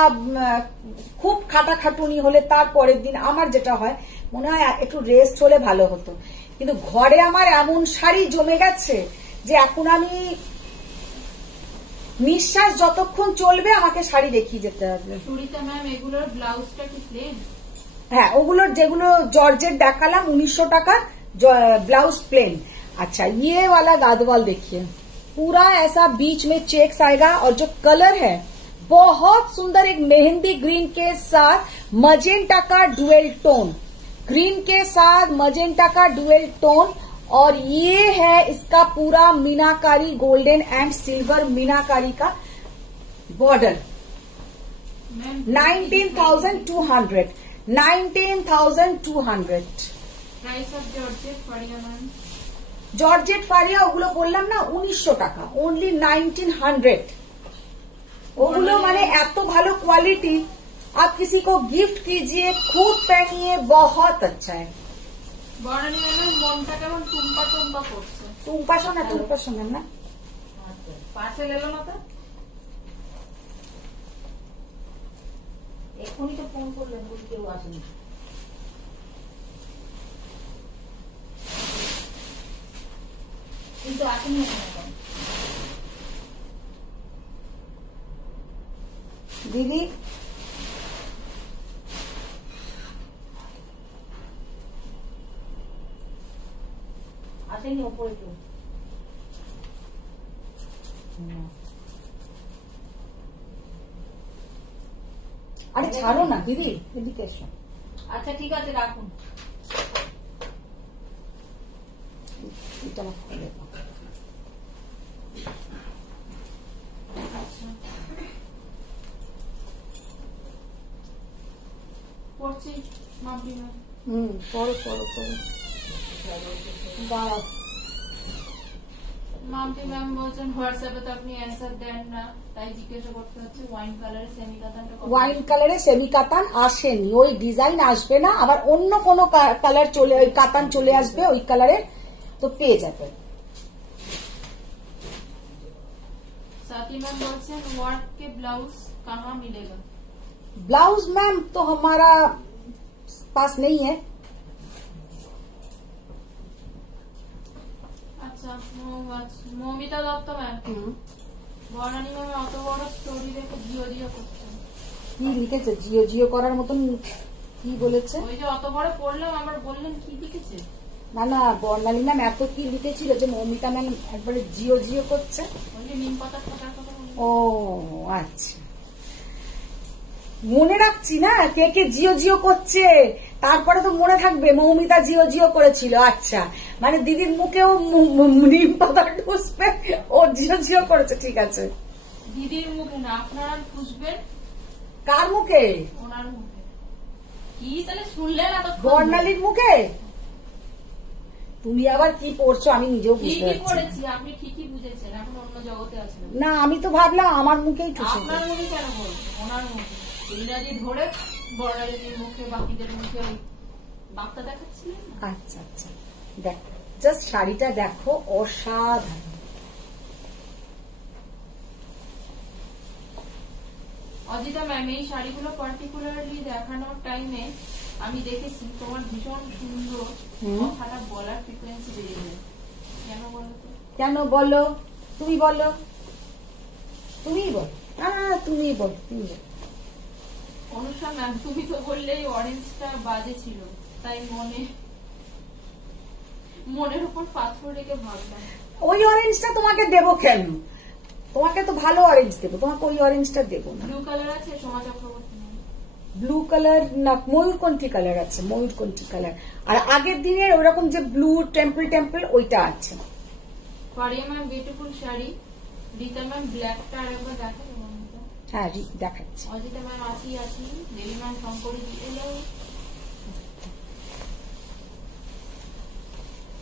খুব খাটাখাটুনি হলে তার পরের দিন আমার যেটা হয় মনে হয় একটু রেস্ট হলে ভালো হতো, কিন্তু ঘরে আমার এমন শাড়ি জমে গেছে যে এখন আমি নিঃশ্বাস যতক্ষণ চলবে আমাকে শাড়ি দেখিয়ে যেতে হবে। সুরিতা ম্যাম, এগুলোর ব্লাউজটা কি প্লেন? হ্যাঁ, ওগুলোর যেগুলো জর্জেট দেখালাম 1900 টাকা ब्लाउज प्लेन। अच्छा, ये वाला गादवाल देखिए, पूरा ऐसा बीच में चेक्स आएगा और जो कलर है बहुत सुंदर, एक मेहंदी ग्रीन के साथ मजेंटा का डुएल टोन, ग्रीन के साथ मजेंटा का डुएल टोन, और ये है इसका पूरा मीनाकारी, गोल्डन एंड सिल्वर मीनाकारी का border. 19,200, 19,200। Price of georgette Faria ma'am? Georgette Faria ওগুলো বললাম না 1900 টাকা, ओनली 1900। ওগুলো মানে এত ভালো क्वालिटी, आप किसी को गिफ्ट कीजिए, खुद पहनिए, बहुत अच्छा है। বর্ণালী ম্যামের মনটা কেমন টুম্পা টুম্পা করছে। টুম্পা শোনা না, পার্সেল এলো না তো? এখনই তো ফোন করলেন, বলি কেউ আসেনি। কিন্তু আসেনি এখন। দিদি আসেনি ওপরে কেউ। আরে ছাড়ো না দিদি, এদিকে এসো। আচ্ছা ঠিক আছে, রাখুন। এটা আমার খুলে দাও। পড়ছি মাম্পি ম্যাম। পড়ো পড়ো পড়ো, দাঁড়াও। মাম্পি ম্যাম বলছেন হোয়াটসঅ্যাপে তো আপনি অ্যান্সার দেন না, তাই জিজ্ঞাসা করতে হচ্ছে ওয়াইন কালারের সেমি কাতানটা কত? ওয়াইন কালারে সেমি কাতান আসেনি, ওই ডিজাইন আসবে না, আবার অন্য কোনো কালার চলে, ওই কাতান চলে আসবে ওই কালারের, তো পেয়ে যাবে। साथी मैम बोलते हैं वर्क के ब्लाउज कहाँ मिलेगा? ब्लाउज मैम तो हमारा पास नहीं है। अच्छा, মৌমিতা দত্ত ম্যাম, বর্ণালী ম্যাম অত বড় স্টোরি দেখে জিও জিও করছেন। কি লিখেছে জিও জিও করার মতন? কি বলেছে? ওই যে অত বড় পড়লাম, আবার বললেন কি লিখেছে? না না, বর্ণালী ম্যাম এত কি লিখেছিল যে মৌমিতা ম্যাম একবারে জিও জিও করছে। ওই যে নিম পাতা ফাটার কথা বললেন। ও আচ্ছা, মনে রাখছি না কে কে জিও জিও করছে, তারপরে তো মনে থাকবে মৌমিতা জিও জিও করেছিল। আচ্ছা, মানে দিদির মুখেও নিম পাতা ঢুসবে, ও জিও জিও করেছে, ঠিক আছে। দিদির মুখে না, আপনারা খুঁজবেন। কার মুখে? ওনার মুখে। কি তাহলে শুনলেন? বর্ণালীর মুখে? তুমি আবার কি পড়ছো আমি নিজেও বুঝতে ঠিকই পারছি না। পড়েছি, আপনি ঠিকই বুঝেছেন, এখন অন্য জগতে আছেন। না আমি তো ভাবলাম আমার মুখেই ঠুসে আপনার মুখে কেন বলবো, ওনার মুখে ইংরাজি ধরে বর্ণালীর মুখে বাকিদের মুখে ওই বার্তা দেখাচ্ছিলেন না? আচ্ছা আচ্ছা দেখ জাস্ট শাড়িটা দেখো অসাধারণ। অজিতা ম্যাম, এই শাড়িগুলো পার্টিকুলারলি দেখানোর টাইমে আমি দেখেছি তোমার ভীষণ সুন্দর কথাটা বলার ফ্রিকোয়েন্সি বেড়ে যায়। কেন বলো তো? কেন বলো, তুমি বলো, তুমিই বল, তুমি বল, তুমি বল। অনুষা ম্যাম, তুমি তো বললেই অরেঞ্জটা বাজে ছিল, তাই মনের উপর পাথর রেখে ভাবলাম। ওই অরেঞ্জটা তোমাকে দেবো কেন, তোমাকে তো ভালো অরেঞ্জ দেবো, তোমাকে ওই অরেঞ্জটা দেবো না। ব্লু কালার আছে Soma Chakraborty ma'am? Blue colour না, ময়ূরকণ্ঠী কালার আছে, ময়ূরকণ্ঠী কালার। আর আগের দিনের ওরকম যে ব্লু টেম্পল টেম্পল ওইটা আছে। Faria ma'am beautiful sari. Rita ma'am ব্ল্যাকটা আরেকবার দেখো। হ্যাঁ দেখাচ্ছি। অজিতা ম্যাম আছি। দেবী ম্যাম শঙ্করী এলো।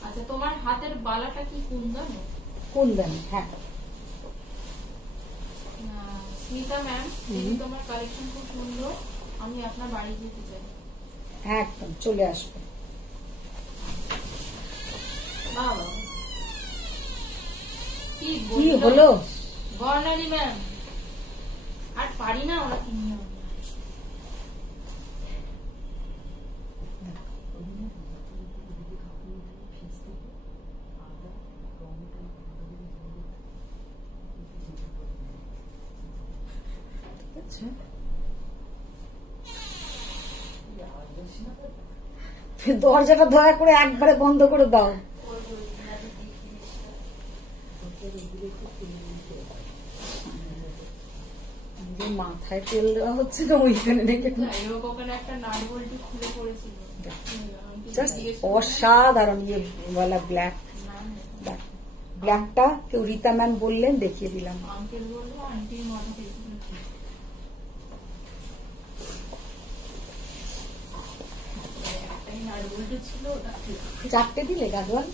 আচ্ছা, তোমার হাতের বালাটা কি কুন্দন? কুন্দন, হ্যাঁ। স্মিতা ম্যাম, তোমার কালেকশন খুব সুন্দর, আমি আপনার বাড়ি যেতে চাই। একদম চলে আসবে। বাবা কি হলো? বর্ণালী ম্যাম, আর পারি না ওরা তিনজন। দরজাটা দয়া করে একবারে বন্ধ করে দাও। মাথায় তেল দেওয়া হচ্ছে না ওইখানে রেখে। ওখানে একটা নাটবল্টু খুলে পড়েছিল। জাস্ট অসাধারণ ইয়ে বলা ব্ল্যাক। ব্ল্যাকটা কেউ রীতা ম্যাম বললেন, দেখিয়ে দিলাম। আঙ্কেল বললো আন্টির মাথা তেল নাটবল্টু ছিল, চারটে দিলে গাদওয়াল?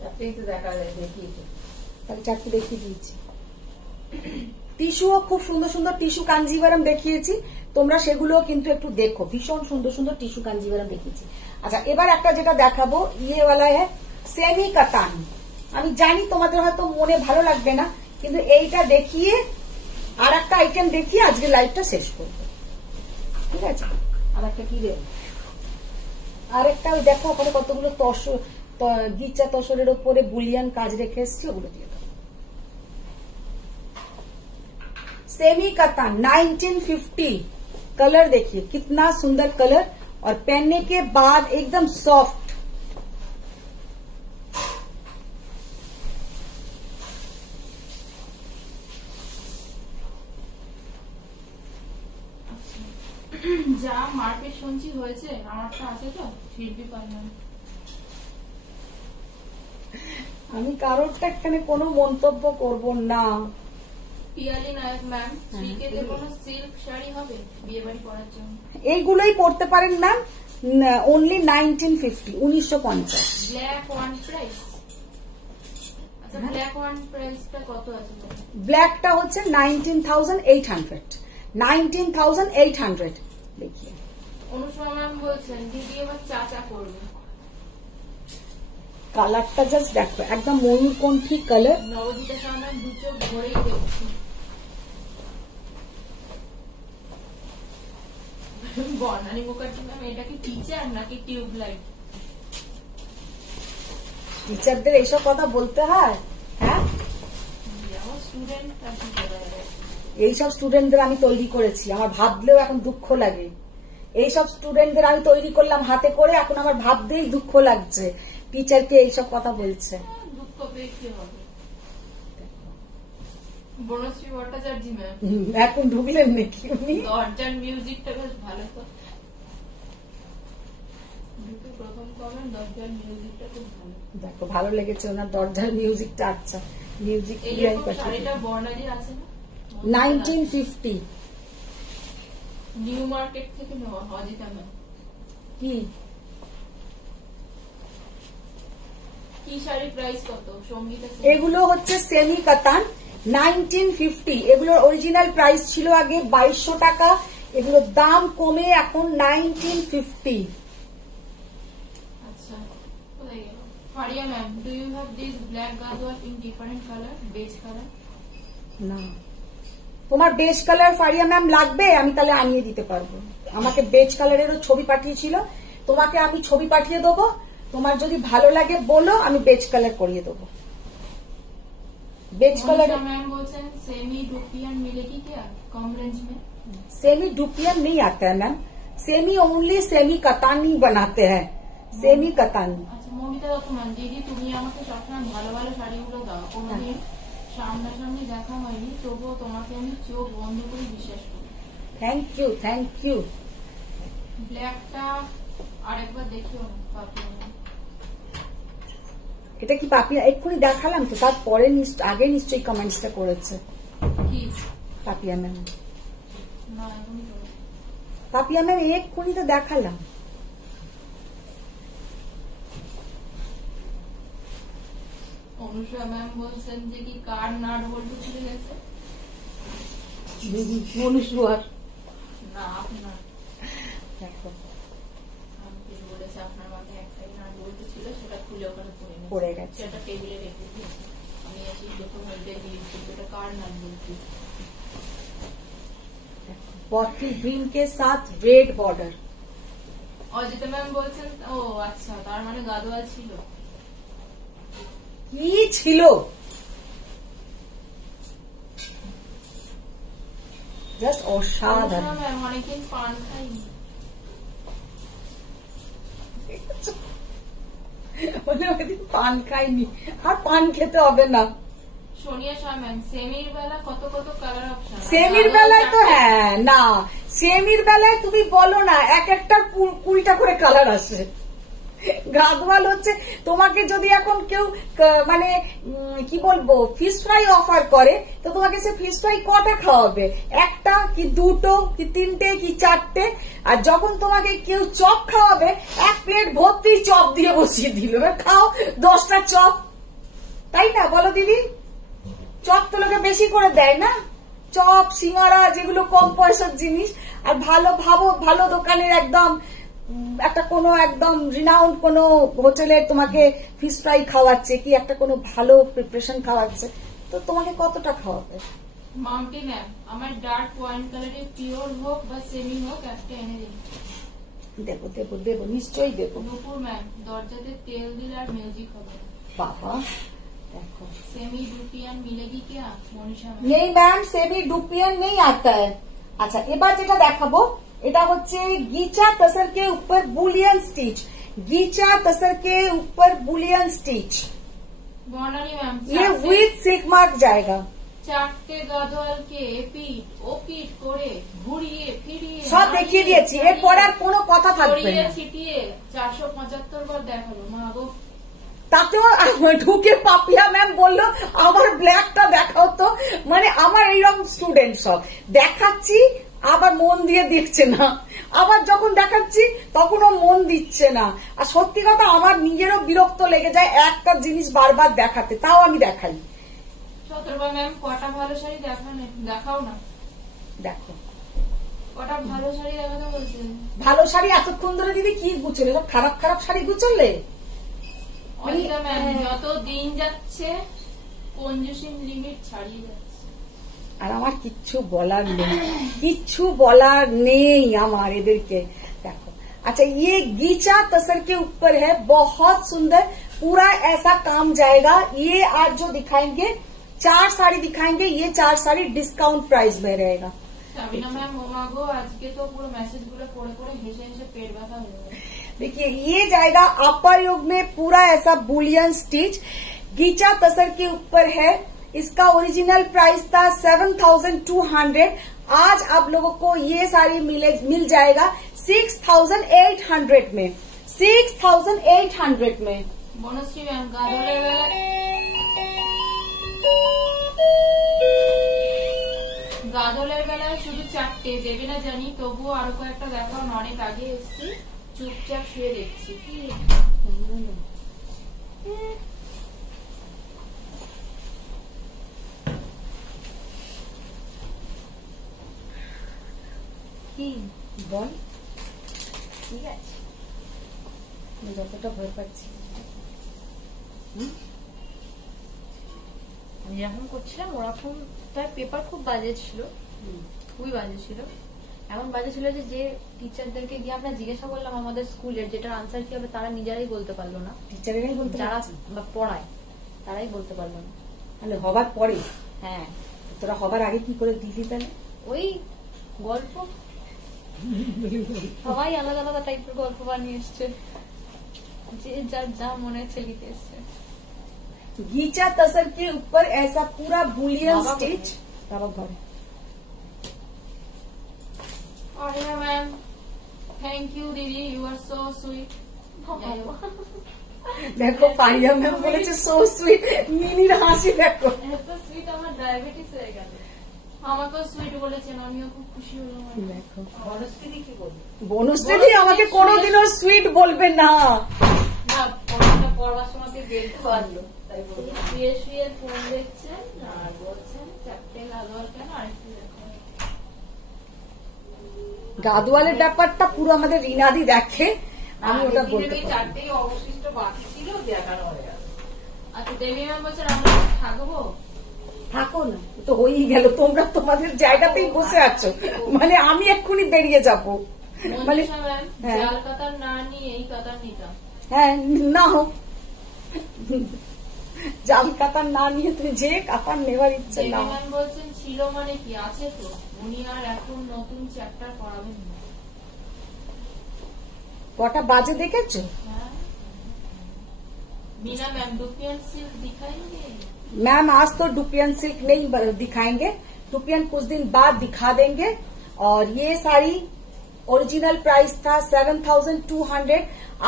চারটেই তো দেখা যায়, দেখিয়েছে। তাহলে চারটে দেখিয়ে দিয়েছি। টিস্যুও খুব সুন্দর সুন্দর টিস্যু কাঞ্জিভারাম দেখিয়েছি, তোমরা সেগুলো কিন্তু একটু দেখো, ভীষণ সুন্দর সুন্দর টিস্যু কাঞ্জিভারাম দেখিয়েছি। আচ্ছা, এবার একটা যেটা দেখাবো ইয়েওয়ালা সেমি কাতান। আমি জানি তোমাদের হয়তো মনে ভালো লাগবে না, কিন্তু এইটা দেখিয়ে আর একটা আইটেম দেখিয়ে আজকে লাইভটা শেষ করবো, ঠিক আছে? আর একটা কি রে, আরেকটা ওই দেখো ওখানে কতগুলো গিচা তসরের উপরে বুলিয়ান কাজ রেখে এসছি, ওগুলো দিয়ে দেবো। सेमी कतान 1950 कलर देखिए कितना सुंदर कलर, और पहनने के बाद एकदम सॉफ्ट। যা মারপিট শুনছি হয়েছে, আমারটা আছে তো ফিরবি পারলাম। আমি কারোরটা এখানে কোনো মন্তব্য করব না। পিয়ালি নায়ক ম্যাম, শ্রীকেতে কোনো সিল্ক শাড়ি হবে বিয়ে বাড়ি পরার জন্য? এইগুলোই পড়তে পারেন ma'am, only 1950, 1950। Black one price. আচ্ছা, ব্ল্যাক ওয়ান প্রাইসটা কত আছে? ব্ল্যাকটা হচ্ছে 19,800, 19,800 দেখিয়ে। অনুষ্মা ম্যাম বলছেন দিদি এবার চাচা করবে। কালারটা জাস্ট দেখো, একদম ময়ূরকণ্ঠী কালার। নবজিতা ম্যাম দু চোখ ভরেই দেখছি। বর্ণালী মুখার্জি ম্যাম, এটা কি টিচার নাকি টিউব লাইট? টিচারদের এইসব কথা বলতে হয়? হ্যাঁ, আমার স্টুডেন্ট আর কি বলা যায়। এইসব স্টুডেন্টদের আমি তৈরি করেছি, আমার ভাবলেও এখন দুঃখ লাগে। এইসব স্টুডেন্টদের আমি তৈরি করলাম হাতে করে, এখন আমার ভাবতেই দুঃখ লাগছে টিচারকে এইসব কথা বলছে। দুঃখ পেয়ে কি হবে? বনশ্রী ভট্টাচার্য ম্যাম, এখন ঢুকলেন নাকি উনি? দরজার মিউজিকটা বেশ ভালো তো। প্রথম কমেন্ট, দরজার মিউজিকটা খুব ভালো। দেখো ভালো লেগেছে ওনার দরজার মিউজিকটা। আচ্ছা, মিউজিক এইরকম শাড়িটা বর্ণালী আছে না? 1950 নিউ মার্কেট থেকে নেওয়া। অজিতা ম্যাম কি কি শাড়ির প্রাইস কত? সঙ্গীতা এগুলো হচ্ছে সেমি কাতান 1950। এগুলোর অরিজিনাল প্রাইস ছিল আগে 2200 টাকা, এগুলোর দাম কমে এখন 1950। আচ্ছা, কোথায় গেল? Faria ma'am, do you have this black Gadwal in different colour, beige colour? না, তোমার বেজ কালার ফারিয়া ম্যাম লাগবে, আমি তাহলে আনিয়ে দিতে পারবো। আমাকে বেজ কালারেরও ছবি পাঠিয়েছিল, তোমাকে আমি ছবি পাঠিয়ে দেবো, তোমার যদি ভালো লাগে বলো, আমি বেজ কালার করিয়ে দেবো। बेज कलर मैम बोलते हैं सेमी डुपियन मिलेगी क्या कम रेंज में? सेमी डुपियन नहीं आता है मैम, सेमी ओनली सेमी कतान ही बनाते हैं, सेमी कतान। আচ্ছা মমিতা রহমান দিদি, তুমি আমাকে সবসময় ভালো ভালো শাড়িগুলো দাও, কোনোদিন সামনাসামনি দেখা হয়নি, তবুও তোমাকে আমি চোখ বন্ধ করে বিশ্বাস করি। Thank you thank you. ব্ল্যাকটা আরেকবার দেখিও না পাপি। এটা কি পাপিয়া? এক্ষুনি দেখালাম তো, তারপরে আগে নিশ্চয়ই কমেন্টসটা করেছে কি পাপিয়া ম্যাম। না এখনই করো। পাপিয়া ম্যাম এক্ষুনি তো দেখালাম। অনুষা ম্যাম বলছেন যে কি কার নাট বলতে চলে গেছে? মনুষ্য আর না আপনার দেখো আপনি বলেছে আপনার মাথায় একটাই নাট বলতে ছিল, সেটা খুলে ওখানে পড়ে গেছে। সেটা টেবিলে রেখে দিয়েছি, আমি এসে যখন ওইটা দিয়েছি সেটা কার নাট বলছি। बॉटल ग्रीन के साथ रेड बॉर्डर। অজিতা ম্যাম বলছেন ও আচ্ছা, তার মানে গাদোয়াল ছিল। কি ছিল? জাস্ট অসাধারণ। ম্যাম অনেকদিন পান খাইনি। বলে ওইদিন পান খাইনি, আর পান খেতে হবে না। সোনিয়া শাহ ম্যাম, সেমির বেলা কত কত কালার অপশন? সেমির বেলায় তো হ্যাঁ, না সেমির বেলায় তুমি বলো না, এক একটা 20টা করে কালার আসে। গাদওয়াল হচ্ছে তোমাকে যদি এখন কেউ মানে কি বলবো ফিশ ফ্রাই অফার করে, তো তোমাকে সে ফিশ ফ্রাই কটা খাওয়াবে? একটা কি দুটো কি তিনটে কি চারটে? আর যখন তোমাকে কেউ চপ খাওয়াবে, এক প্লেট ভর্তি চপ দিয়ে বসিয়ে দিল, খাও 10টা চপ, তাই না বলো দিদি? চপ তো লোকে বেশি করে দেয় না, চপ সিঙ্গারা যেগুলো কম পয়সার জিনিস। আর ভালো ভাবো, ভালো দোকানের একদম একটা কোনো একদম রিনাউন্ড কোনো হোটেলে তোমাকে ফিশ ফ্রাই খাওয়াচ্ছে, কি একটা কোনো ভালো প্রিপারেশন খাওয়াচ্ছে, তো তোমাকে কতটা খাওয়াবে? মাম্পি ম্যাম, আমার ডার্ক ওয়াইন কালারের পিওর হোক বা সেমি হোক একটা এনে দিন। দেবো দেবো দেবো, নিশ্চয়ই দেবো। নুপুর ম্যাম, দরজাতে তেল দিলে আর মিউজিক হবে। বাবা দেখো, सेमी डुपियन मिलेगी क्या? মনীষা ম্যাম, नहीं मैम सेमी डुपियन नहीं आता है। अच्छा এবার যেটা দেখাবো, এটা হচ্ছে গিচা তসর के ऊपर बुलियन स्टिच, गीचा तसर के ऊपर बुलियन स्टिच, বর্ণালী ম্যাম, ये विथ सिल्क मार्क जाएगा। চারটে গাদোয়ালকে এপিট ওপিট করে ঘুরিয়ে ফিরিয়ে সব দেখিয়ে দিয়েছি, এরপর আর কোনো কথা থাকবে ছড়িয়ে না। ছিটিয়ে 475 বার দেখালো। মা গো, তাতেও ঢুকে পাপিয়া ম্যাম বললো আমার ব্ল্যাকটা দেখাও তো, মানে আমার এইরকম স্টুডেন্ট সব দেখাচ্ছি, আবার মন দিয়ে দেখছে না, আবার যখন দেখাচ্ছি তখনও মন দিচ্ছে না। আর সত্যি কথা আমার নিজেরও বিরক্ত লেগে যায় একটা জিনিস বারবার দেখাতে, তাও আমি দেখাই। শতরবা ম্যাম, কটা ভালো শাড়ি দেখাও না। দেখো কটা ভালো শাড়ি দেখাতে বলছে। ভালো শাড়ি এতক্ষণ ধরে দিদি কি গুছলে, সব খারাপ খারাপ শাড়ি গুছলে। অনিতা ম্যাম, যত দিন যাচ্ছে কনজুসিং লিমিট ছাড়িয়ে যাচ্ছে। আর আমার কিচ্ছু বলার নেই, কিচ্ছু বলার নেই আমার এদেরকে। দেখো अच्छा ये गीचा तसर के ऊपर है, बहुत सुंदर, पूरा ऐसा काम जाएगा। ये आज जो दिखाएंगे 4 साड़ी दिखाएंगे, ये 4 साड़ी डिस्काउंट प्राइस में रहेगा। সাবিনা ম্যাম, ও মা গো, আজকে তো পুরো মেসেজ গুলো পড়ে পড়ে হেসে হেসে পেট ব্যথা হয়ে যাবে। देखिए ये जाएगा अपर योग में, पूरा ऐसा बुलियन स्टिच गीचा तसर के ऊपर है। इसका ओरिजिनल प्राइस था 7200, आज आप लोगों को ये साड़ी मिल जाएगा 6800 में, 6800 में। বনশ্রী ম্যাম, গাদোয়ালের বেলা গাদোয়ালের বেলায় শুধু 4টে দেবে না জানি, তবুও আরো কয়েকটা দেখাও না, অনেক আগে এসছি, চুপচাপ শুয়ে দেখছি। কি বল, ঠিক আছে। আমি যতটা ভয় পাচ্ছি। আমি যখন করছিলাম ওরকম তার পেপার খুব বাজে ছিল, খুবই বাজে ছিল। এমন বাজে ছিল যে টিচারদেরকে গিয়ে আমরা জিজ্ঞাসা করলাম আমাদের স্কুলের যেটার আনসার কি হবে তারা নিজেরাই বলতে পারলো না, টিচারেরাই বলতে যারা পারছে? পড়ায় তারাই বলতে পারলো না। তাহলে হবার পরে, হ্যাঁ, তোরা হবার আগে কি করে দিলি তাহলে? ওই গল্প সবাই আলাদা আলাদা টাইপের গল্প বানিয়ে এসছে, যে যার যা মনে হচ্ছে লিখে এসছে। गीचा तसर के ऊपर ऐसा पूरा बुलियन बाबा स्टिच। बाबा घर Arya ma'am, thank you दीदी, you are so sweet. देखो पारिया मैम বলেছে সো সুইট, মিনির হাসি দেখো। এত সুইট আমার ডায়াবেটিস হয়ে গেল। আমাকেও সুইট বলেছেন, আমিও খুব খুশি হলাম। দেখো বনশ্রী কি বলবো? বনশ্রী আমাকে কোনোদিনও সুইট বলবে না। না, পড়াশোনা পড়ার সময় বেলতে পারলো তাই বলবো। শুয়ে শুয়ে ফোন দেখছেন আর বলছেন চারটে গাদোয়াল কেন, আরেকটু দেখো। গাদওয়ালের ব্যাপারটা পুরো আমাদের রিনাদি দেখে, আমি ওটা আগের বলতে দিনের এই পারি। চারটেই অবশিষ্ট বাকি ছিল, দেখানো হয়ে গেল। আচ্ছা দেবী ম্যাম বলছেন আমরা থাকবো। থাকো না, তো হয়েই গেল, তোমরা তোমাদের জায়গাতেই বসে আছো, মানে আমি এক্ষুনি বেরিয়ে যাব। মানে মনীষা ম্যাম, হ্যাঁ। জাল কাতার না নিয়ে এই কাতার নিতাম। হ্যাঁ, না হোক, জাল কাতার না নিয়ে তুমি যে কাতার নেওয়ার ইচ্ছে দেবী না। ম্যাম বলছেন ছিল মানে কি আছে তো, উনি আর এখন নতুন চ্যাপ্টার পড়াবেন না। কটা বাজে দেখেছো? हाँ। मीना मैम डुपियन सिल्क दिखाएंगे। मैम आज तो डुपियन सिल्क नहीं दिखाएंगे, डुपियन कुछ दिन बाद दिखा देंगे। और ये साड़ी ओरिजिनल प्राइस था 7,200,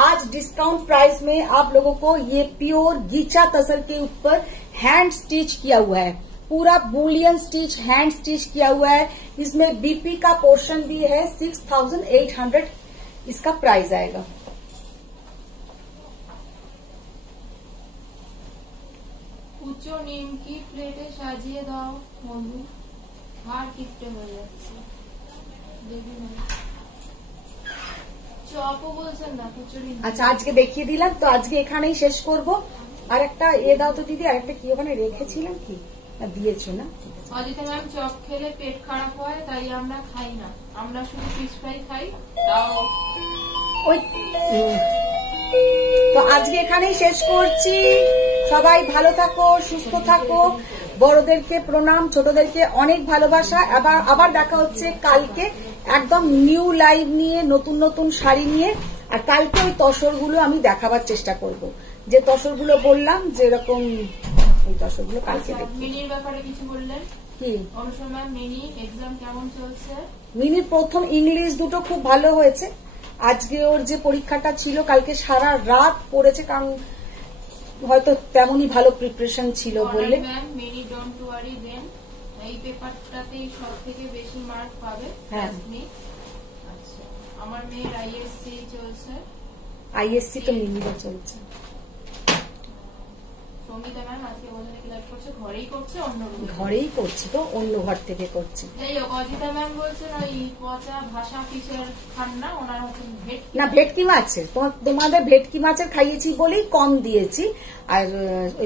आज डिस्काउंट प्राइस में आप लोगों को ये प्योर गीचा तसर के ऊपर हैंड स्टिच किया हुआ है, पूरा बुलियन स्टिच हैंड स्टिच किया हुआ है। इसमें बीपी का पोर्शन भी है, 6,800 इसका प्राइस आएगा। কুচো নিমকি প্লেটে সাজিয়ে দাও বন্ধু, আর কিপটে হয়ে যাচ্ছে। দেবী ম্যাম চপও বলছেন না, কুচুরি না। আচ্ছা আজকে দেখিয়ে দিলাম তো, আজকে এখানেই শেষ করব। আর একটা দাও তো দিদি, আর একটা কি ওখানে রেখেছিলাম, কি না দিয়েছো না? অজিতা ম্যাম চপ খেলে পেট খারাপ হয় তাই আমরা খাই না, আমরা শুধু ফিশ ফ্রাই খাই, তাও ওই তো আজকে এখানেই শেষ করছি। সবাই ভালো থাকো, সুস্থ থাকো, বড়দেরকে প্রণাম, ছোটদেরকে অনেক ভালোবাসা। আবার দেখা হচ্ছে কালকে একদম নিউ লাইভ নিয়ে, নতুন নতুন শাড়ি নিয়ে। আর কালকে ওই তসরগুলো আমি দেখাবার চেষ্টা করব, যে তসরগুলো বললাম যে এরকম, ওই তসরগুলো কালকে দেখি। মিনির ব্যাপারে কিছু বললেন? কি অনুষা ম্যাম মিনি এক্সাম কেমন চলছে? মিনির প্রথম ইংলিশ দুটো খুব ভালো হয়েছে। আজকে ওর যে পরীক্ষাটা ছিল, কালকে সারা রাত পড়েছে, কারণ হয়তো তেমনই ভালো প্রিপারেশন ছিল বললে। ম্যাম মিনি ডোন্ট ওয়ারি দেন, এই পেপারটাতেই সব থেকে বেশি মার্ক পাবে। হ্যাঁ। আচ্ছা, আমার মেয়ের আইএসসি চলছে। আইএসসি তো মিনিরও চলছে। সঙ্গীতা ম্যাম আজকে বোঝালে ক্লাস করছে, ঘরেই করছে, অন্য room এ। ঘরেই করছি তো, অন্য ঘর থেকে করছি যাই হোক, অজিতা ম্যাম বলছেন ওই পচা ভাষা টিচার খান না, ওনার হচ্ছে ভেট না। ভেটকি মাছের, তোমাদের ভেটকি মাছের খাইয়েছি বলেই কম দিয়েছি। আর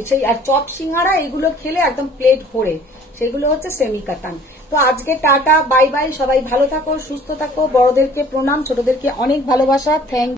সেই আর চপ সিঙ্গারা এগুলো খেলে একদম প্লেট ভরে, সেগুলো হচ্ছে সেমি কাতান। তো আজকে টাটা, বাই বাই, সবাই ভালো থাকো, সুস্থ থাকো, বড়দেরকে প্রণাম, ছোটদেরকে অনেক ভালোবাসা। থ্যাংক